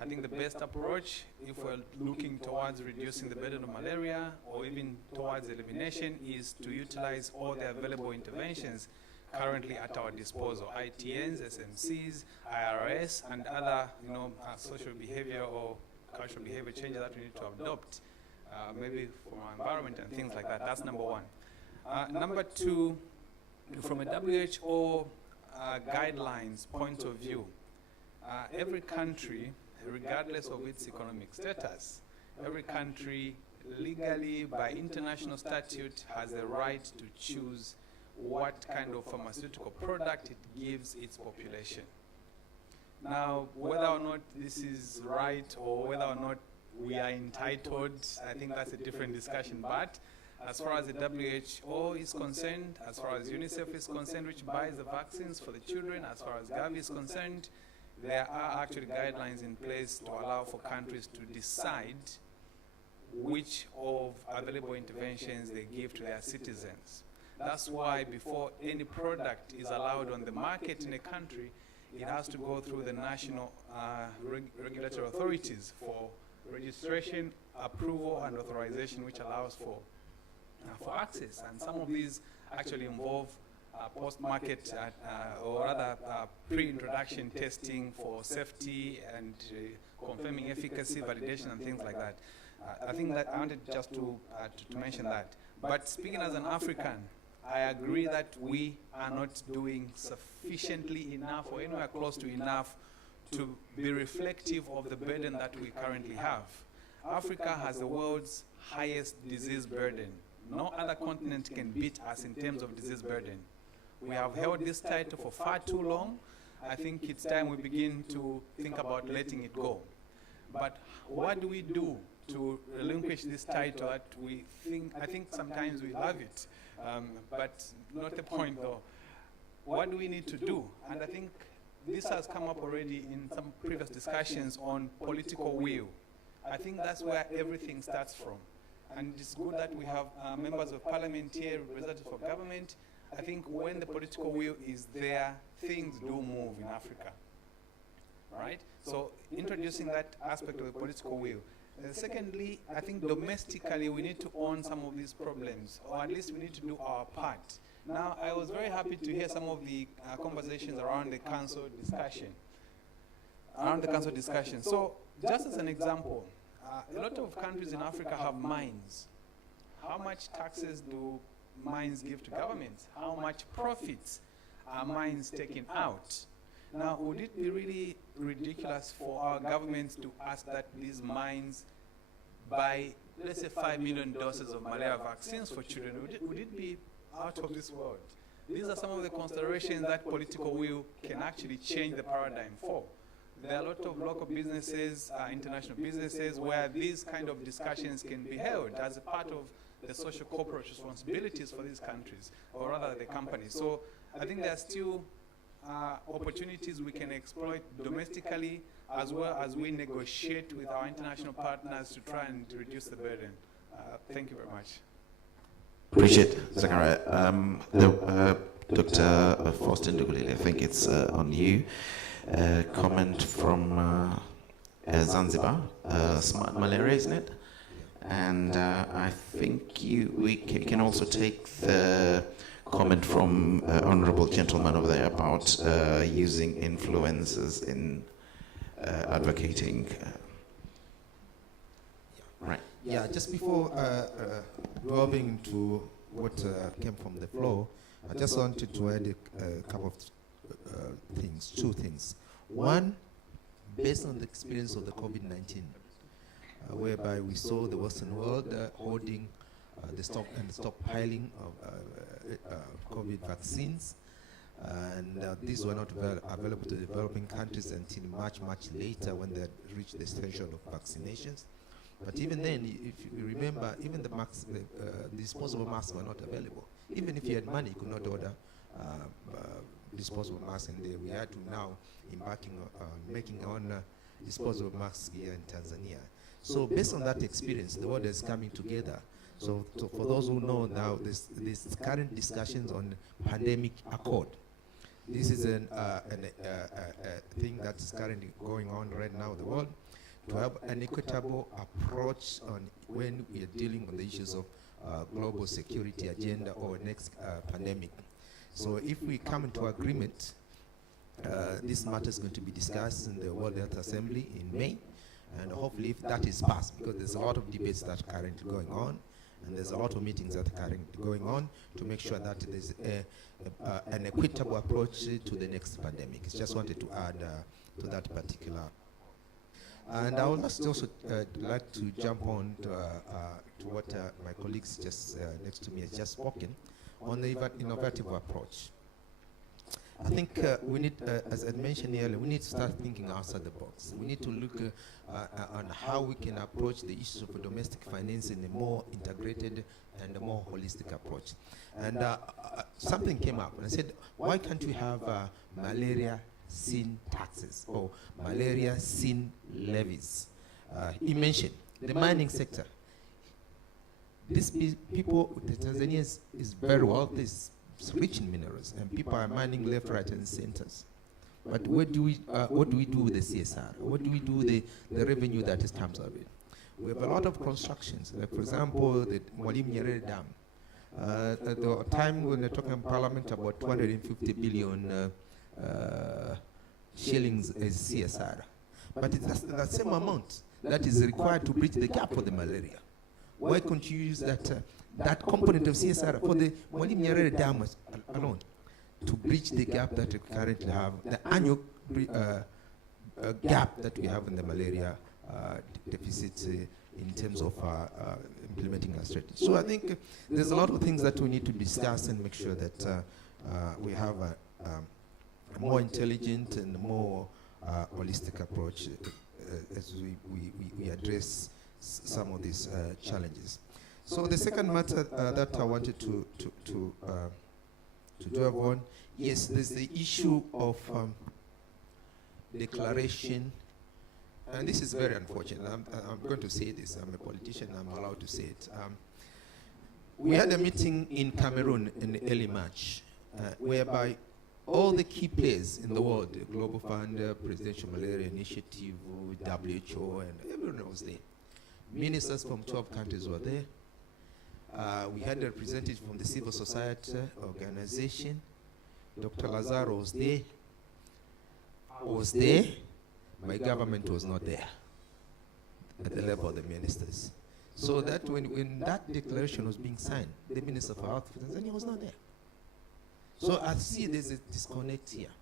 I think the best approach, if we're looking towards reducing the burden of malaria or even towards elimination, is to utilize all the available interventions currently at our disposal: ITNs, SMCs, IRS, and other, social behavior or cultural behavior changes that we need to adopt, maybe for our environment and things like that. That's number one. Number two, from a WHO guidelines point of view, every country, regardless of its economic status, every country legally by international statute has the right to choose what kind of pharmaceutical product it gives its population. Now, whether or not this is right or whether or not we are entitled, I think that's a different discussion. But as far as the WHO is concerned, as far as UNICEF is concerned, which buys the vaccines for the children, as far as Gavi is concerned, there are actually guidelines in place to allow for countries to decide which of available interventions they give to their citizens. That's why before any product is allowed on the market in a country, it has to go through the national regulatory authorities for registration, approval, and authorization, which allows for access. And some of these actually involve post-market or rather pre-introduction testing for safety and confirming efficacy, validation, and things like that. I think that I wanted just to mention that. But speaking as an African, I agree that we are not doing sufficiently enough or anywhere close to enough to be reflective of the burden that we currently have. Africa has the world's highest disease burden. No other continent can beat us in terms of disease burden. We have held this title for far too long. I think it's time we begin to think about letting it go. But what do we do to relinquish this title that we think, I think sometimes we love it, but not the point though. What do we need to do? And I think this has come up already in some previous discussions on political will. I think that's where everything starts from. And it's good that we have members of parliament here, representatives of government. I think when the political will is there, things do move in Africa, right? So introducing that aspect of the political will. Secondly, I think domestically we need to own some of these problems, or at least we need to do our part. Now, I was very happy to hear some of the conversations around the council discussion. So, just as an example, a lot of countries in Africa have mines. How much taxes do mines give to governments? How much profits are mines taking out? Now, would it be really ridiculous for our governments to ask that these mines buy, let's say, 5 million doses of malaria vaccines for children, would it be out of this world? These are some of the considerations that political will can actually change the paradigm for. There are a lot of local businesses, international businesses, where these kind of discussions can be held as a part of the social corporate responsibilities for these countries, or rather the companies. So I think there are still opportunities we can exploit domestically, as well as we negotiate with our international partners to try and reduce the burden. Thank you very much. Appreciate it, Zachariah. Dr. Faustin Dugulile, I think it's on you. Comment from Zanzibar, smart malaria, isn't it? And I think we can also take the comment from honorable gentleman over there about using influencers in advocating. Right. Yeah, just before delving into what came from the floor, I just wanted to add a couple of things, two things. One, based on the experience of the COVID-19, whereby we saw the Western world holding the stockpiling of COVID vaccines, and these were not available to developing countries until much later when they had reached the threshold of vaccinations. But even then, if you remember, even the disposable masks were not available. Even if you had money, you could not order disposable masks, and we had to now embarking on making our own disposable masks here in Tanzania. So based on that experience, the world is coming together. So for those who know now, this current discussions on pandemic accord. This is a thing that is currently going on right now in the world, to have an equitable approach on when we are dealing with the issues of global security agenda or next pandemic. So if we come into agreement, this matter is going to be discussed in the World Health Assembly in May, and hopefully if that is passed, because there's a lot of debates that are currently going on, and there's a lot of meetings that are currently going on to make sure that there's an equitable approach to the next pandemic. I just wanted to add to that particular. And I would also like to jump on to what my colleagues just next to me has just spoken on the innovative approach. I think we need, as I mentioned earlier, we need to start thinking outside the box. We need to look on how we can approach the issues of domestic finance in a more integrated and a more holistic approach. And something came up, and I said, why can't we have malaria sin taxes or malaria sin levies? He mentioned the mining sector. These people, the Tanzania is very wealthy, it's rich in minerals, and people are mining left, right, and centers. But what do we do with the CSR? What do we do with the revenue that comes out of it? We have a lot of constructions. Like, for example, the Mwalimu Nyerere Dam. At the time when they're talking in Parliament about 250 billion shillings as CSR. But it's the same amount that is required to bridge the gap for the malaria. Why can't you use that component of CSR for the Mwalimu Nyerere Dam alone to bridge the gap that we currently have, the annual gap that we have in the malaria deficit in terms of implementing our strategy. So I think there's a lot of things that we need to discuss and make sure that we have a more intelligent and more holistic approach as we address some of these challenges. So the second matter that I wanted to dwell on, yes, there's the issue of declaration, and this is very unfortunate. I'm going to say this. I'm a politician. I'm allowed to say it. We had a meeting in Cameroon in early March, whereby all the key players in the world, the Global Fund, Presidential Malaria Initiative, WHO, and everyone was there. Ministers from 12 countries were there. We had a representative from the civil society organization. Dr. Lazaro was there. My government was not there at the level of the ministers. So that when that declaration was being signed, the Minister for Health of Tanzania was not there. So I see there's a disconnect here.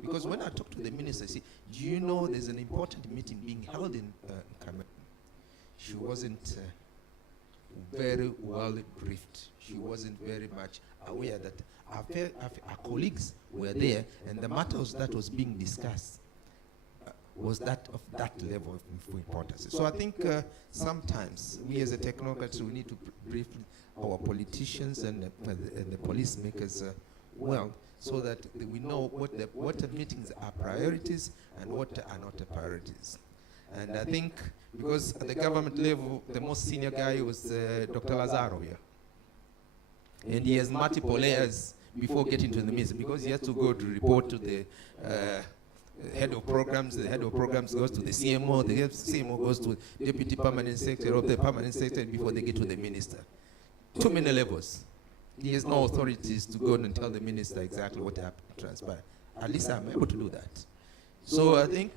Because when I talk to the minister, I say, do you know there's an important meeting being held in Cameroon? she wasn't very well briefed. She wasn't very much aware that our colleagues were there, and the matters that was being discussed was that of that level of importance. So I think sometimes we as a technocrats, we need to brief our politicians and the policymakers well, so that we know what the meetings are priorities and what are not the priorities. And I think because at the government level, the most senior guy was Dr. Lazaro here. And he has multiple layers before getting to the minister, because he has to go to report to the head of programs. The head of programs goes to the CMO. The CMO goes to deputy permanent secretary of the permanent secretary before they get to the minister. Too many levels. He has no authorities to go and tell the minister exactly what happened, transpired. At least I'm able to do that. So I think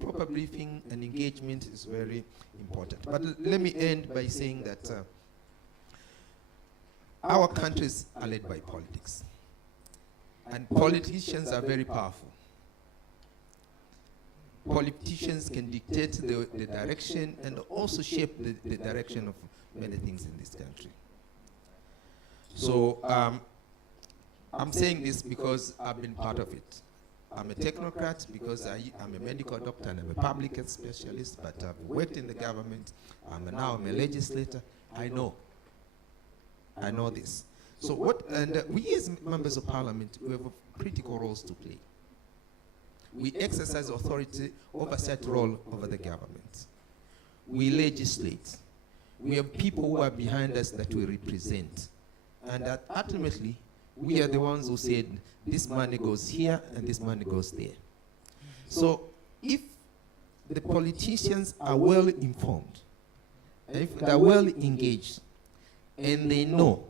proper briefing and engagement is very important. But let me end by saying that our countries are led by politics. And politicians are very powerful. Politicians can dictate the direction and also shape the direction of many things in this country. So I'm saying this because I've been part of it. I'm a technocrat because I'm a medical doctor and I'm a public health specialist, but I've worked in the government. Now I'm a legislator. I know this. So we as members of parliament, we have critical roles to play. We exercise authority, oversight role over the government. We legislate. We have people who are behind us that we represent. And that ultimately, we are the ones who said, this money goes here and this money goes there. So if the politicians are well informed, if they're well engaged, and they know,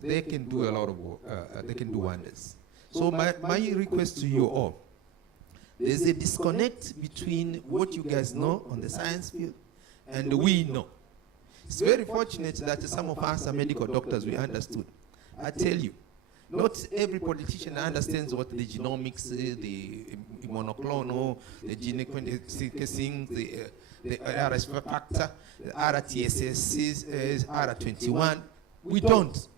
they can do a lot of work, they can do wonders. So my request to you all, there's a disconnect between what you guys know on the science field and we know. It's very fortunate that some of us are medical doctors, we understood. I tell you, not every politician understands what the genomics, the monoclonal, the gene sequencing, the RS factor, the RTSS, R21. We don't.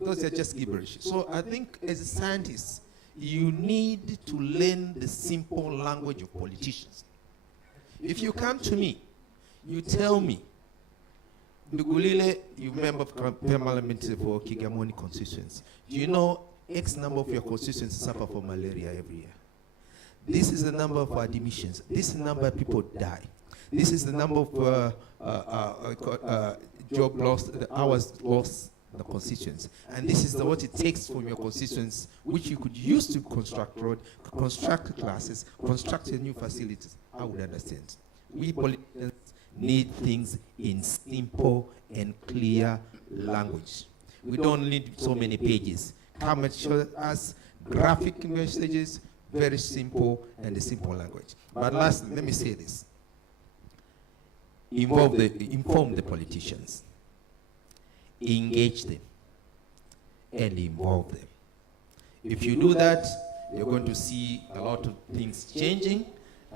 Those are just gibberish. So I think as a scientist, you need to learn the simple language of politicians. If you come to me, you tell me, Ndugulile, you member of parliament for Kigamoni constituency. Do you know X number of your constituencies suffer from malaria every year? This is the number of admissions. This is the number of people die. This is the number of job lost, the hours lost in the constituents. And this is what it takes from your constituents, which you could use to construct road, construct classes, construct new facilities. I would understand. We politicians need things in simple and clear language. We don't need so many pages. Come and show us graphic messages, very simple and a simple language. But lastly, let me say this. Inform the politicians. Engage them and involve them. If you do that, you're going to see a lot of things changing,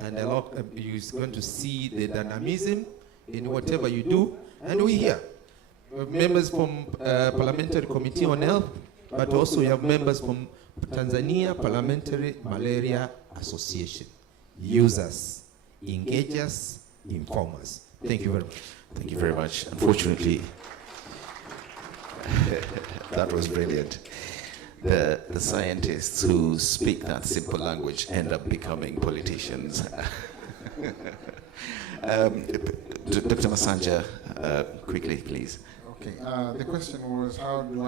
and you're going to see the dynamism in whatever you do. And we here, we have members from Parliamentary Committee on Health, but also we have members from Tanzania Parliamentary Malaria Association. Use us, engage us, inform us. Thank you very much. Thank you very much. Unfortunately, that was brilliant. The scientists who speak that simple language end up becoming politicians. Dr. Masanja, quickly, please. Okay. The question was, how do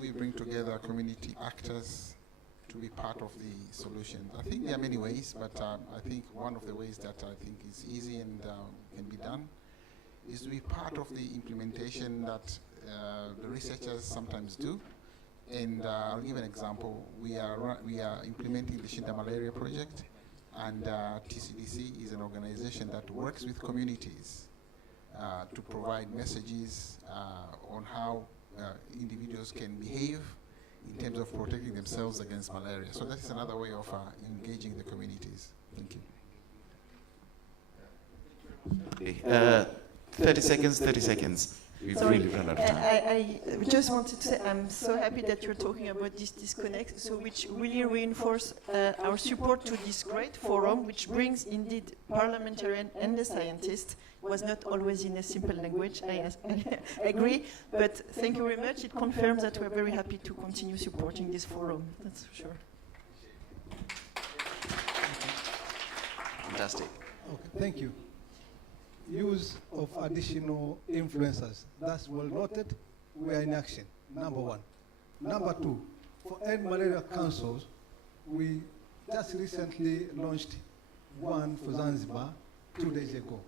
we bring together community actors to be part of the solution? I think there are many ways, but I think one of the ways that I think is easy and can be done is to be part of the implementation that the researchers sometimes do. And I'll give an example. We are implementing the Shinda Malaria Project, and TCDC is an organization that works with communities to provide messages on how individuals can behave in terms of protecting themselves against malaria. So that is another way of engaging the communities. Thank you. 30 seconds, 30 seconds. We've Sorry, really run out of time. I just wanted to say I'm so happy that you're talking about this disconnect, so which really reinforce our support to this great forum, which brings indeed parliamentarian and the scientists. It was not always in a simple language, I agree, but thank you very much. It confirms that we're very happy to continue supporting this forum, that's for sure. Fantastic. Okay, thank you. Use of additional influencers. That's well noted. We are in action, number one. Number two, for End Malaria Councils, we just recently launched one for Zanzibar 2 days ago.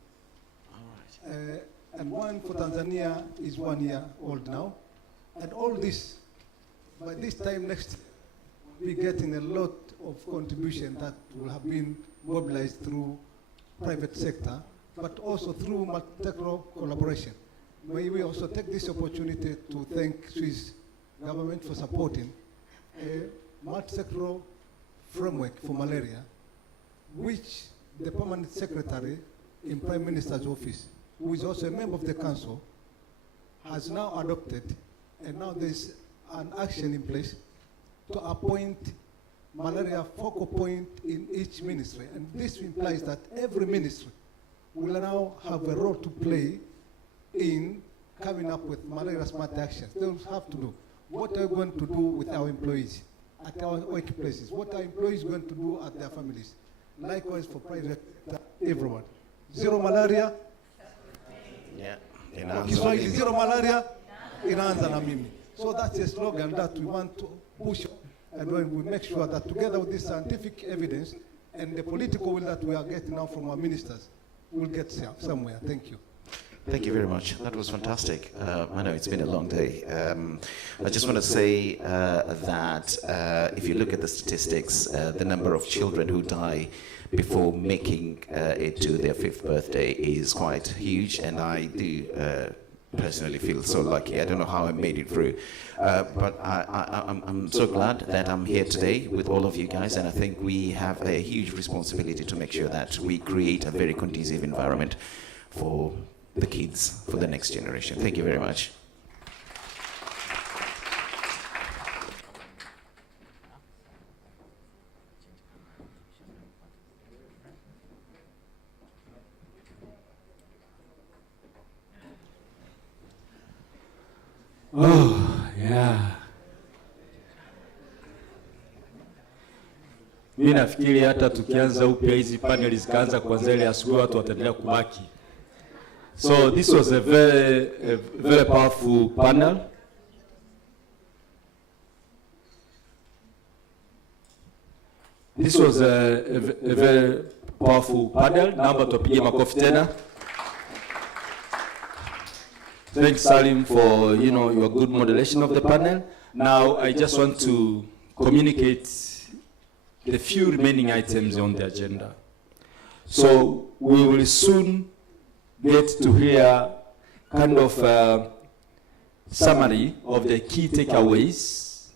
All right. And one for Tanzania is 1 year old now. And all this, by this time next, we'll be getting a lot of contribution that will have been mobilized through private sector, but also through multi-sectoral collaboration. May we also take this opportunity to thank Swiss government for supporting a multi-sectoral framework for malaria, which the permanent secretary in Prime Minister's office, who is also a member of the council, has now adopted, and now there's an action in place to appoint malaria focal point in each ministry. And this implies that every ministry will now have a role to play in coming up with malaria smart actions. They will have to do what are we going to do with our employees at our workplaces, what are employees going to do at their families. Likewise for private, everyone. Zero malaria. Yeah. Kiswahili, zero malaria, inaanza na mimi. So that's a slogan that we want to push, and when we make sure that together with this scientific evidence and the political will that we are getting now from our ministers, we'll get somewhere. Thank you. Thank you very much. That was fantastic. I know it's been a long day. I just want to say that if you look at the statistics, the number of children who die before making it to their 5th birthday is quite huge, and I do personally feel so lucky. I don't know how I made it through, but I'm so glad that I'm here today with all of you guys, and I think we have a huge responsibility to make sure that we create a very conducive environment for the kids, for the next generation. Thank you very much. Oh, yeah. Mimi nafikiri hata tukianza upya hizi paneli zikaanza kuanzia ile asubuhi watu wataendelea kubaki. So this was a very powerful panel. This was a very powerful panel. Naomba tupige makofi tena. Thanks, Salim, for your good moderation of the panel. Now I just want to communicate the few remaining items on the agenda. So we will soon get to hear kind of a summary of the key takeaways.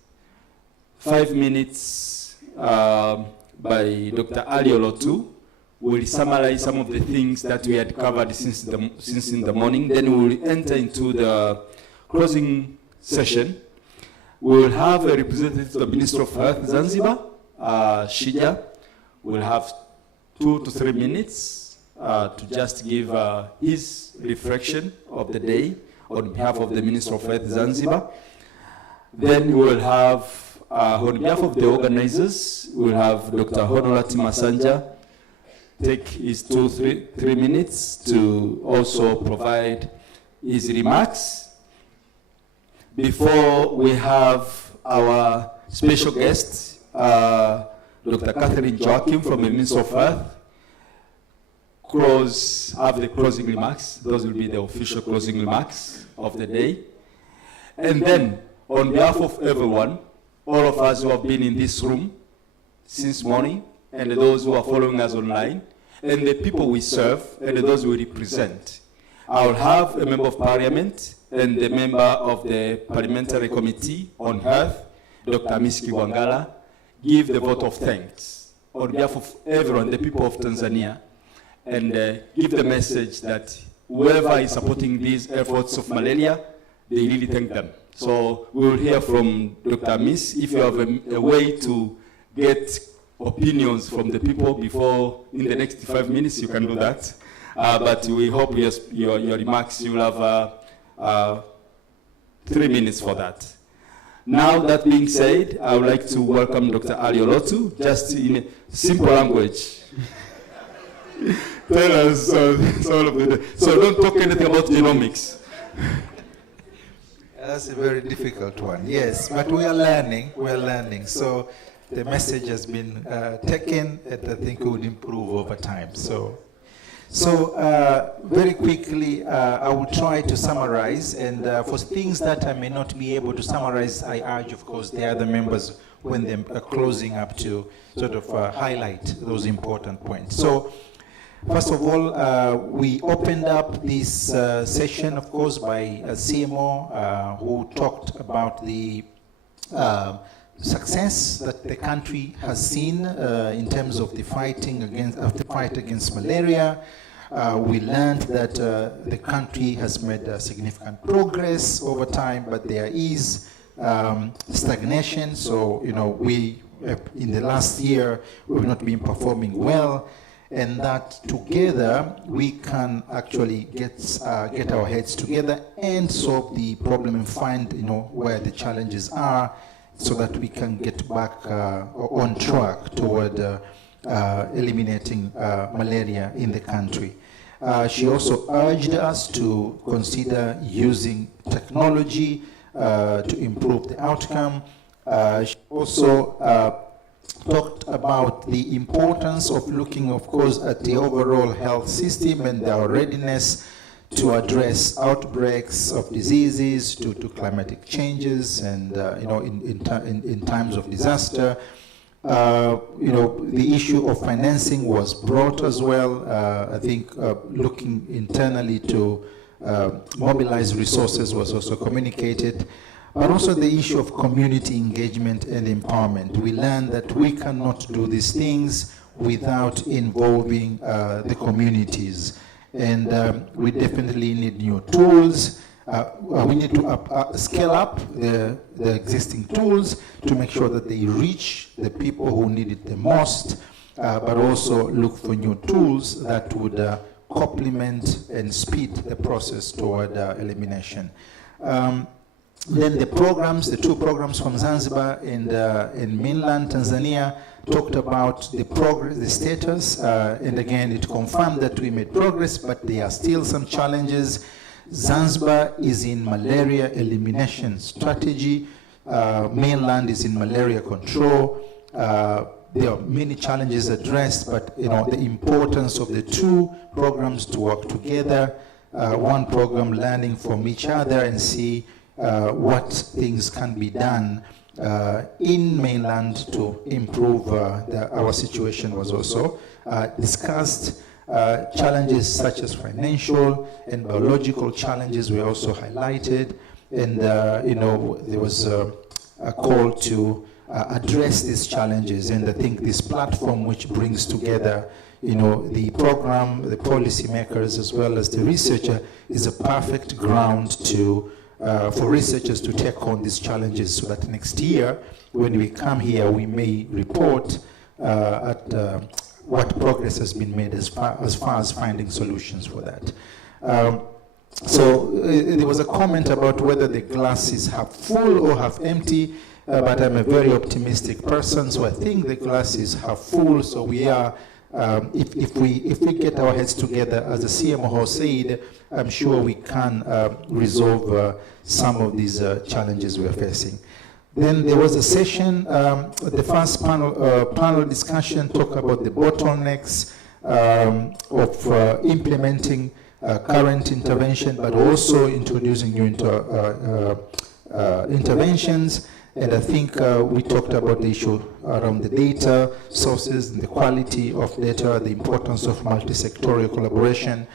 5 minutes by Dr. Ali Olotu will summarize some of the things that we had covered since in the morning. Then we will enter into the closing session. We will have a representative of the Minister of Health, Zanzibar, Shija. We'll have 2 to 3 minutes to just give his reflection of the day on behalf of the Minister of Health, Zanzibar. Then we will have, on behalf of the organizers, we'll have Dr. Honorati Masanja take his 3 minutes to also provide his remarks. Before we have our special guest, Dr. Catherine Joachim from the Ministry of Health, have the closing remarks. Those will be the official closing remarks of the day. And then, on behalf of everyone, all of us who have been in this room since morning, and those who are following us online, and the people we serve, and those we represent, I will have a member of parliament and the member of the Parliamentary Committee on Health, Dr. Miski Wangala, give the vote of thanks on behalf of everyone, the people of Tanzania, and give the message that whoever is supporting these efforts of malaria, they really thank them. So we will hear from Dr. Miss. If you have a way to get opinions from the people before, in the next 5 minutes, you can do that. But we hope your remarks, you will have 3 minutes for that. Now, that being said, I would like to welcome Dr. Ali Olotu, just in a simple language. Tell us, so don't talk anything about genomics. That's a very difficult one, yes, but we are learning. So the message has been taken, and I think it would improve over time. So very quickly, I will try to summarize, and for things that I may not be able to summarize, I urge, of course, the other members when they're closing up to sort of highlight those important points. So first of all, we opened up this session, of course, by a CMO who talked about the success that the country has seen in terms of the fight against malaria. We learned that the country has made significant progress over time, but there is stagnation. So, you know, we in the last year we've not been performing well, and that together we can actually get our heads together and solve the problem and find, you know, where the challenges are, so that we can get back on track toward eliminating malaria in the country. She also urged us to consider using technology to improve the outcome. She also talked about the importance of looking, of course, at the overall health system and our readiness to address outbreaks of diseases due to climatic changes and you know, in times of disaster. You know, the issue of financing was brought as well. I think looking internally to mobilize resources was also communicated. But also the issue of community engagement and empowerment. We learned that we cannot do these things without involving the communities. And we definitely need new tools. We need to scale up the existing tools to make sure that they reach the people who need it the most, but also look for new tools that would complement and speed the process toward elimination. Then the programs, the two programs from Zanzibar and in mainland Tanzania talked about the progress, the status, and again it confirmed that we made progress, but there are still some challenges. Zanzibar is in malaria elimination strategy. Mainland is in malaria control. There are many challenges addressed, but you know the importance of the two programs to work together. One program learning from each other and see what things can be done in mainland to improve our situation was also discussed. Challenges such as financial and biological challenges were also highlighted, and you know, there was a call to address these challenges, and I think this platform, which brings together, you know, the program, the policymakers, as well as the researcher, is a perfect ground to for researchers to take on these challenges, so that next year, when we come here, we may report at what progress has been made as far as finding solutions for that. So there was a comment about whether the glass is half full or half empty, but I'm a very optimistic person, so I think the glass is half full. So we are, if we get our heads together, as the CMO said, I'm sure we can resolve some of these challenges we're facing. Then there was a session, the first panel discussion talked about the bottlenecks of implementing current intervention, but also introducing new interventions. And I think we talked about the issue around the data sources, the quality of data, the importance of multi-sectorial collaboration.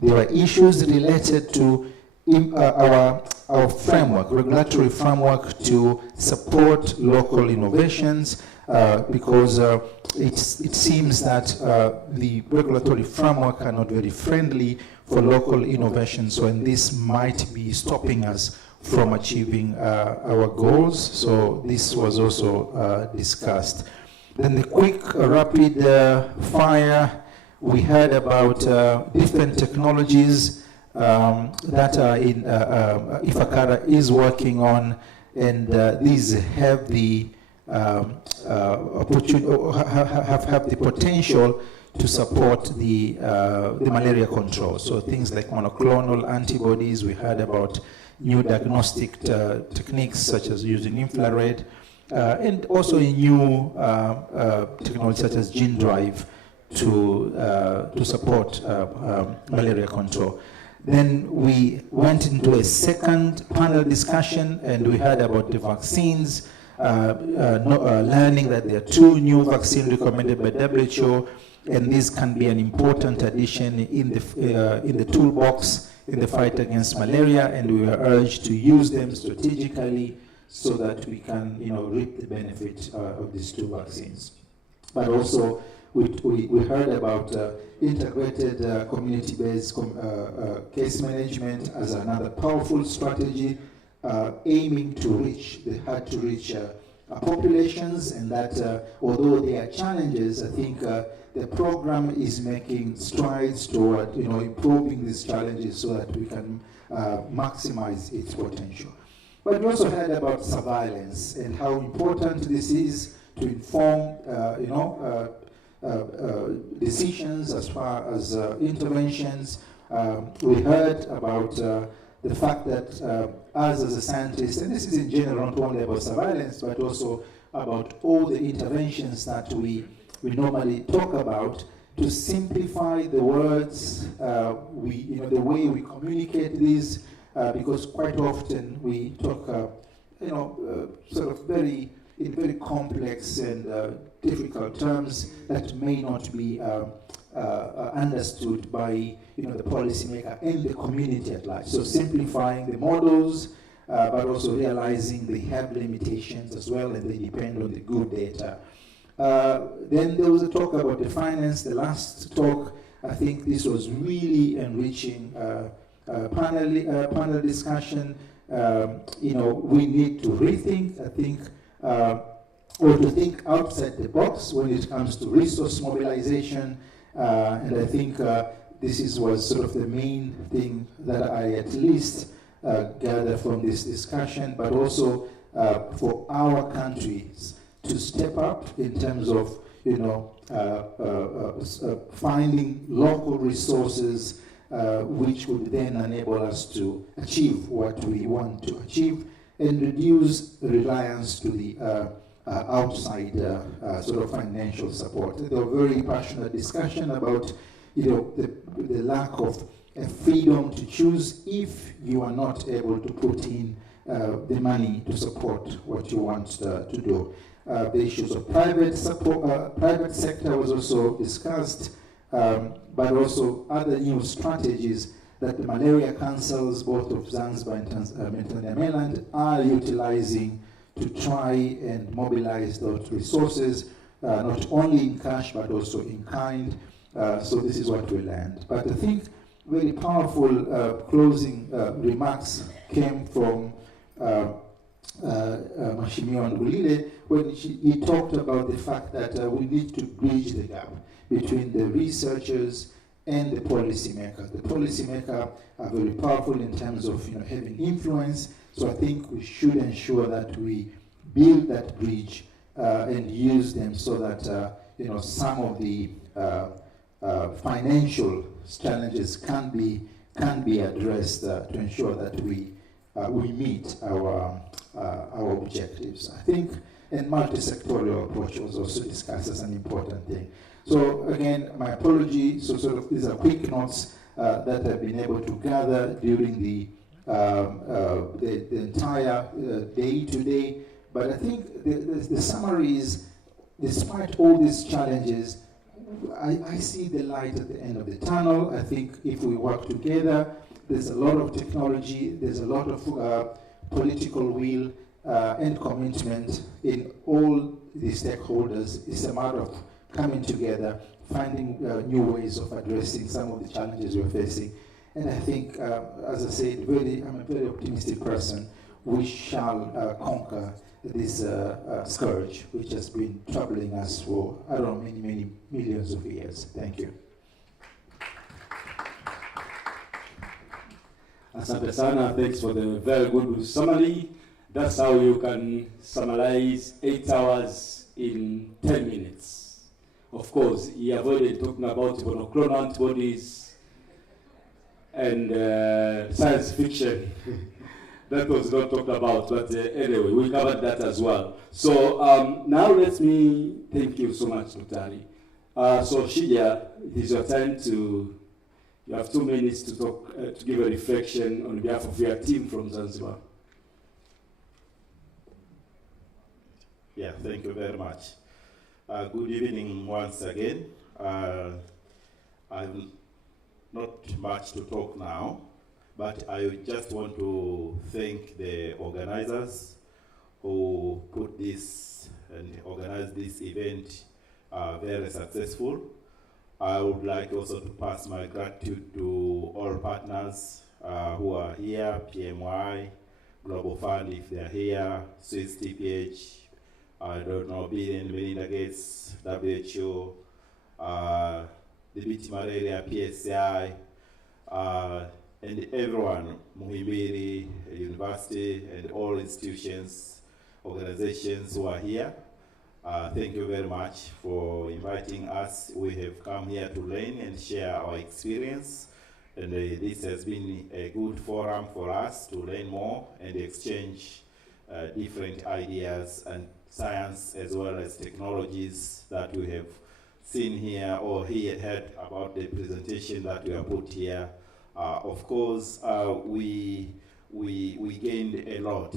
There are issues related to our framework, regulatory framework, to support local innovations, because it seems that the regulatory framework are not very friendly for local innovation. So, and this might be stopping us from achieving our goals. So this was also discussed. Then the quick, rapid fire, we heard about different technologies that are in Ifakara is working on, and these have the have the potential to support the malaria control. So things like monoclonal antibodies. We heard about new diagnostic techniques such as using infrared, and also a new technology such as gene drive to support malaria control. Then we went into a second panel discussion, and we heard about the vaccines, learning that there are 2 new vaccines recommended by WHO, and these can be an important addition in the toolbox in the fight against malaria, and we were urged to use them strategically so that we can, reap the benefit of these 2 vaccines. But also, we heard about integrated community-based case management as another powerful strategy, aiming to reach the hard-to-reach populations, and that although there are challenges, I think the program is making strides toward improving these challenges so that we can maximize its potential. But we also heard about surveillance and how important this is to inform decisions as far as interventions. We heard about the fact that us as a scientist, and this is in general not only about surveillance but also about all the interventions that we normally talk about, to simplify the words, the way we communicate these, because quite often we talk, sort of in very complex and difficult terms that may not be understood by the policymaker and the community at large. So simplifying the models, but also realizing they have limitations as well, and they depend on the good data. Then there was a talk about the finance. The last talk, I think this was really enriching panel discussion. We need to rethink, I think, or to think outside the box when it comes to resource mobilization. And I think this was sort of the main thing that I at least gather from this discussion, but also for our countries to step up in terms of finding local resources which would then enable us to achieve what we want to achieve and reduce reliance to the outside sort of financial support. There were very passionate discussion about the lack of freedom to choose if you are not able to put in the money to support what you want to do. The issues of private support, private sector was also discussed, but also other new strategies that the malaria councils, both of Zanzibar and Tanzania mainland, are utilizing to try and mobilize those resources, not only in cash but also in kind. So this is what we learned. But I think very powerful closing remarks came from Mheshimiwa Ndulile when he talked about the fact that we need to bridge the gap between the researchers and the policymakers. The policymakers are very powerful in terms of having influence. So I think we should ensure that we build that bridge and use them so that some of the financial challenges can be addressed to ensure that we meet our objectives. I think, and multi-sectorial approach was also discussed as an important thing. So again, my apology. So sort of these are quick notes that I've been able to gather during the entire day today. But I think the summary is, despite all these challenges, I see the light at the end of the tunnel. I think if we work together, there's a lot of technology, there's a lot of political will and commitment in all the stakeholders. It's a matter of coming together, finding new ways of addressing some of the challenges we're facing. And I think, as I said, I'm a very optimistic person. We shall conquer this scourge which has been troubling us for, I don't know, many, many millions of years. Thank you. Asante sana, thanks for the very good summary. That's how you can summarize 8 hours in 10 minutes. Of course, he avoided talking about monoclonal antibodies and science fiction. That was not talked about, but anyway, we covered that as well. So now let me thank you so much, Dr. Ali. So Shija, it is your time to, you have 2 minutes to talk, to give a reflection on behalf of your team from Zanzibar. Yeah, thank you very much. Good evening once again. I've not much to talk now, but I just want to thank the organizers who put this and organized this event very successful. I would like also to pass my gratitude to all partners who are here, PMY, Global Fund if they're here, Swiss TPH, I don't know, Bill and Melinda Gates, WHO, the BT Malaria, PSI, and everyone, Muhimbiri, University, and all institutions, organizations who are here. Thank you very much for inviting us. We have come here to learn and share our experience. And this has been a good forum for us to learn more and exchange different ideas and science as well as technologies that we have seen here or heard about the presentation that we have put here. Of course, we gained a lot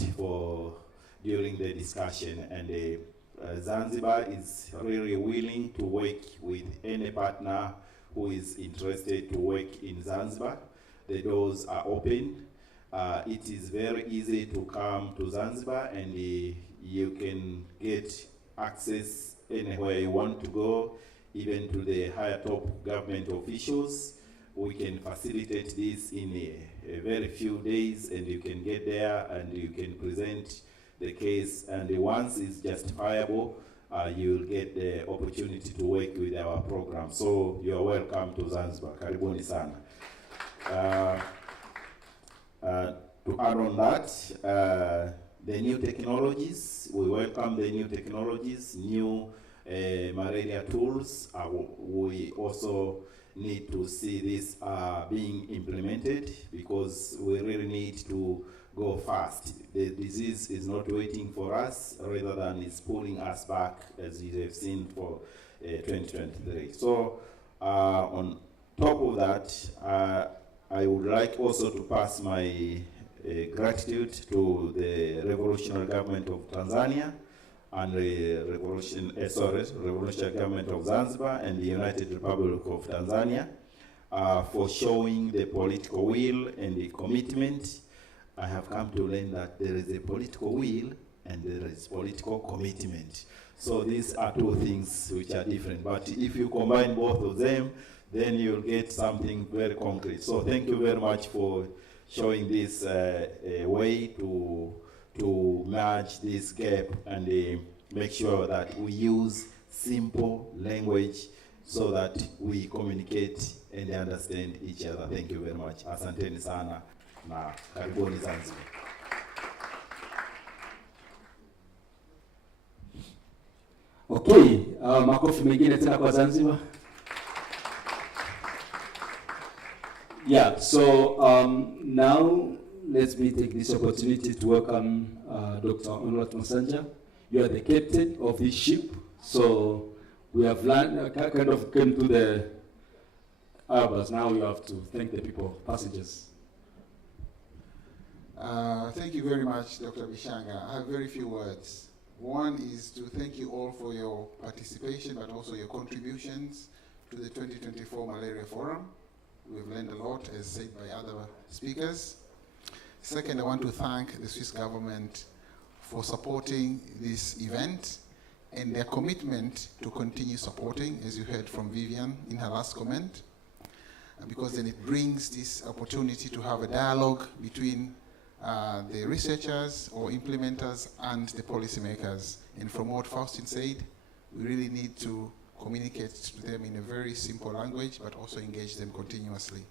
during the discussion, and Zanzibar is really willing to work with any partner who is interested to work in Zanzibar. The doors are open. It is very easy to come to Zanzibar, and you can get access anywhere you want to go, even to the higher top government officials. We can facilitate this in a very few days, and you can get there and you can present the case, and once it's justifiable, you will get the opportunity to work with our program. So you are welcome to Zanzibar. Karibuni sana. To add on that, the new technologies, we welcome the new technologies, new malaria tools. We also need to see this being implemented because we really need to go fast. The disease is not waiting for us rather than it's pulling us back, as you have seen for 2023. So on top of that, I would like also to pass my gratitude to the Revolutionary Government of Tanzania and the Revolutionary Government of Zanzibar and the United Republic of Tanzania for showing the political will and the commitment. I have come to learn that there is a political will and there is political commitment. So these are two things which are different. But if you combine both of them, then you'll get something very concrete. So thank you very much for showing this way to merge this gap and make sure that we use simple language so that we communicate and understand each other. Thank you very much. Asanteni sana na karibuni Zanzibar. Okay, makofi mengine tena kwa Zanzibar. Yeah, so now let me take this opportunity to welcome Dr. Onrat Masanja. You are the captain of this ship, so we have learned, kind of came to the harbors. Now you have to thank the people, passengers. Thank you very much, Dr. Bishanga. I have very few words. One is to thank you all for your participation, but also your contributions to the 2024 Malaria Forum. We've learned a lot, as said by other speakers. Second, I want to thank the Swiss government for supporting this event and their commitment to continue supporting, as you heard from Vivian in her last comment. because then it brings this opportunity to have a dialogue between the researchers or implementers and the policymakers. And from what Faustin said, we really need to communicate to them in a very simple language, but also engage them continuously.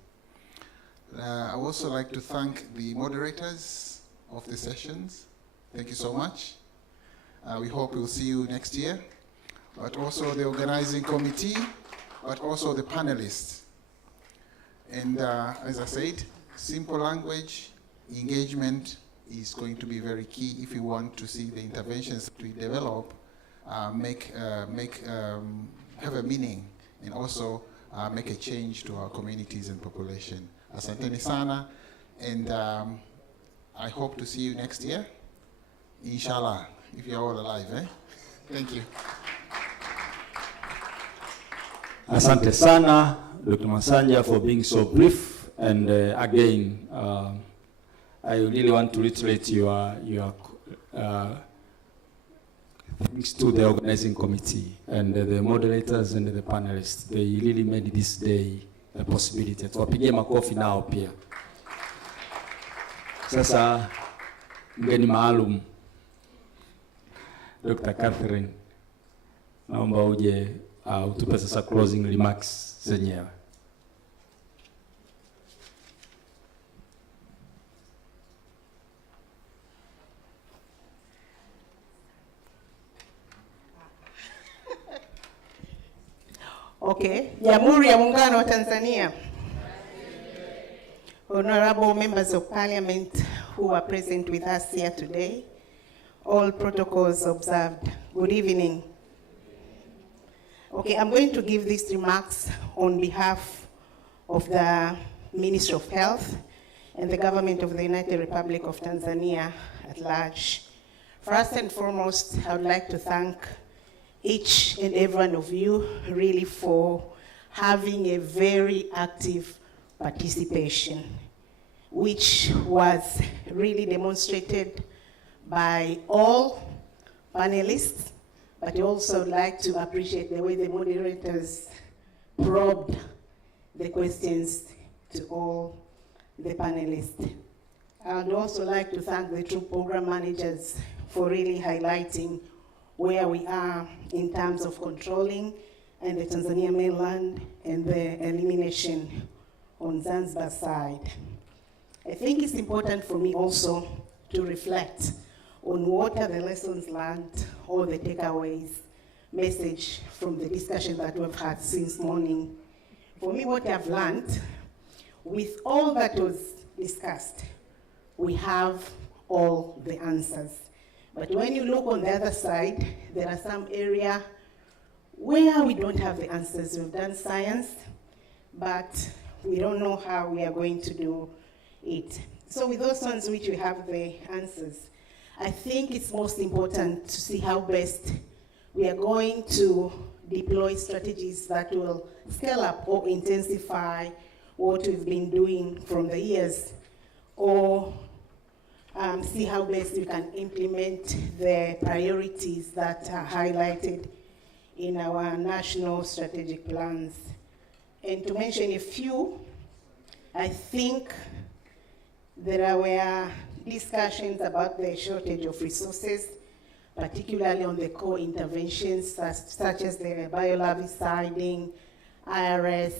I would also like to thank the moderators of the sessions. Thank you so much. We hope we'll see you next year, but also the organizing committee, but also the panelists. And as I said, simple language, engagement is going to be very key if we want to see the interventions that we develop have a meaning, and also make a change to our communities and population. Asanteni sana, and I hope to see you next year, inshallah, if you're all alive. Thank you. Asante sana, Dr. Masanja, for being so brief. And again, I really want to reiterate your thanks to the organizing committee and the moderators and the panelists. They really made this day a possibility. Tuwapigie makofi nao pia. Sasa mgeni maalum Dr. Catherine, naomba uje utupe sasa closing remarks zenyewe. Okay. Jamhuri ya Muungano wa Tanzania. Honorable members of Parliament who are present with us here today, all protocols observed. Good evening. Okay, I'm going to give these remarks on behalf of the Ministry of Health and the government of the United Republic of Tanzania at large. First and foremost, I would like to thank each and every one of you really for having a very active participation, which was really demonstrated by all panelists, but I also would like to appreciate the way the moderators probed the questions to all the panelists. I would also like to thank the two program managers for really highlighting where we are in terms of controlling and the Tanzania mainland and the elimination on Zanzibar side. I think it's important for me also to reflect on what are the lessons learned or the takeaways message from the discussion that we've had since morning. For me, what I've learned, with all that was discussed, we have all the answers. But when you look on the other side, there are some areas where we don't have the answers. We've done science, but we don't know how we are going to do it. So with those ones which we have the answers, I think it's most important to see how best we are going to deploy strategies that will scale up or intensify what we've been doing from the years, or see how best we can implement the priorities that are highlighted in our national strategic plans. And to mention a few, I think there were discussions about the shortage of resources, particularly on the core interventions such as the biolarviciding, IRS.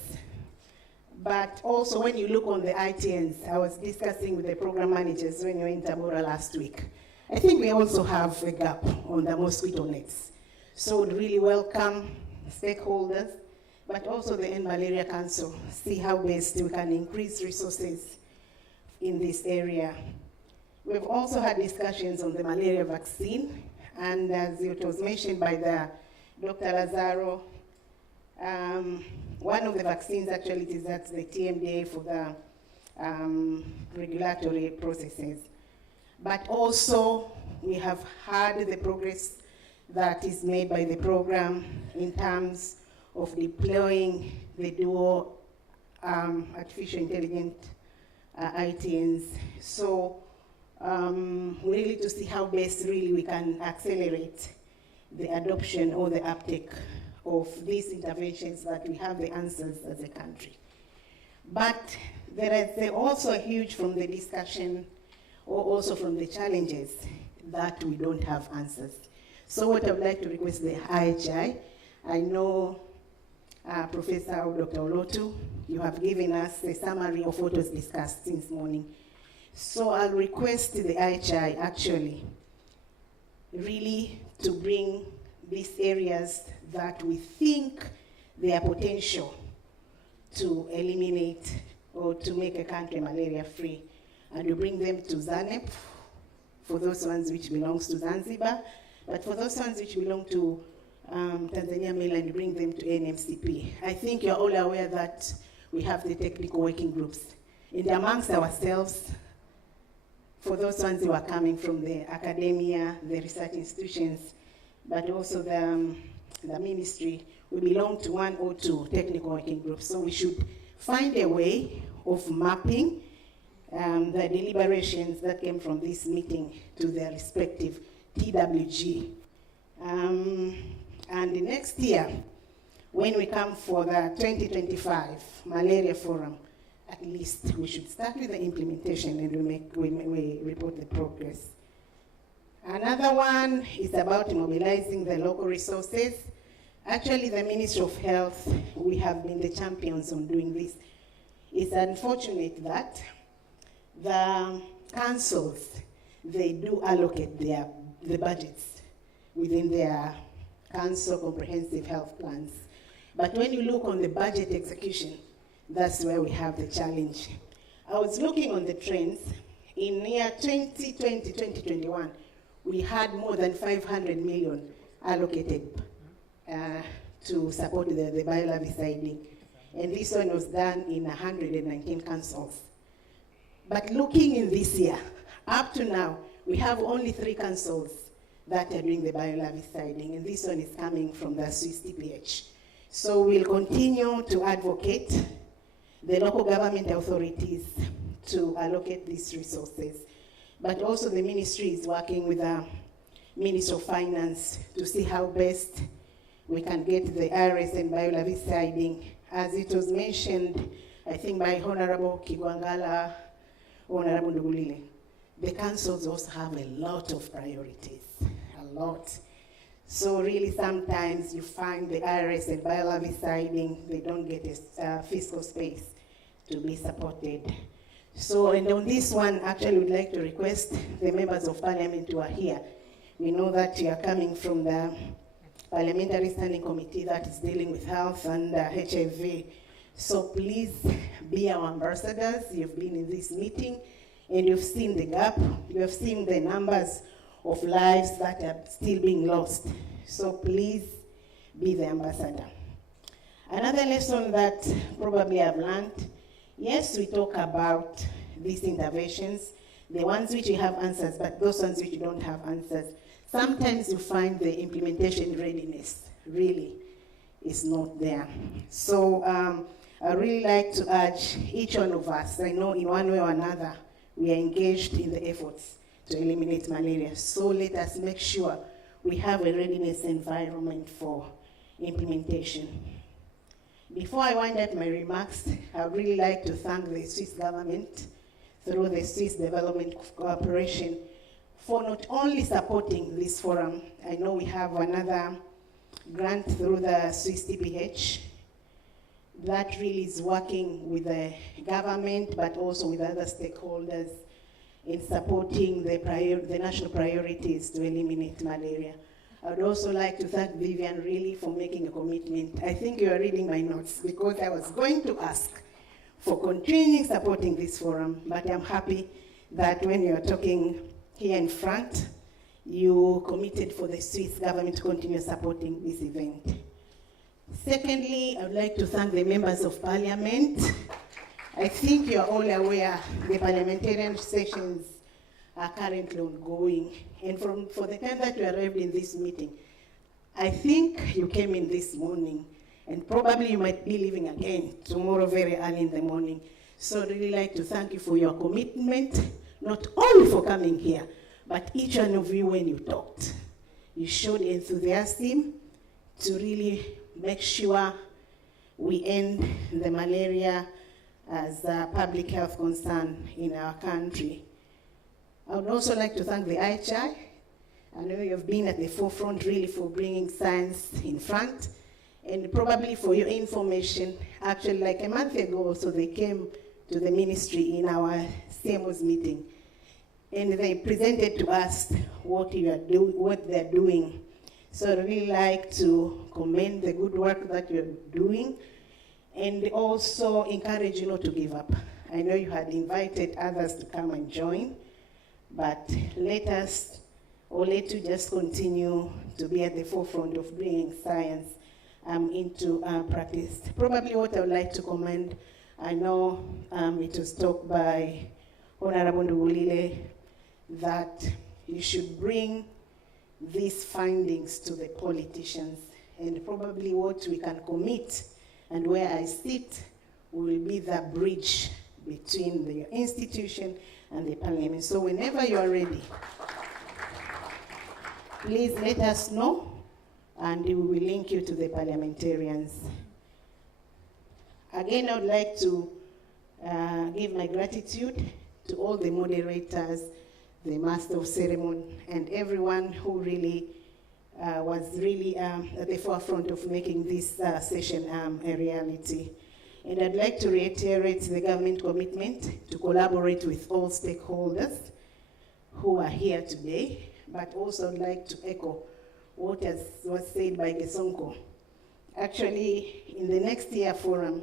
But also when you look on the ITNs, I was discussing with the program managers when you were in Tabora last week. I think we also have a gap on the mosquito nets. So we'd really welcome stakeholders, but also the Malaria Council, see how best we can increase resources in this area. We've also had discussions on the malaria vaccine, and as it was mentioned by Dr. Lazaro, one of the vaccines actually is at the TMDA for the regulatory processes. But also, we have had the progress that is made by the program in terms of deploying the dual artificial intelligent ITNs. So really to see how best really we can accelerate the adoption or the uptake of these interventions that we have the answers as a country. But there is also a huge from the discussion, or also from the challenges, that we don't have answers. So what I would like to request the IHI, I know Professor Dr. Olotu, you have given us a summary of what was discussed since morning. So I'll request the IHI actually really to bring these areas that we think they are potential to eliminate or to make a country malaria free, and we bring them to ZANEP for those ones which belongs to Zanzibar, but for those ones which belong to Tanzania mainland, we bring them to NMCP. I think you're all aware that we have the technical working groups. And amongst ourselves, for those ones who are coming from the academia, the research institutions, but also the ministry, we belong to 1 or 2 technical working groups. So we should find a way of mapping the deliberations that came from this meeting to their respective TWG. And the next year, when we come for the 2025 Malaria Forum, at least we should start with the implementation and we report the progress. Another one is about mobilizing the local resources. Actually, the Ministry of Health, we have been the champions on doing this. It's unfortunate that the councils, they do allocate the budgets within their council comprehensive health plans. But when you look on the budget execution, that's where we have the challenge. I was looking on the trends. In year 2020, 2021, we had more than 500 million allocated to support the biolarviciding. And this one was done in 119 councils. But looking in this year, up to now, we have only 3 councils that are doing the biolarviciding, and this one is coming from the Swiss TPH. So we'll continue to advocate the local government authorities to allocate these resources. But also the ministry is working with the Ministry of Finance to see how best we can get the IRS and biolarviciding. As it was mentioned, I think by Honorable Kigwangala, Honorable Ndugulile, the councils also have a lot of priorities, a lot. So really sometimes you find the IRS and biolarviciding, they don't get a fiscal space to be supported. So, and on this one, actually would like to request the members of parliament who are here. We know that you are coming from the Parliamentary Standing Committee that is dealing with health and HIV. So please be our ambassadors. You've been in this meeting and you've seen the gap. You have seen the numbers of lives that are still being lost. So please be the ambassador. Another lesson that probably I've learned, yes, we talk about these interventions, the ones which you have answers, but those ones which you don't have answers. Sometimes you find the implementation readiness really is not there. So I really like to urge each one of us, I know in one way or another, we are engaged in the efforts to eliminate malaria. So let us make sure we have a readiness environment for implementation. Before I wind up my remarks, I would really like to thank the Swiss government through the Swiss Development Cooperation for not only supporting this forum. I know we have another grant through the Swiss TPH that really is working with the government, but also with other stakeholders in supporting the national priorities to eliminate malaria. I would also like to thank Vivian really for making a commitment. I think you are reading my notes because I was going to ask for continuing supporting this forum, but I'm happy that when you're talking here in front, you committed for the Swiss government to continue supporting this event. Secondly, I would like to thank the members of parliament. I think you're all aware the parliamentarian sessions are currently ongoing. And for the time that you arrived in this meeting, I think you came in this morning, and probably you might be leaving again tomorrow very early in the morning. So I'd really like to thank you for your commitment, not only for coming here, but each one of you when you talked. You showed enthusiasm to really make sure we end the malaria as a public health concern in our country. I would also like to thank the IHI. I know you've been at the forefront really for bringing science in front. And probably for your information, actually like a month ago also they came to the ministry in our CMO's meeting. And they presented to us what they're doing. So I'd really like to commend the good work that you're doing and also encourage you not to give up. I know you had invited others to come and join, but let you just continue to be at the forefront of bringing science into practice. Probably what I would like to commend, I know it was talked by Honorable Ndugulile that you should bring these findings to the politicians, and probably what we can commit and where I sit will be the bridge between the institution and the parliament. So whenever you are ready, please let us know and we will link you to the parliamentarians. Again, I would like to give my gratitude to all the moderators, the master of ceremony, and everyone who really was really at the forefront of making this session a reality. And I'd like to reiterate the government commitment to collaborate with all stakeholders who are here today, but also I'd like to echo what was said by Gesonko. Actually, in the next year forum,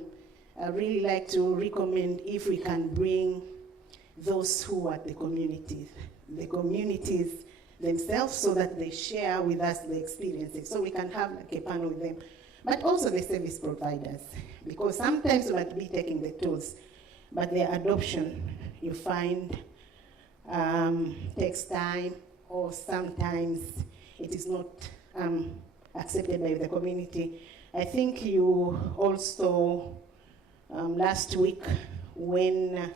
I'd really like to recommend if we can bring those who are the communities themselves, so that they share with us the experiences, so we can have like a panel with them. But also the service providers, because sometimes we might be taking the tools, but their adoption, you find, takes time, or sometimes it is not accepted by the community. I think you also, last week, when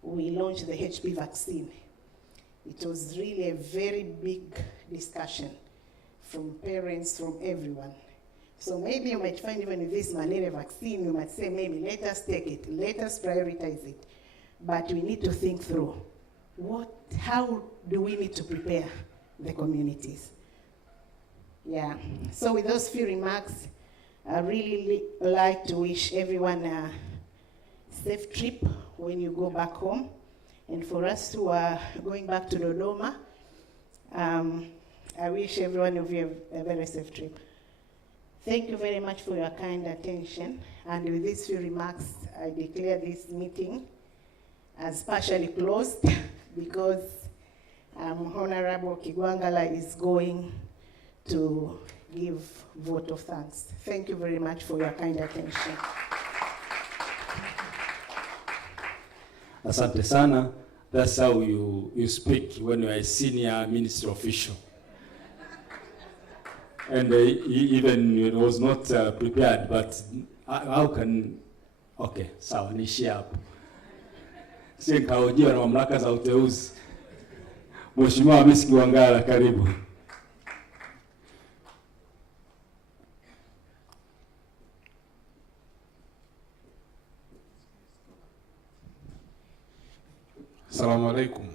we launched the HP vaccine, it was really a very big discussion from parents, from everyone. So maybe you might find even with this malaria vaccine, you might say maybe let us take it, let us prioritize it. But we need to think through how do we need to prepare the communities? Yeah, so with those few remarks, I really like to wish everyone a safe trip when you go back home. And for us who are going back to Dodoma, I wish every one of you a very safe trip. Thank you very much for your kind attention. And with these few remarks, I declare this meeting as partially closed because Honorable Kigwangala is going to give vote of thanks. Thank you very much for your kind attention. Asante sana. That's how you speak when you are a senior ministry official. And even it was not prepared, but how can, okay, sawa, niishie hapo. Sisi nikahojiwa na mamlaka za uteuzi. Mheshimiwa Hamisi Kiwangala, karibu. Assalamu alaikum.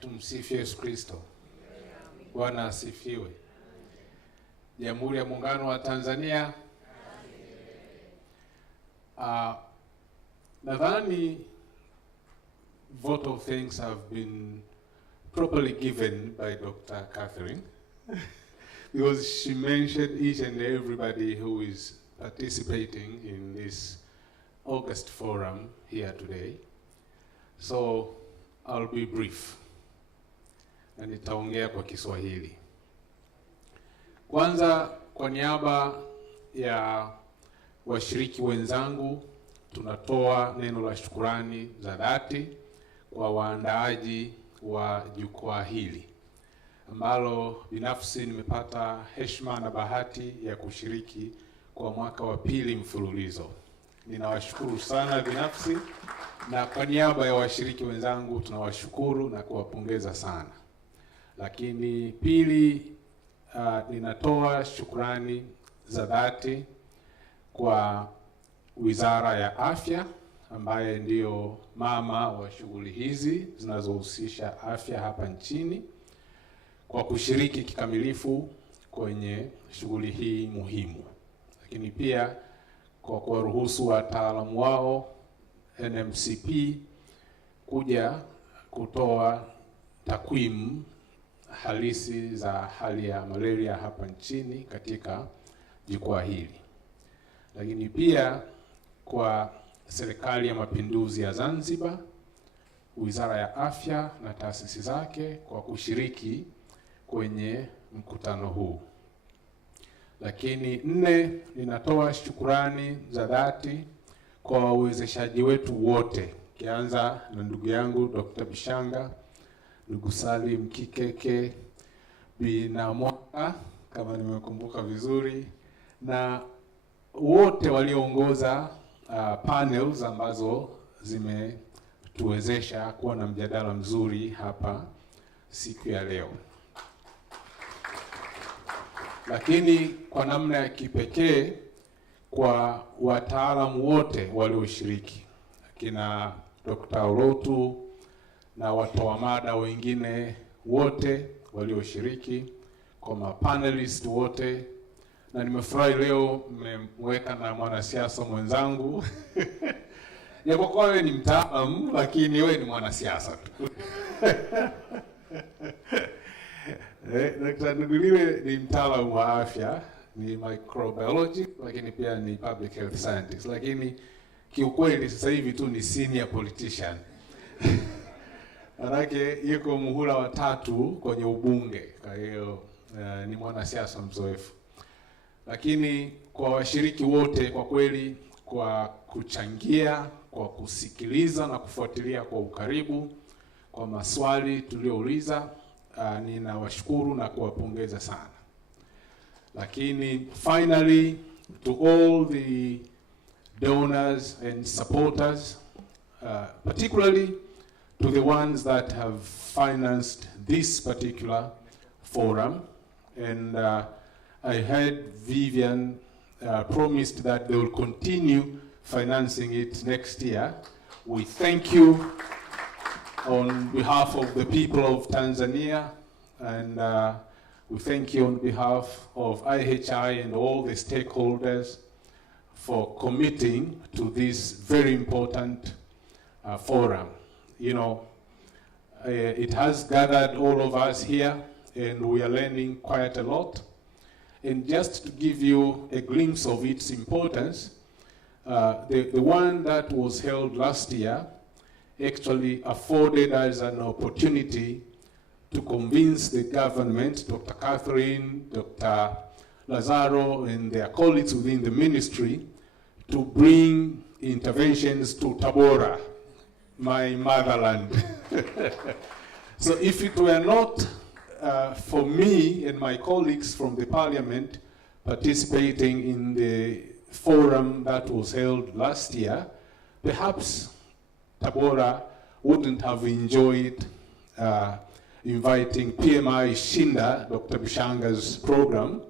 Tumsifu Yesu Kristo. Bwana asifiwe. Jamhuri ya Muungano wa Tanzania. Nadhani vote of thanks have been properly given by Dr. Catherine because she mentioned each and everybody who is participating in this August forum here today. So I'll be brief na nitaongea kwa Kiswahili. Kwanza, kwa niaba ya washiriki wenzangu, tunatoa neno la shukrani za dhati kwa waandaaji wa jukwaa hili ambalo binafsi nimepata heshima na bahati ya kushiriki kwa mwaka wa pili mfululizo. Ninawashukuru sana binafsi, na kwa niaba ya washiriki wenzangu tunawashukuru na kuwapongeza sana. Lakini pili, ninatoa shukrani za dhati kwa Wizara ya Afya ambaye ndiyo mama wa shughuli hizi zinazohusisha afya hapa nchini kwa kushiriki kikamilifu kwenye shughuli hii muhimu. Lakini pia kwa kuwaruhusu wataalamu wao NMCP kuja kutoa takwimu halisi za hali ya malaria hapa nchini katika jukwaa hili. Lakini pia kwa Serikali ya Mapinduzi ya Zanzibar, Wizara ya Afya na taasisi zake kwa kushiriki kwenye mkutano huu. Lakini 4, ninatoa shukurani za dhati kwa wawezeshaji wetu wote, kianza na ndugu yangu Dr. Bishanga, ndugu Salim Kikeke, Binamwaka kama nimekumbuka vizuri, na wote walioongoza panels ambazo zimetuwezesha kuwa na mjadala mzuri hapa siku ya leo. Lakini kwa namna ya kipekee kwa wataalamu wote walioshiriki, kina Dr. Olotu na watoa mada wengine wote walioshiriki, kwa mapanelists wote, na nimefurahi leo mmeweka na mwanasiasa mwenzangu japokuwa wewe ni mtaalamu lakini wewe ni mwanasiasa tu. Dr. Nduguliwe ni mtaalamu wa afya, ni microbiology lakini pia ni public health scientist, lakini kiukweli sasa hivi tu ni senior politician. Manake yuko muhula wa 3 kwenye ubunge, kwa hiyo ni mwanasiasa mzoefu. Lakini kwa washiriki wote kwa kweli, kwa kuchangia, kwa kusikiliza na kufuatilia kwa ukaribu, kwa maswali tuliouliza, ninawashukuru na kuwapongeza sana. Lakini finally, to all the donors and supporters, particularly to the ones that have financed this particular forum, and I heard Vivian promised that they will continue financing it next year. We thank you on behalf of the people of Tanzania, and we thank you on behalf of IHI and all the stakeholders for committing to this very important forum. You know, it has gathered all of us here, and we are learning quite a lot. And just to give you a glimpse of its importance, the one that was held last year actually afforded us an opportunity to convince the government, Dr. Catherine, Dr. Lazaro, and their colleagues within the ministry to bring interventions to Tabora, my motherland. So if it were not for me and my colleagues from the parliament participating in the forum that was held last year, perhaps Tabora wouldn't have enjoyed inviting PMI Shinda, Dr. Bishanga's program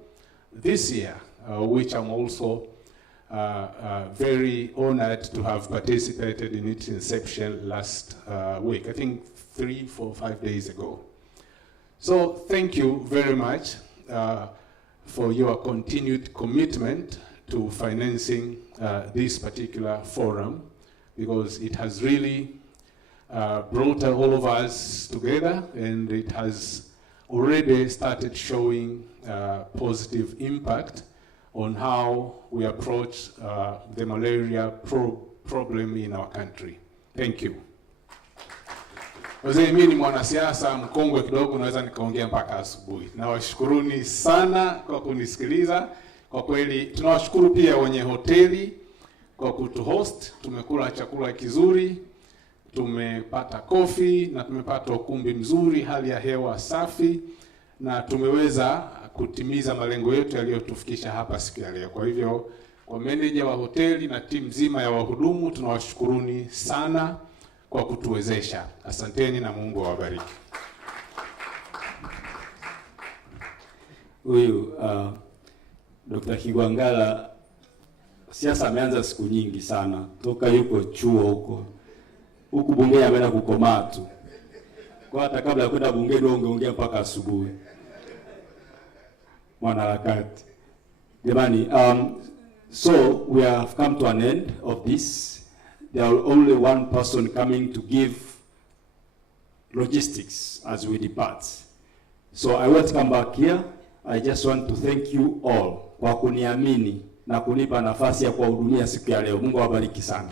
this year, which I'm also very honored to have participated in its inception last week, I think 3, 4, 5 days ago. So thank you very much for your continued commitment to financing this particular forum, because it has really brought all of us together, and it has already started showing positive impact on how we approach the malaria problem in our country. Thank you. Wazee, mimi ni mwanasiasa mkongwe kidogo, naweza nikaongea mpaka asubuhi. Nawashukuruni sana kwa kunisikiliza. Kwa kweli tunawashukuru pia wenye hoteli kwa kutuhost. Tumekula chakula kizuri, tumepata kofi na tumepata ukumbi mzuri, hali ya hewa safi, na tumeweza kutimiza malengo yetu yaliyotufikisha hapa siku ya leo. Kwa hivyo kwa meneja wa hoteli na timu nzima ya wahudumu tunawashukuruni sana kwa kutuwezesha. Asanteni na Mungu awabariki. Huyu Dr. Kigwangala siasa ameanza siku nyingi sana, toka yuko chuo huku bungeni ameenda kukomaa tu. Kwa hata kabla ya kwenda bungeni ungeongea mpaka asubuhi. Mwanaharakati. Jamani, so we have come to an end of this. There are only one person coming to give logistics as we depart. So I won't come back here. I just want to thank you all kwa kuniamini na kunipa nafasi ya kuwahudumia siku ya leo. Mungu awabariki sana.